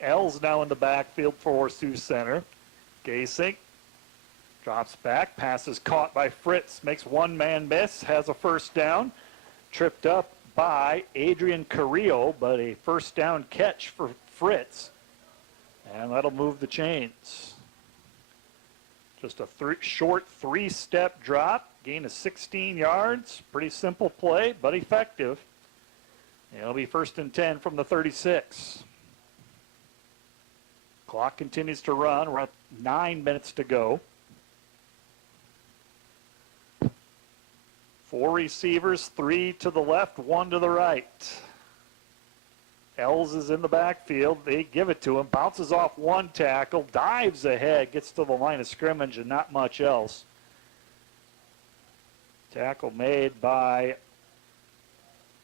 Els now in the backfield for Sioux Center. Gasink drops back, pass is caught by Fritz, makes one man miss, has a first down, tripped up by Adrian Carrillo, but a first down catch for Fritz, and that'll move the chains. Just a short 3-step drop, gain of 16 yards, pretty simple play, but effective. It'll be 1st and 10 from the 36. Clock continues to run. We're at 9 minutes to go. 4 receivers, 3 to the left, 1 to the right. Els is in the backfield. They give it to him. Bounces off one tackle, dives ahead, gets to the line of scrimmage, and not much else. Tackle made by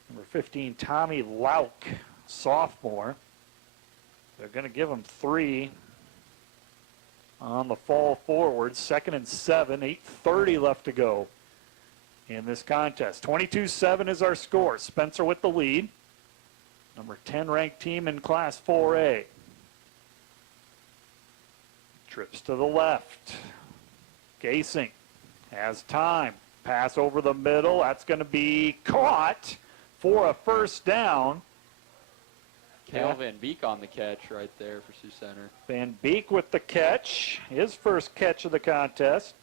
number 15, Tommy Lauk, sophomore. They're going to give him 3 on the fall forward. 2nd and 7, 8:30 left to go in this contest. 22-7 is our score. Spencer with the lead. Number 10 ranked team in Class 4A. Trips to the left. Gasink has time. Pass over the middle. That's going to be caught for a first down. Cale Van Beek on the catch right there for Sioux Center. Van Beek with the catch, his first catch of the contest.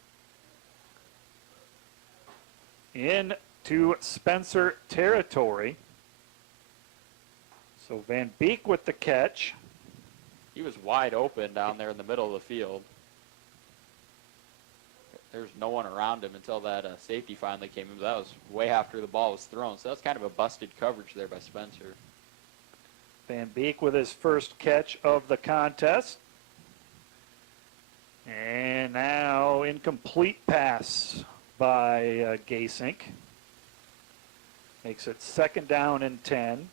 Into Spencer territory. So Van Beek with the catch. He was wide open down there in the middle of the field. There's no one around him until that safety finally came in. That was way after the ball was thrown. So that's kind of a busted coverage there by Spencer. Van Beek with his first catch of the contest. And now incomplete pass by Gasink. Makes it 2nd down and 10.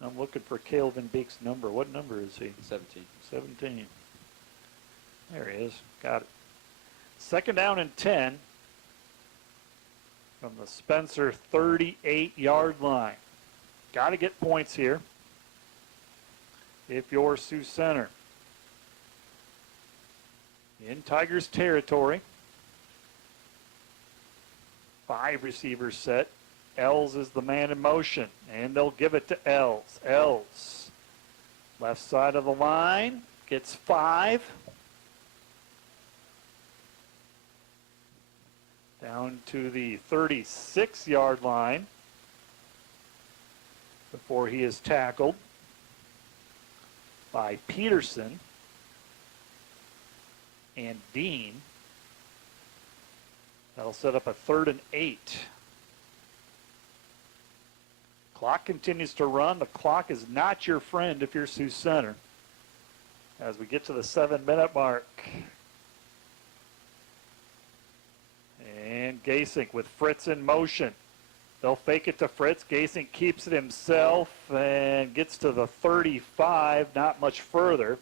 I'm looking for Cale Van Beek's number. What number is he? 17. 17. There he is. Got it. 2nd down and 10 from the Spencer 38-yard line. Got to get points here if you're Sioux Center. In Tigers territory. 5 receivers set. Els is the man in motion, and they'll give it to Els. Els, left side of the line, gets 5. Down to the 36-yard line before he is tackled by Peterson and Dean. That'll set up a 3rd and 8. Clock continues to run. The clock is not your friend if you're Sioux Center. As we get to the 7-minute mark. And Gasink with Fritz in motion. They'll fake it to Fritz. Gasink keeps it himself and gets to the 35, not much further.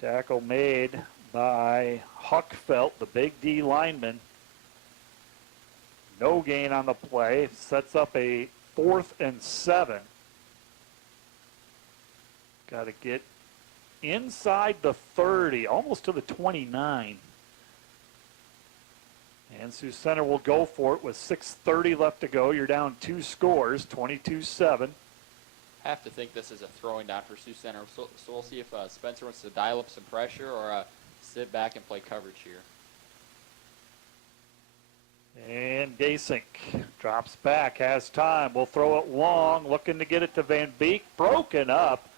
Tackle made by Huckfelt, the big D lineman. No gain on the play. Sets up a 4th and 7. Got to get inside the 30, almost to the 29. And Sioux Center will go for it with 6:30 left to go. You're down 2 scores, 22-7. I have to think this is a throwing down for Sioux Center. So we'll see if Spencer wants to dial up some pressure or sit back and play coverage here. And Gasink drops back, has time. We'll throw it long, looking to get it to Van Beek. Broken up.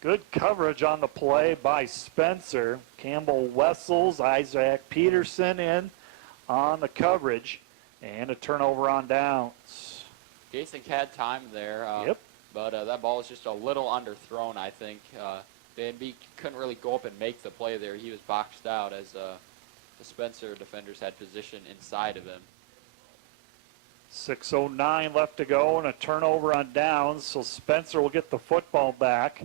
Good coverage on the play by Spencer. Campbell Wessels, Isaac Peterson in on the coverage. And a turnover on downs. Gasink had time there. Yep. But that ball was just a little underthrown, I think. Van Beek couldn't really go up and make the play there. He was boxed out as the Spencer defenders had position inside of him. 6:09 left to go and a turnover on downs, so Spencer will get the football back.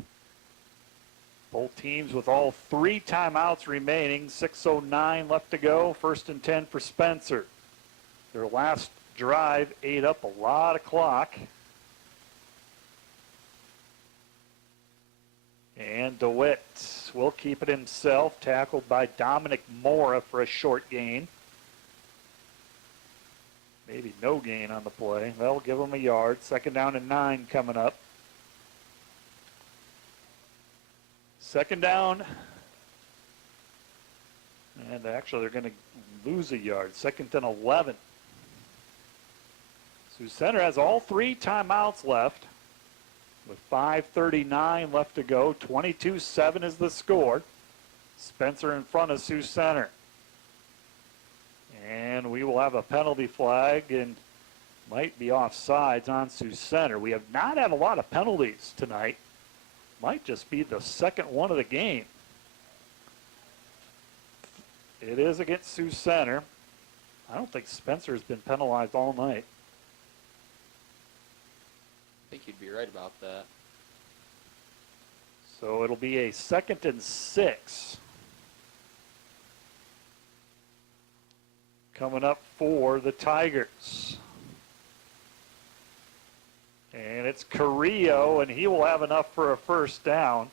Both teams with all 3 timeouts remaining. 6:09 left to go. 1st and 10 for Spencer. Their last drive ate up a lot of clock. And DeWitt will keep it himself, tackled by Dominic Mora for a short gain. Maybe no gain on the play. They'll give him a yard. 2nd down and 9 coming up. 2nd down. And actually they're going to lose a yard. 2nd and 11. Sioux Center has all 3 timeouts left. With 5:39 left to go, 22-7 is the score. Spencer in front of Sioux Center. And we will have a penalty flag and might be offsides on Sioux Center. We have not had a lot of penalties tonight. Might just be the 2nd one of the game. It is against Sioux Center. I don't think Spencer's been penalized all night. I think you'd be right about that. So it'll be a 2nd and 6. Coming up for the Tigers. And it's Carrillo, and he will have enough for a 1st down.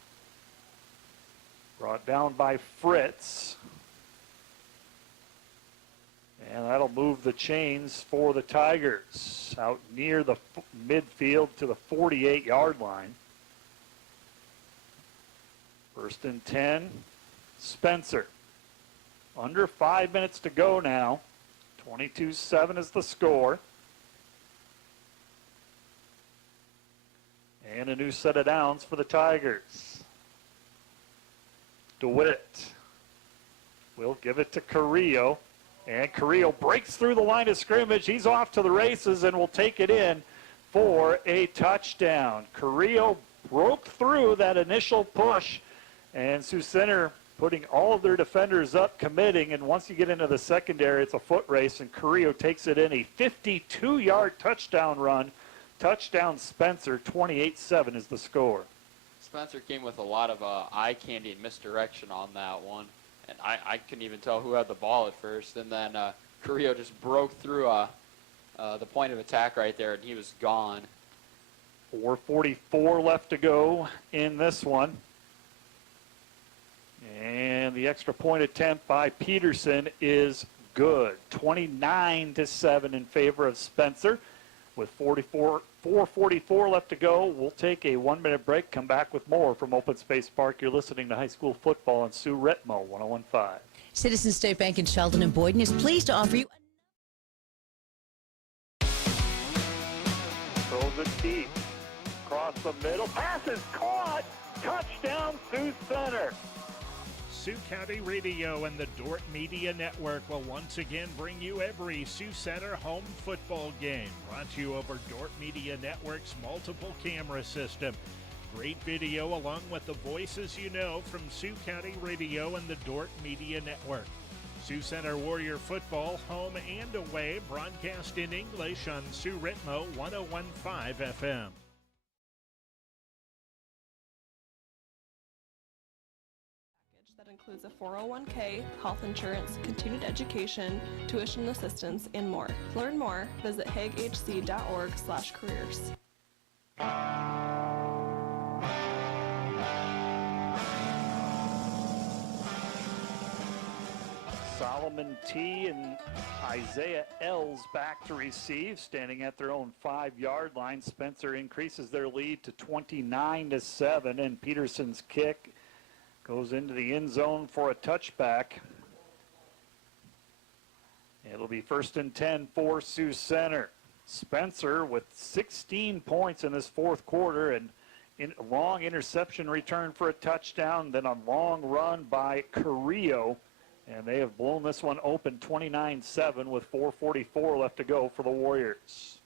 Brought down by Fritz. And that'll move the chains for the Tigers out near the midfield to the 48-yard line. 1st and 10, Spencer. Under 5 minutes to go now. 22-7 is the score. And a new set of downs for the Tigers. DeWitt will give it to Carrillo. And Carrillo breaks through the line of scrimmage. He's off to the races and will take it in for a touchdown. Carrillo broke through that initial push. And Sioux Center putting all of their defenders up, committing. And once you get into the secondary, it's a foot race. And Carrillo takes it in. A 52-yard touchdown run. Touchdown Spencer, 28-7 is the score. Spencer came with a lot of eye candy and misdirection on that one. And I couldn't even tell who had the ball at first. And then Carrillo just broke through the point of attack right there, and he was gone. 4:44 left to go in this one. And the extra point attempt by Peterson is good. 29-7 in favor of Spencer. With 4:44 left to go, we'll take a 1-minute break, come back with more from Open Space Park. You're listening to high school football on Sioux Ritmo 101.5. Citizens State Bank in Sheldon and Boyden is pleased to offer you. Throws it deep. Across the middle. Pass is caught. Touchdown Sioux Center. Sioux County Radio and the Dort Media Network will once again bring you every Sioux Center home football game. Brought to you over Dort Media Network's multiple camera system. Great video along with the voices you know from Sioux County Radio and the Dort Media Network. Sioux Center Warrior football, home and away, broadcast in English on Sioux Ritmo 101.5 FM. That includes a 401k, health insurance, continued education, tuition assistance, and more. To learn more, visit haghc.org/careers. Solomon T. and Isaiah L's back to receive, standing at their own 5-yard line. Spencer increases their lead to 29-7, and Peterson's kick goes into the end zone for a touchback. It'll be 1st and 10 for Sioux Center. Spencer with 16 points in this fourth quarter, and a long interception return for a touchdown, then a long run by Carrillo. And they have blown this one open 29-7 with 4:44 left to go for the Warriors.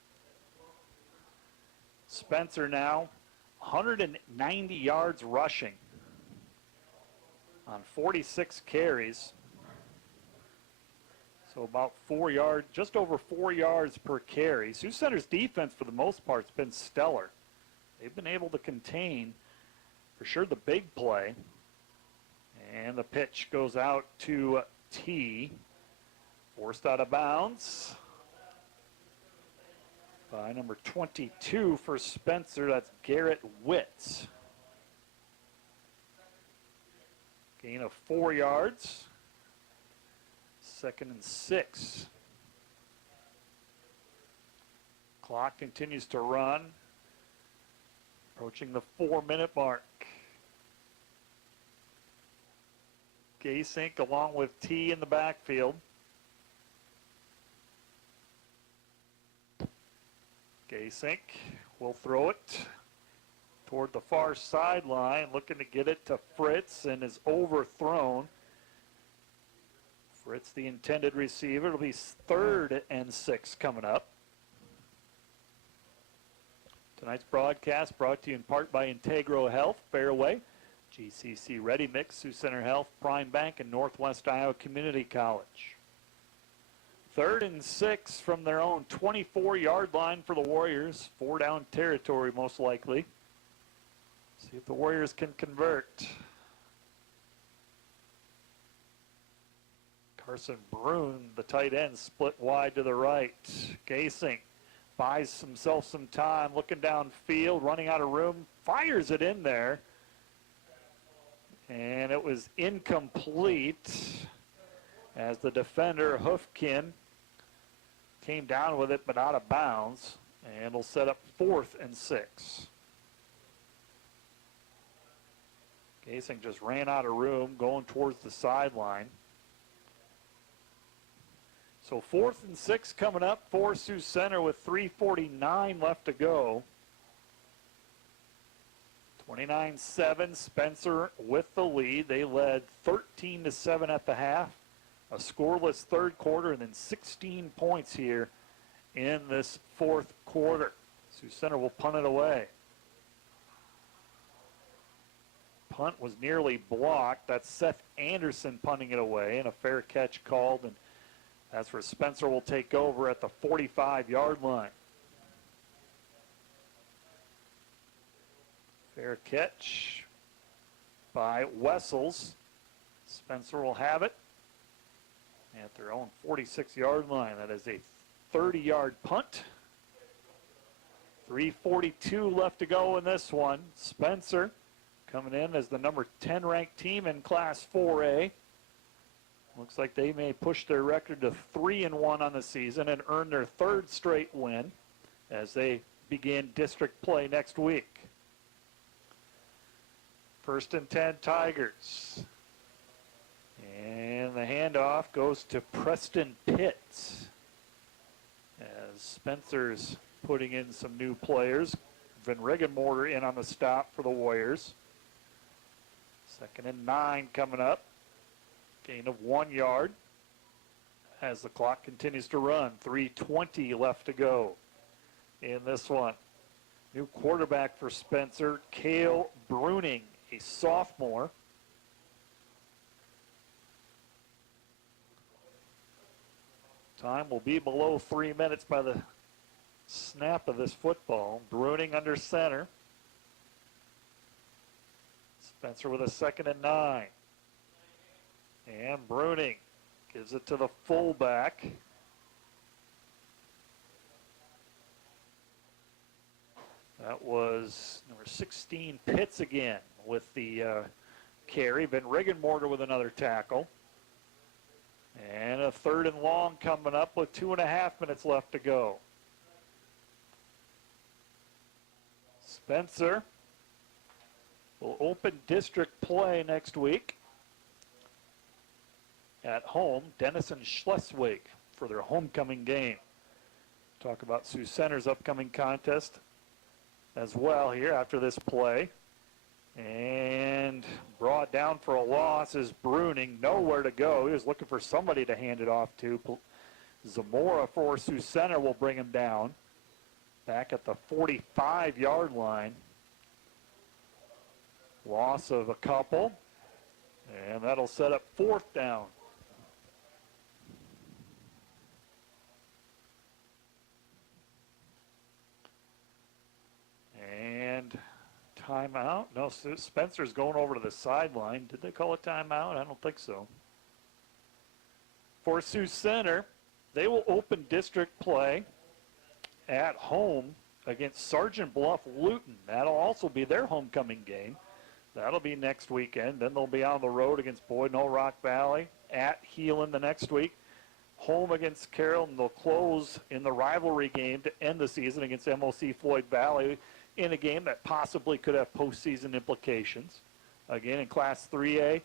Spencer now 190 yards rushing on 46 carries. So about 4 yards, just over 4 yards per carry. Sioux Center's defense for the most part has been stellar. They've been able to contain, for sure, the big play. And the pitch goes out to T. Forced out of bounds by number 22 for Spencer. That's Garrett Witt. Gain of 4 yards. 2nd and 6. Clock continues to run. Approaching the 4-minute mark. Gasink along with T in the backfield. Gasink will throw it toward the far sideline, looking to get it to Fritz, and is overthrown. Fritz, the intended receiver. It'll be 3rd and 6 coming up. Tonight's broadcast brought to you in part by Integro Health, Fairway, GCC Ready Mix, Sioux Center Health, Prime Bank, and Northwest Iowa Community College. 3rd and 6 from their own 24-yard line for the Warriors. 4 down territory, most likely. See if the Warriors can convert. Carson Brune, the tight end, split wide to the right. Gasink buys himself some time, looking downfield, running out of room, fires it in there. And it was incomplete as the defender, Hoofkin, came down with it but out of bounds, and will set up 4th and 6. Gasing just ran out of room going towards the sideline. So 4th and 6 coming up for Sioux Center with 3:49 left to go. 29-7, Spencer with the lead. They led 13-7 at the half. A scoreless third quarter and then 16 points here in this fourth quarter. Sioux Center will punt it away. Punt was nearly blocked. That's Seth Anderson punting it away, and a fair catch called, and that's where Spencer will take over at the 45-yard line. Fair catch by Wessels. Spencer will have it at their own 46-yard line. That is a 30-yard punt. 3:42 left to go in this one. Spencer coming in as the number 10 ranked team in Class 4A. Looks like they may push their record to 3-1 on the season and earn their 3rd straight win as they begin district play next week. 1st and 10 Tigers. And the handoff goes to Preston Pitts as Spencer's putting in some new players. Van Regenmorter in on the stop for the Warriors. 2nd and 9 coming up. Gain of 1 yard as the clock continues to run. 3:20 left to go in this one. New quarterback for Spencer, Cale Bruning, a sophomore. Time will be below 3 minutes by the snap of this football. Bruning under center. Spencer with a 2nd and 9. And Bruning gives it to the fullback. That was number 16, Pitts again with the carry. Van Regenmorter with another tackle. And a 3rd and long coming up with 2.5 minutes left to go. Spencer will open district play next week at home, Denison Schleswig, for their homecoming game. Talk about Sioux Center's upcoming contest as well here after this play. And brought down for a loss is Bruning. Nowhere to go. He was looking for somebody to hand it off to. Zamora for Sioux Center will bring him down. Back at the 45-yard line. Loss of a couple. And that'll set up 4th down. And timeout. No, Spencer's going over to the sideline. Did they call a timeout? I don't think so. For Sioux Center, they will open district play at home against Sergeant Bluff Luton. That'll also be their homecoming game. That'll be next weekend. Then they'll be on the road against Boyd and Old Rock Valley, at Heelan the next week, home against Carroll, and they'll close in the rivalry game to end the season against MOC Floyd Valley in a game that possibly could have postseason implications. Again, in Class 3A,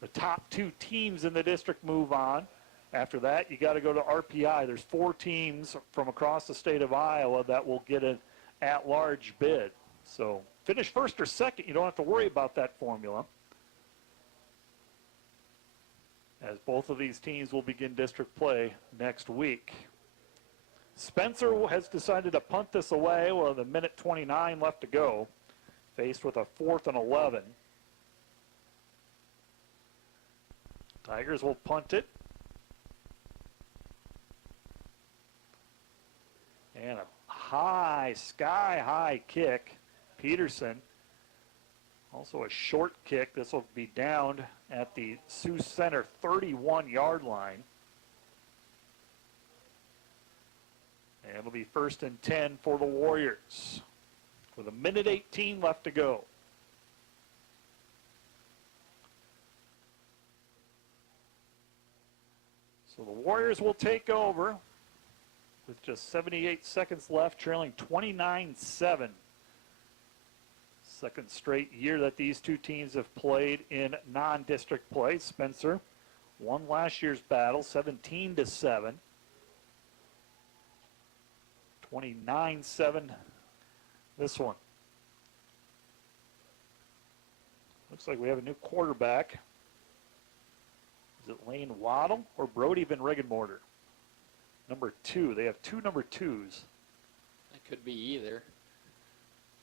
the top 2 teams in the district move on. After that, you got to go to RPI. There's 4 teams from across the state of Iowa that will get an at-large bid. So finish 1st or 2nd, you don't have to worry about that formula, as both of these teams will begin district play next week. Spencer has decided to punt this away with 1:29 left to go, faced with a 4th and 11. Tigers will punt it. And a high, sky-high kick. Peterson, also a short kick. This will be down at the Sioux Center 31-yard line. And it'll be 1st and 10 for the Warriors with 1:18 left to go. So the Warriors will take over. with just 78 seconds left, trailing 29-7. Second straight year that these two teams have played in non-district play. Spencer won last year's battle, 17-7. 29-7 this one. Looks like we have a new quarterback. Is it Lane Waddle or Brody Van Regenmorter? Number 2. They have 2 number 2s. It could be either.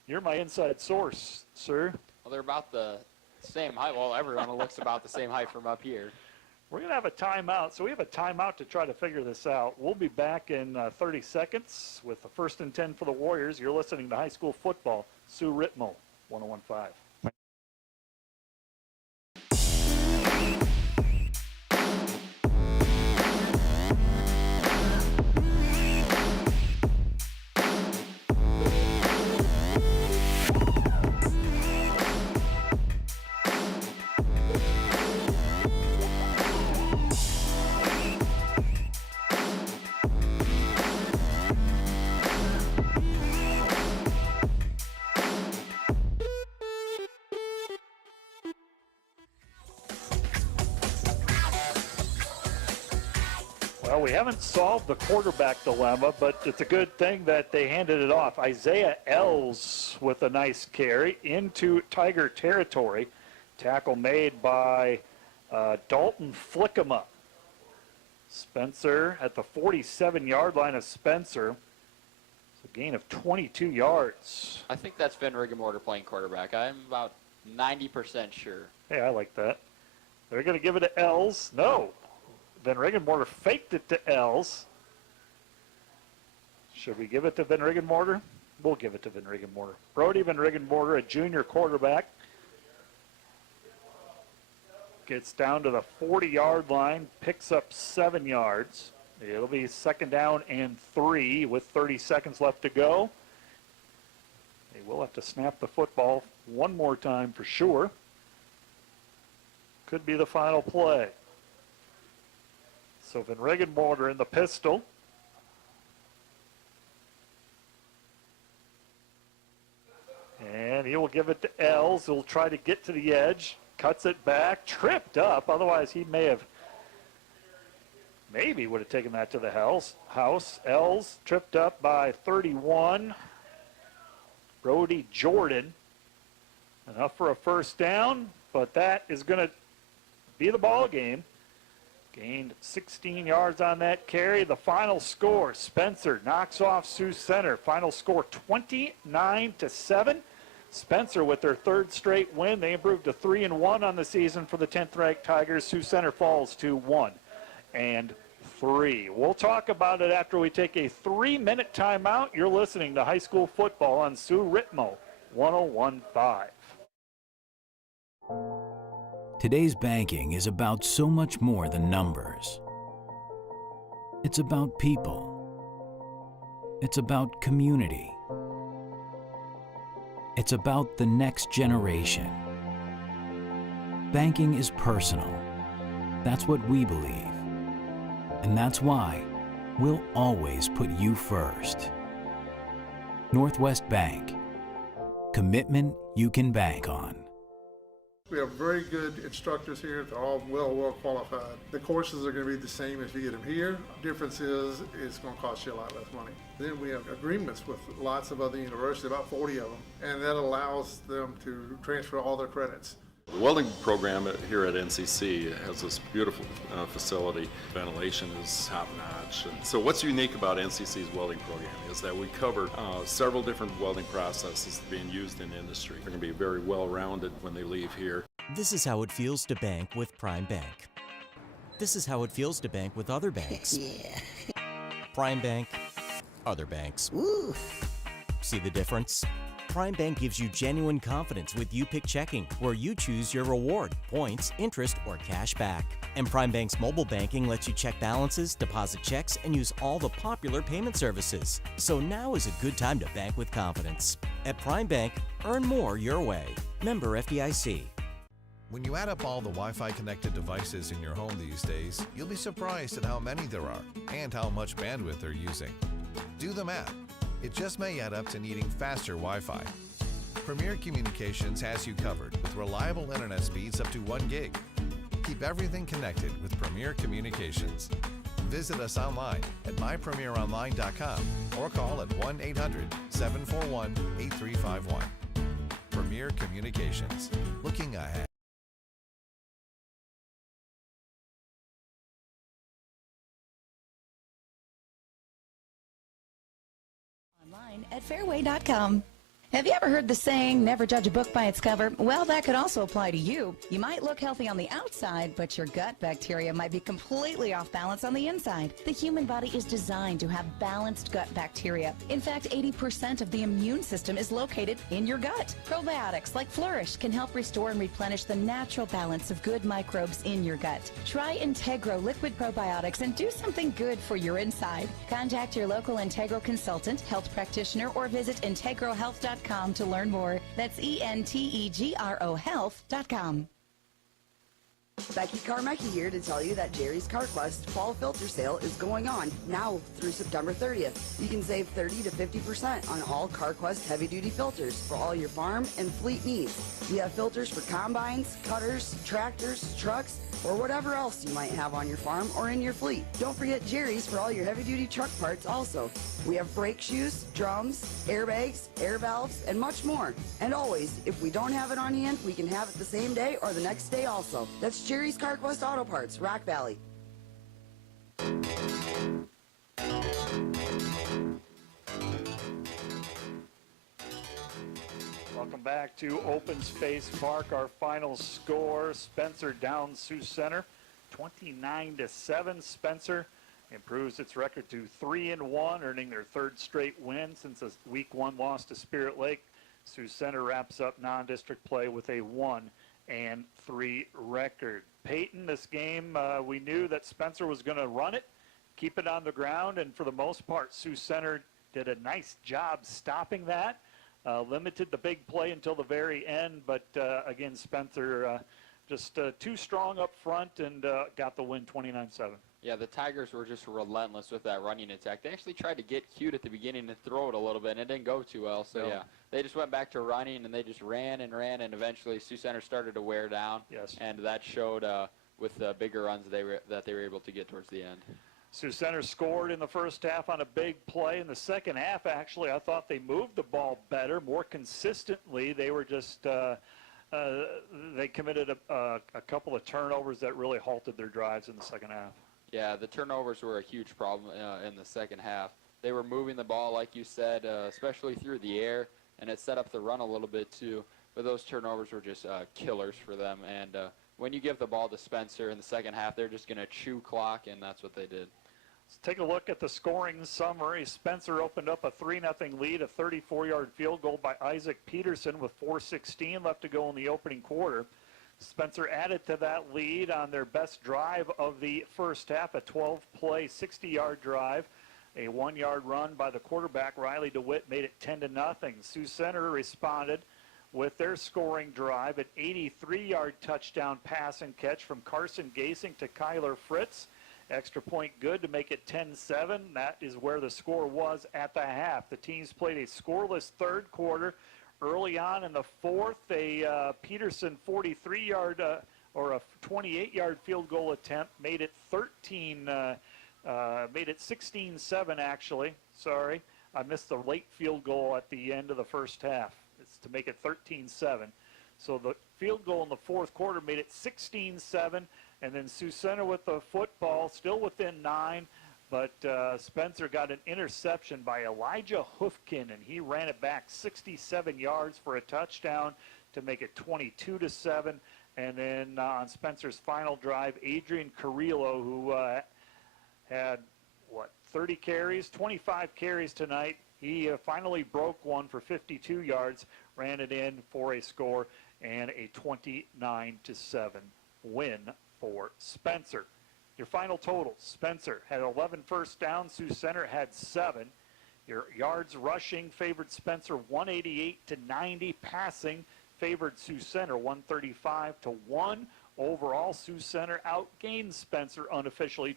You're my inside source, sir. Well, they're about the same height. Well, everyone looks about the same height from up here. We're going to have a timeout, so we have a timeout to try to figure this out. We'll be back in 30 seconds with the 1st and 10 for the Warriors. You're listening to High School Football, Sioux Ritmo, 101.5. Well, we haven't solved the quarterback dilemma, but it's a good thing that they handed it off. Isaiah Ells with a nice carry into Tiger territory. Tackle made by Dalton Flickema. Spencer at the 47-yard line of Spencer. It's a gain of 22 yards. I think that's Van Regenmorter playing quarterback. I'm about 90% sure. Hey, I like that. They're going to give it to Ells. No. Van Regenmorter faked it to Els. Should we give it to Van Regenmorter? We'll give it to Van Regenmorter. Brody Van Regenmorter, a junior quarterback, gets down to the 40-yard line, picks up 7 yards. It'll be 2nd down and 3 with 30 seconds left to go. They will have to snap the football one more time for sure. Could be the final play. So Van Regenmorter in the pistol. And he will give it to Els. He'll try to get to the edge. Cuts it back. Tripped up. Otherwise, he maybe would have taken that to the house. Els tripped up by 31. Brody Jordan. Enough for a 1st down, but that is going to be the ball game. Gained 16 yards on that carry. The final score, Spencer knocks off Sioux Center. Final score 29-7. Spencer with their 3rd straight win. They improved to 3-1 on the season for the 10th ranked Tigers. Sioux Center falls to 1-3. We'll talk about it after we take a 3-minute timeout. You're listening to High School Football on Sioux Ritmo 101.5. Today's banking is about so much more than numbers. It's about people. It's about community. It's about the next generation. Banking is personal. That's what we believe. And that's why we'll always put you first. Northwest Bank. Commitment you can bank on. We have very good instructors here. They're all well qualified. The courses are going to be the same if you get them here. Difference is it's going to cost you a lot less money. Then we have agreements with lots of other universities, about 40 of them, and that allows them to transfer all their credits. The welding program here at NCC has this beautiful facility. Ventilation is top-notch. So what's unique about NCC's welding program is that we cover several different welding processes being used in industry. They're going to be very well-rounded when they leave here. This is how it feels to bank with Prime Bank. This is how it feels to bank with other banks. Yeah. Prime Bank, other banks. Ooh. See the difference? Prime Bank gives you genuine confidence with You-Pick Checking, where you choose your reward, points, interest, or cash back. And Prime Bank's mobile banking lets you check balances, deposit checks, and use all the popular payment services. So now is a good time to bank with confidence. At Prime Bank, earn more your way. Member FDIC. When you add up all the Wi-Fi connected devices in your home these days, you'll be surprised at how many there are and how much bandwidth they're using. Do the math. It just may add up to needing faster Wi-Fi. Premier Communications has you covered with reliable internet speeds up to 1 gig. Keep everything connected with Premier Communications. Visit us online at mypremieronline.com or call at 1-800-741-8351. Premier Communications. Looking ahead. Online at fairway.com. Have you ever heard the saying, never judge a book by its cover? Well, that could also apply to you. You might look healthy on the outside, but your gut bacteria might be completely off balance on the inside. The human body is designed to have balanced gut bacteria. In fact, 80% of the immune system is located in your gut. Probiotics like Flourish can help restore and replenish the natural balance of good microbes in your gut. Try Integro Liquid Probiotics and do something good for your inside. Contact your local Integro consultant, health practitioner, or visit integrohealth.com to learn more. That's ENTEGRO health.com. Becky Carmecki here to tell you that Jerry's CarQuest Fall Filter Sale is going on now through September 30th. You can save 30 to 50% on all CarQuest heavy-duty filters for all your farm and fleet needs. We have filters for combines, cutters, tractors, trucks, or whatever else you might have on your farm or in your fleet. Don't forget Jerry's for all your heavy-duty truck parts also. We have brake shoes, drums, airbags, air valves, and much more. And always, if we don't have it on hand, we can have it the same day or the next day also. That's Jerry's CarQuest Auto Parts, Rock Valley. Welcome back to Open Space Park. Our final score, Spencer down Sioux Center, 29-7. Spencer improves its record to 3-1, earning their third straight win since a Week 1 loss to Spirit Lake. Sioux Center wraps up non-district play with a 1-3 record. Peyton, this game, we knew that Spencer was going to run it, keep it on the ground, and for the most part, Sioux Center did a nice job stopping that. Limited the big play until the very end, but again, Spencer just too strong up front and got the win 29-7. Yeah, the Tigers were just relentless with that running attack. They actually tried to get cute at the beginning and throw it a little bit, and it didn't go too well. So, yeah, they just went back to running, and they just ran, and eventually Sioux Center started to wear down. Yes. And that showed with the bigger runs that they were able to get towards the end. Sioux Center scored in the first half on a big play. In the second half, actually, I thought they moved the ball better, more consistently. They were just they committed a couple of turnovers that really halted their drives in the second half. Yeah, the turnovers were a huge problem in the second half. They were moving the ball, like you said, especially through the air, and it set up the run a little bit too. But those turnovers were just killers for them. And when you give the ball to Spencer in the second half, they're just going to chew clock, and that's what they did. Let's take a look at the scoring summary. Spencer opened up a 3-0 lead, a 34-yard field goal by Isaac Peterson with 4:16 left to go in the opening quarter. Spencer added to that lead on their best drive of the first half, a 12-play, 60-yard drive. A 1-yard run by the quarterback, Riley DeWitt, made it 10-0. Sioux Center responded with their scoring drive, an 83-yard touchdown pass and catch from Carson Gasing to Kyler Fritz. Extra point good to make it 10-7. That is where the score was at the half. The teams played a scoreless third quarter. Early on in the fourth, a Peterson 43-yard or a 28-yard field goal attempt made it 16-7 actually. Sorry, I missed the late field goal at the end of the first half. It's to make it 13-7. So the field goal in the fourth quarter made it 16-7, and then Sioux Center with the football still within 9. But Spencer got an interception by Elijah Hoofkin, and he ran it back 67 yards for a touchdown to make it 22-7. And then on Spencer's final drive, Adrian Carrillo, who had, 30 carries, 25 carries tonight. He finally broke one for 52 yards, ran it in for a score, and a 29-7 win for Spencer. Your final totals: Spencer had 11 first downs, Sioux Center had 7. Your yards rushing favored Spencer 188-90. Passing favored Sioux Center 135-1. Overall, Sioux Center outgained Spencer unofficially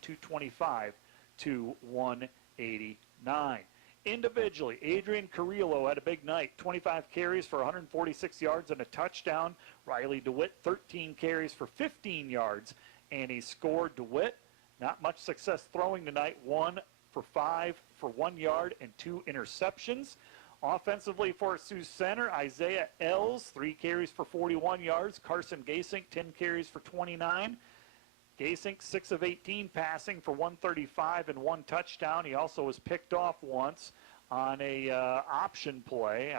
225-189. Individually, Adrian Carrillo had a big night, 25 carries for 146 yards and a touchdown. Riley DeWitt, 13 carries for 15 yards, and he scored. DeWitt, not much success throwing tonight, 1 for 5 for 1 yard and 2 interceptions. Offensively for Sioux Center, Isaiah Ells, 3 carries for 41 yards. Carson Gasink, 10 carries for 29. Gasink, 6 of 18 passing for 135 and 1 touchdown. He also was picked off once on a option play.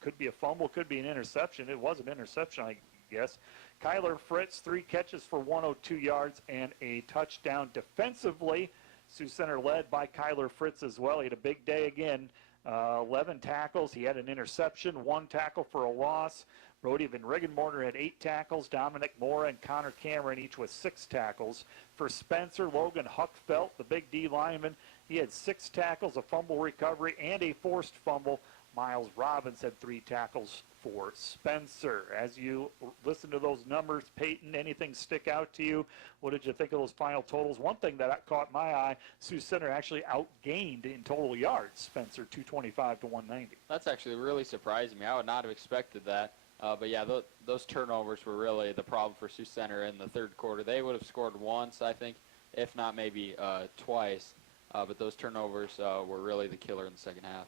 Could be a fumble, could be an interception. It was an interception, I guess. Kyler Fritz, 3 catches for 102 yards and a touchdown. Defensively, Sioux Center led by Kyler Fritz as well. He had a big day again. 11 tackles. He had an interception, 1 tackle for a loss. Brody Van Riggenmorter had 8 tackles. Dominic Mora and Connor Cameron each with 6 tackles. For Spencer, Logan Huckfelt, the big D lineman, he had 6 tackles, a fumble recovery, and a forced fumble. Miles Robbins had 3 tackles for Spencer. As you listen to those numbers, Peyton, anything stick out to you? What did you think of those final totals? One thing that caught my eye, Sioux Center actually outgained in total yards. Spencer, 225 to 190. That's actually really surprising me. I would not have expected that. But yeah, those turnovers were really the problem for Sioux Center in the third quarter. They would have scored once, I think, if not maybe twice. But those turnovers were really the killer in the second half.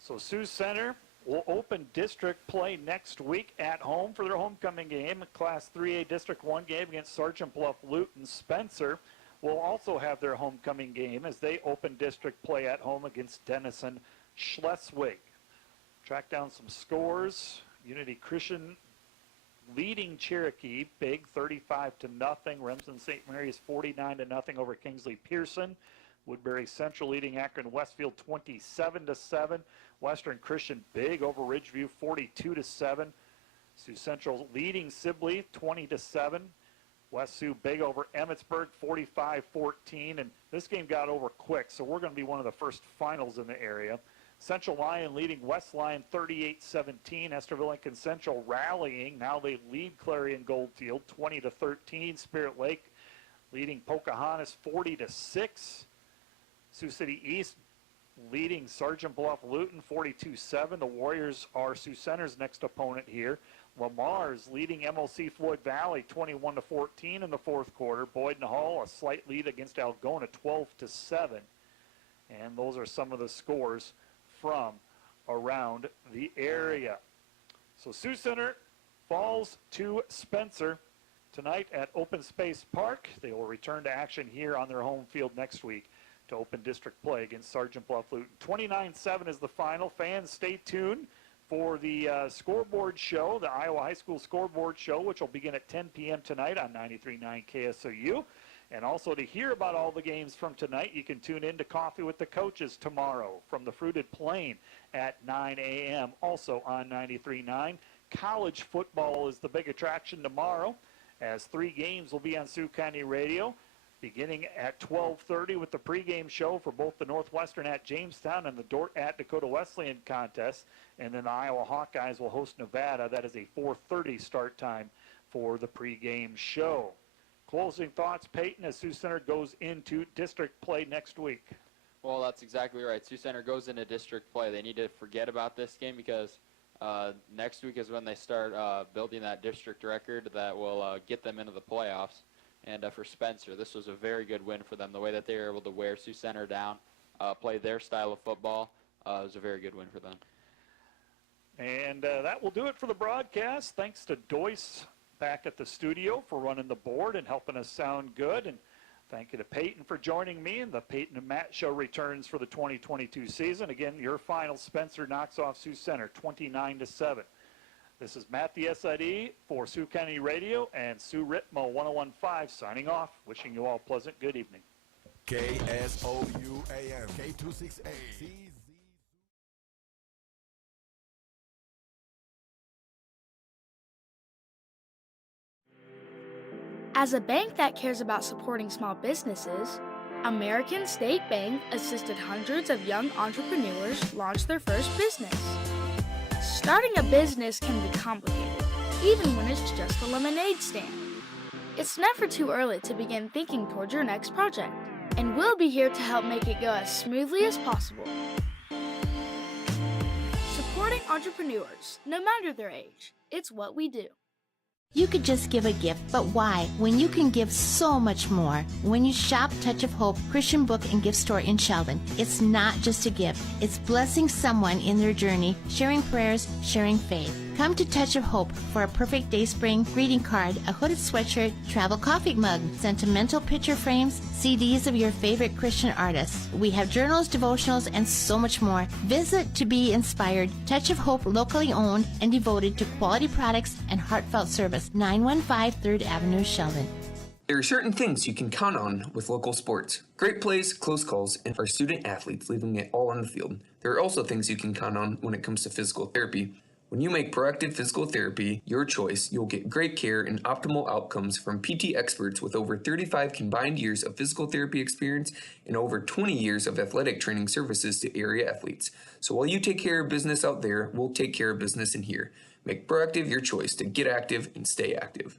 So Sioux Center will open district play next week at home for their homecoming game. Class 3A District 1 game against Sergeant Bluff Luton. Spencer will also have their homecoming game as they open district play at home against Denison Schleswig. Track down some scores. Unity Christian leading Cherokee, big, 35-0. Remsen St. Mary's 49-0 over Kingsley Pearson. Woodbury Central leading Akron Westfield 27-7. Western Christian big over Ridgeview 42-7. Sioux Central leading Sibley 20-7. West Sioux big over Emmetsburg 45-14. And this game got over quick, so we're going to be one of the first finals in the area. Central Lyon leading West Lyon 38-17. Estherville Lincoln Central rallying. Now they lead Clarion Goldfield 20-13. Spirit Lake leading Pocahontas 40-6. Sioux City East leading Sergeant Bluff Luton 42-7. The Warriors are Sioux Center's next opponent here. Lamar's leading MLC Floyd Valley 21-14 in the fourth quarter. Boyden Hall a slight lead against Algona 12-7. And those are some of the scores from around the area. So Sioux Center falls to Spencer tonight at Open Space Park. They will return to action here on their home field next week to open district play against Sergeant Bluff Luton. 29-7 is the final. Fans, stay tuned for the scoreboard show, the Iowa High School scoreboard show, which will begin at 10 p.m. tonight on 93.9 KSOU. And also to hear about all the games from tonight, you can tune in to Coffee with the Coaches tomorrow from the Fruited Plain at 9 a.m. also on 93.9. College football is the big attraction tomorrow, as 3 games will be on Sioux County Radio, beginning at 12:30 with the pregame show for both the Northwestern at Jamestown and the Dort at Dakota Wesleyan contest. And then the Iowa Hawkeyes will host Nevada. That is a 4:30 start time for the pregame show. Closing thoughts, Peyton, as Sioux Center goes into district play next week. Well, that's exactly right. Sioux Center goes into district play. They need to forget about this game because next week is when they start building that district record that will get them into the playoffs. And for Spencer, this was a very good win for them. The way that they were able to wear Sioux Center down, play their style of football, was a very good win for them. And that will do it for the broadcast. Thanks to Doyce back at the studio for running the board and helping us sound good. And thank you to Peyton for joining me. And the Peyton and Matt Show returns for the 2022 season. Again, your final, Spencer knocks off Sioux Center 29-7. This is Matt the SID for Sioux County Radio and Sue Ritmo 101.5 signing off. Wishing you all a pleasant good evening. KSOU AM K26A. As a bank that cares about supporting small businesses, American State Bank assisted hundreds of young entrepreneurs launch their first business. Starting a business can be complicated, even when it's just a lemonade stand. It's never too early to begin thinking toward your next project, and we'll be here to help make it go as smoothly as possible. entrepreneurs, no matter their age. It's what we do. You could just give a gift, but why? When you can give so much more. When you shop Touch of Hope Christian Book and Gift Store in Sheldon, it's not just a gift. It's blessing someone in their journey, sharing prayers, sharing faith. Come to Touch of Hope for a perfect day spring greeting card, a hooded sweatshirt, travel coffee mug, sentimental picture frames, CDs of your favorite Christian artists. We have journals, devotionals, and so much more. Visit to be inspired. Touch of Hope, locally owned and devoted to quality products and heartfelt service. 915 3rd Avenue, Sheldon. There are certain things you can count on with local sports. Great plays, close calls, and our student athletes leaving it all on the field. There are also things you can count on when it comes to physical therapy. When you make proactive physical therapy your choice, you'll get great care and optimal outcomes from PT experts with over 35 combined years of physical therapy experience and over 20 years of athletic training services to area athletes. So while you take care of business out there, we'll take care of business in here. Make proactive your choice to get active and stay active.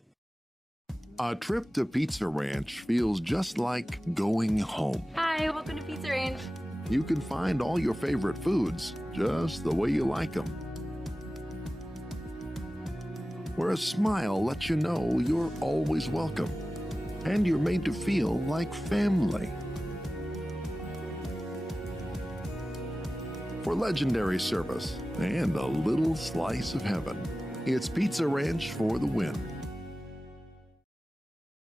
A trip to Pizza Ranch feels just like going home. Hi, welcome to Pizza Ranch. You can find all your favorite foods just the way you like them. Where a smile lets you know you're always welcome and you're made to feel like family. For legendary service and a little slice of heaven, it's Pizza Ranch for the win.